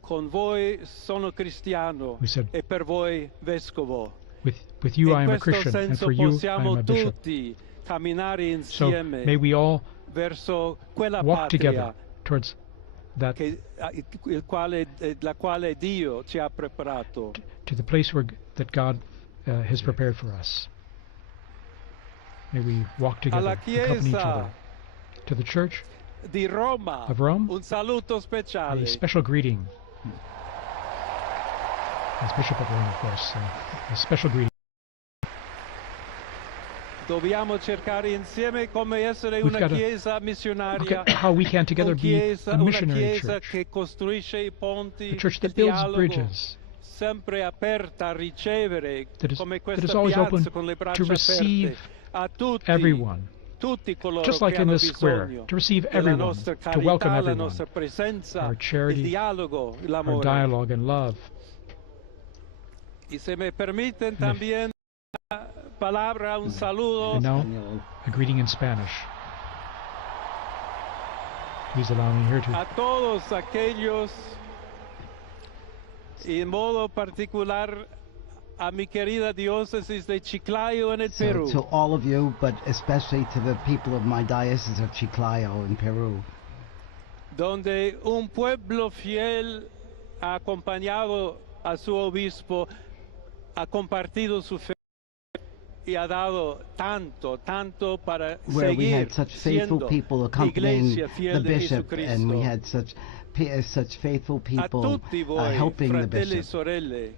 con voi sono cristiano who said, e per voi vescovo. with you I In am a questo Christian, and senso for you I am possiamo a bishop. tutti camminare So insieme may we all verso quella walk together patria towards that, la quale Dio ci ha preparato. to the place that God has prepared for us. May we walk together, Alla accompany each other. Chiesa To the Church di Roma, of Rome, un saluto speciale. a special greeting. As Bishop of Rome, of course, a special greeting. Dobbiamo cercare insieme come essere We've una got to chiesa look missionaria, at how we can together be a una missionary chiesa church, che costruisce i ponti, a church that il builds dialogo, bridges, sempre aperta a ricevere, that is come that questa is always piazza open con le to braccia receive aperte a tutti, everyone, tutti coloro just like che in hanno this square, bisogno to receive della everyone, nostra to welcome carità, la everyone, nostra presenza, our charity, il dialogo, our l'amore. dialogue and love. Y se me permiten también una palabra, un saludo. And now, a greeting in Spanish. Please allow me here to A todos aquellos, y en modo particular a mi querida diócesis de Chiclayo en el So Perú, to all of you, but especially to the people of my diocese of Chiclayo in Peru, donde un pueblo fiel ha acompañado a su obispo, ha compartido su fe y ha dado tanto, tanto para where we seguir had such faithful siendo people accompanying iglesia the fiel de bishop, and we Jesucristo. had such faithful A people tutti voi, helping the fratelli e bishop. sorelle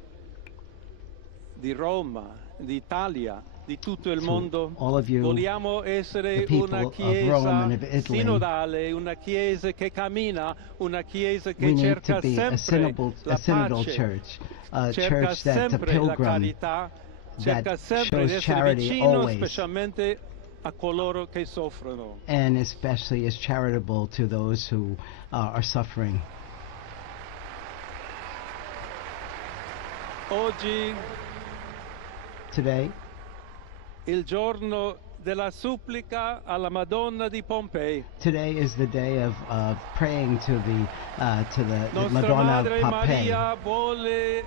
di Roma, d'Italia, di tutto il To mondo, all of you, vogliamo essere the people una of chiesa Rome and of Italy, sinodale, una chiesa che cammina, una chiesa che we need cerca to be a sempre la synodal pace, church, a cerca church that's a sempre la pilgrim, carità, cerca that sempre di shows essere charity vicino always, specialmente a coloro che soffrono. and especially is charitable to those who are suffering. Oggi Today, il giorno della supplica alla Madonna di Pompei. today is the day of praying to the Nostra Madonna of Madre Pompeii. Maria vuole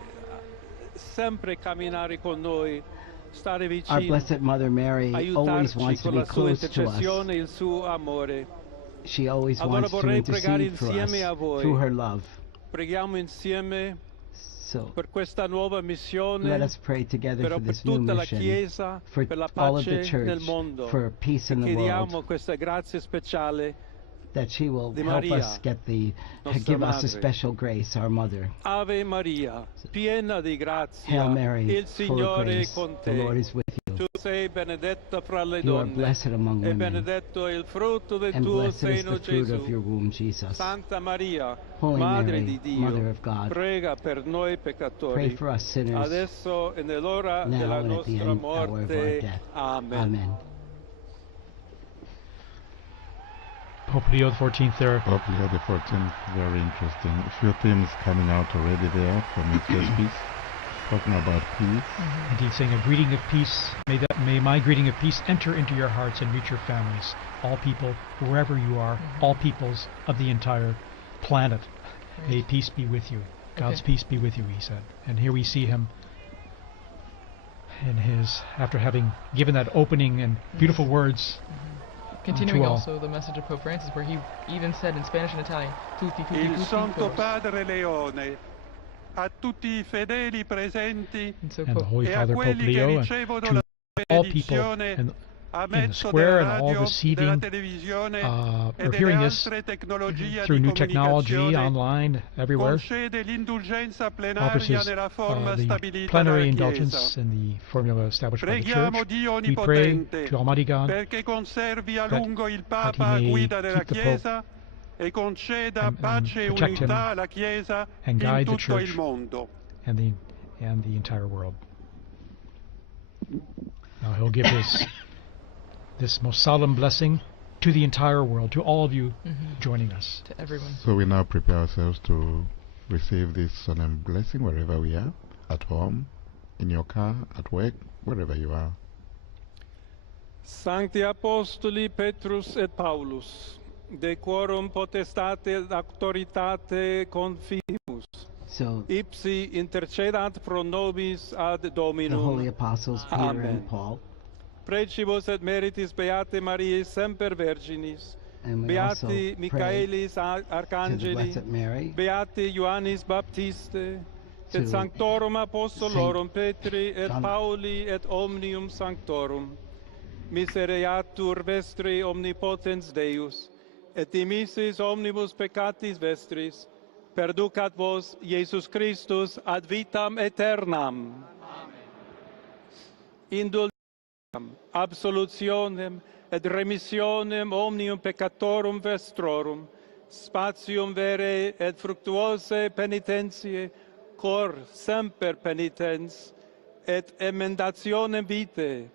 sempre camminare con noi, stare Our vicino, Blessed Mother Mary always aiutarci wants to con be la sua close to intercessione us. e il suo amore. She always Allora wants to vorrei pregare intercede for us insieme a voi. through her love. Preghiamo insieme So per questa nuova missione, let us pray together per for this new tutta la mission, Chiesa, for per la all of the pace nel church, mondo. for peace in the Chiediamo world, questa grazia speciale that she will di help Maria, us get nostra give us a madre. special grace, our mother. Ave Maria, piena di grazia, Hail Mary, il full of Signore è grace, con the Lord te. is with you. Tu sei benedetta fra le You are donne, blessed among e women, benedetto il frutto del and tuo blessed is seno the fruit of Gesù. your womb, Jesus. Santa Maria, Holy Madre Mary, di Dio, Mother of God, prega per noi pray peccatori, for us sinners, adesso e nell'ora now della and at the nostra end hour of our morte. death. Amen. Amen. Pope Leo XIV there. Pope Leo XIV, very interesting. A few themes coming out already there from his first piece, talking about peace. Indeed, saying a greeting of peace. May my greeting of peace enter into your hearts and reach your families. All people, wherever you are, all peoples of the entire planet. May peace be with you. God's peace be with you, he said. And here we see him in his, after having given that opening and beautiful words. Continuing to all. also the message of Pope Francis, where he even said in Spanish and Italian, tutti, tutti, Il tutti, Santo todos. Padre Leone, a tutti I fedeli presenti And so And the Pope, Holy e a Father Pope quelli che Leo and ricevono to la all people benedizione in a the mezzo square della and all radio, della receiving televisione e or delle hearing this altre tecnologie through di new technology, comunicazione, online, everywhere. concede l'indulgenza Offers plenaria his, nella forma the stabilita plenary dalla indulgence Chiesa. in the formula established by the Preghiamo Church. Dio We pray Onnipotente to Almighty God perché conservi a that lungo il he Papa a may guida della keep the Pope Chiesa e conceda and pace e protect him unità alla Chiesa and in guide the tutto il Church mondo. and the entire world. Now he'll give this most solemn blessing to the entire world, to all of you joining us. to everyone. So we now prepare ourselves to receive this solemn blessing wherever we are, at home, in your car, at work, wherever you are. Sancti Apostoli Petrus et Paulus, de quorum potestate et auctoritate confimus, So ipsi intercedant pro nobis ad the Dominum. holy apostles Peter Amen. and Paul, Precibus et meritis Beate Mariae semper Virginis, and we also Beati pray Michaelis to the Arcangeli, Blessed Mary, Beati Ioannis Baptiste, to et Sanctorum Apostolorum Petri et John- Pauli et omnium Sanctorum, misereatur vestri omnipotens Deus, et dimissis omnibus peccatis vestris, perducat vos Iesus Christus ad vitam aeternam. Indulgentem, absolutionem et remissionem omnium peccatorum vestrorum, spatium vere et fructuose penitentiae, cor semper penitens, et emendationem vitae,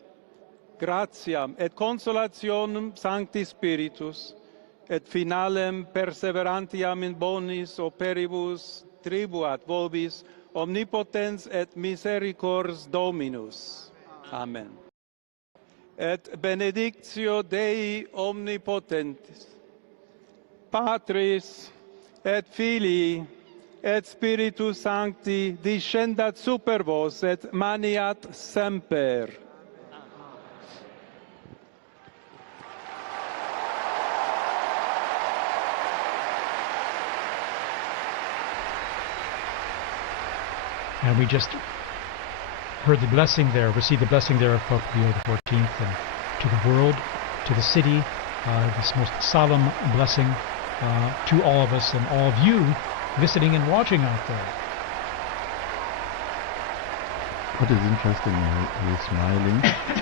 gratiam et consolationem Sancti Spiritus, et finalem perseverantiam in bonis operibus tribuat vobis omnipotens et misericors Dominus. Amen. Et benedictio Dei omnipotentis, Patris et Filii et Spiritus Sancti descendat super vos et maniat semper. And we just heard the blessing there, received the blessing there of Pope Leo XIV, and to the world, to the city, this most solemn blessing to all of us and all of you listening and watching out there. What is interesting, he's smiling,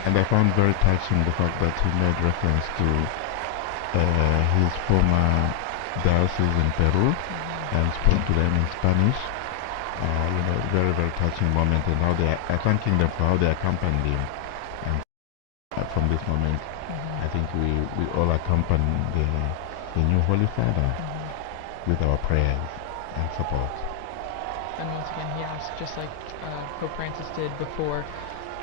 and I found very touching the fact that he made reference to his former diocese in Peru and spoke to them in Spanish. Very, very touching moment, and how they are thanking them for how they accompanied him. And from this moment, I think we all accompany the new Holy Father with our prayers and support. And once again, he asked, just like Pope Francis did before,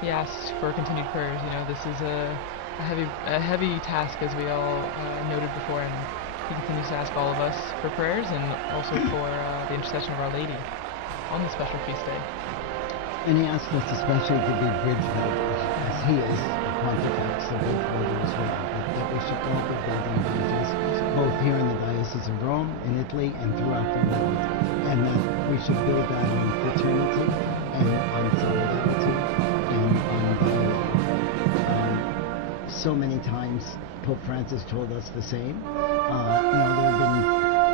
he asked for continued prayers. You know, this is a heavy task, as we all noted before, and he continues to ask all of us for prayers and also for the intercession of Our Lady on the special feast day. and he asked us especially to be bridge builders, as he is the Pontifex, the bridge builder as well, that we should all be building bridges, both here in the diocese dioceses of Rome, in Italy, and throughout the world, and that we should build that on fraternity and on solidarity and on dialogue. So many times Pope Francis told us the same. There have been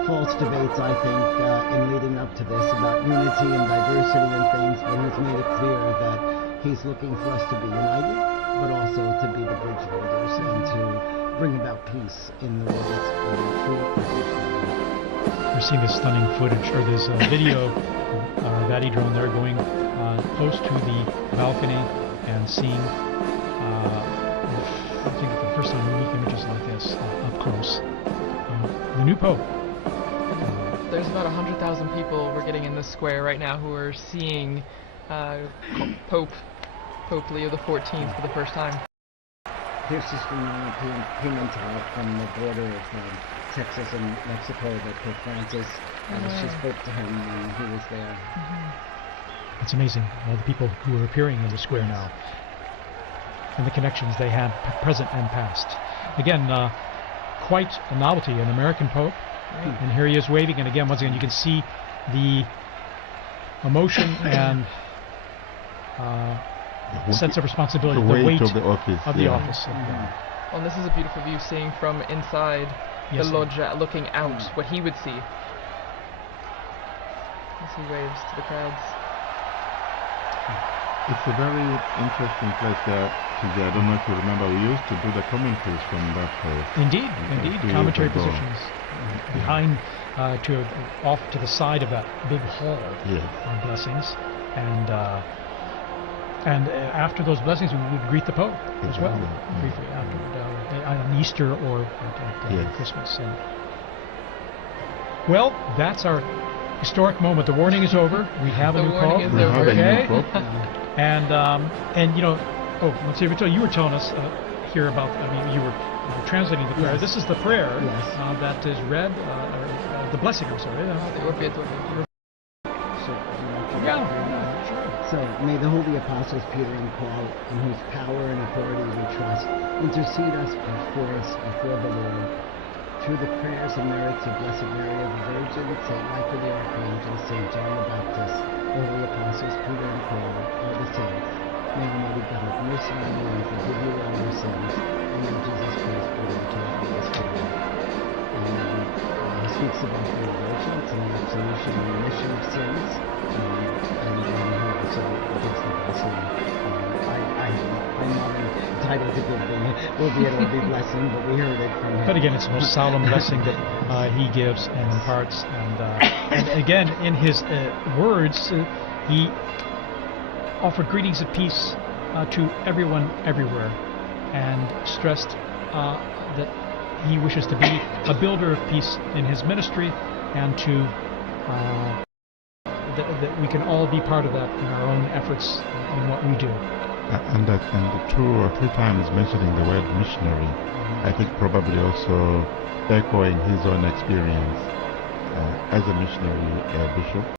false debates, I think, in leading up to this about unity and diversity and things, but he's made it clear that he's looking for us to be united, but also to be the bridge builders and to bring about peace in the world through We're seeing this stunning footage, or this video of Vati drone there going close to the balcony and seeing, I think for the first time, unique images like this up close. The new Pope. There's about 100,000 people we're getting in the square right now who are seeing Pope Leo the 14th for the first time. Here's Sister Nora Pimentel from the border of Texas and Mexico that Pope Francis, she spoke to him when he was there. It's amazing, all the people who are appearing in the square now, and the connections they had present and past. Again, quite a novelty, an American Pope, and here he is waving, and again, once again, you can see the emotion and sense of responsibility, the weight of the office. Well, and this is a beautiful view, seeing from inside the loggia, looking out, what he would see as he waves to the crowds. It's a very interesting place there. I don't know if you remember, we used to do the commentaries from that place. Indeed, commentary positions behind, off to the side of that big hall of blessings, and after those blessings, we would greet the Pope as well, briefly afterward, on Easter or at Christmas. Well, that's our historic moment. The warning is over. We have a new Pope. And let's see, Rachel, you were telling us here about, you were translating the prayer. This is the prayer that is read, the blessing, I'm sorry. So, may the holy apostles Peter and Paul, in whose power and authority we trust, intercede for us before the Lord. Through the prayers and merits of Blessed Mary of the Virgin, St. Michael the Archangel, St. John the Baptist, the holy apostles Peter and Paul, all the saints, may Almighty God have mercy on you and forgive you all your sins, and may Jesus Christ bring you to happiness today. And speaks about the indulgence and the absolution and remission of sins, and he also gives the blessing. I'm not entitled to give them, will be a blessing, but we heard it from him. But again, it's the most solemn blessing that he gives and imparts. And again, in his words, he offered greetings of peace to everyone, everywhere, and stressed that he wishes to be a builder of peace in his ministry, and to that we can all be part of that in our own efforts in what we do. And 2 or 3 times mentioning the word missionary, I think probably also echoing his own experience as a missionary bishop.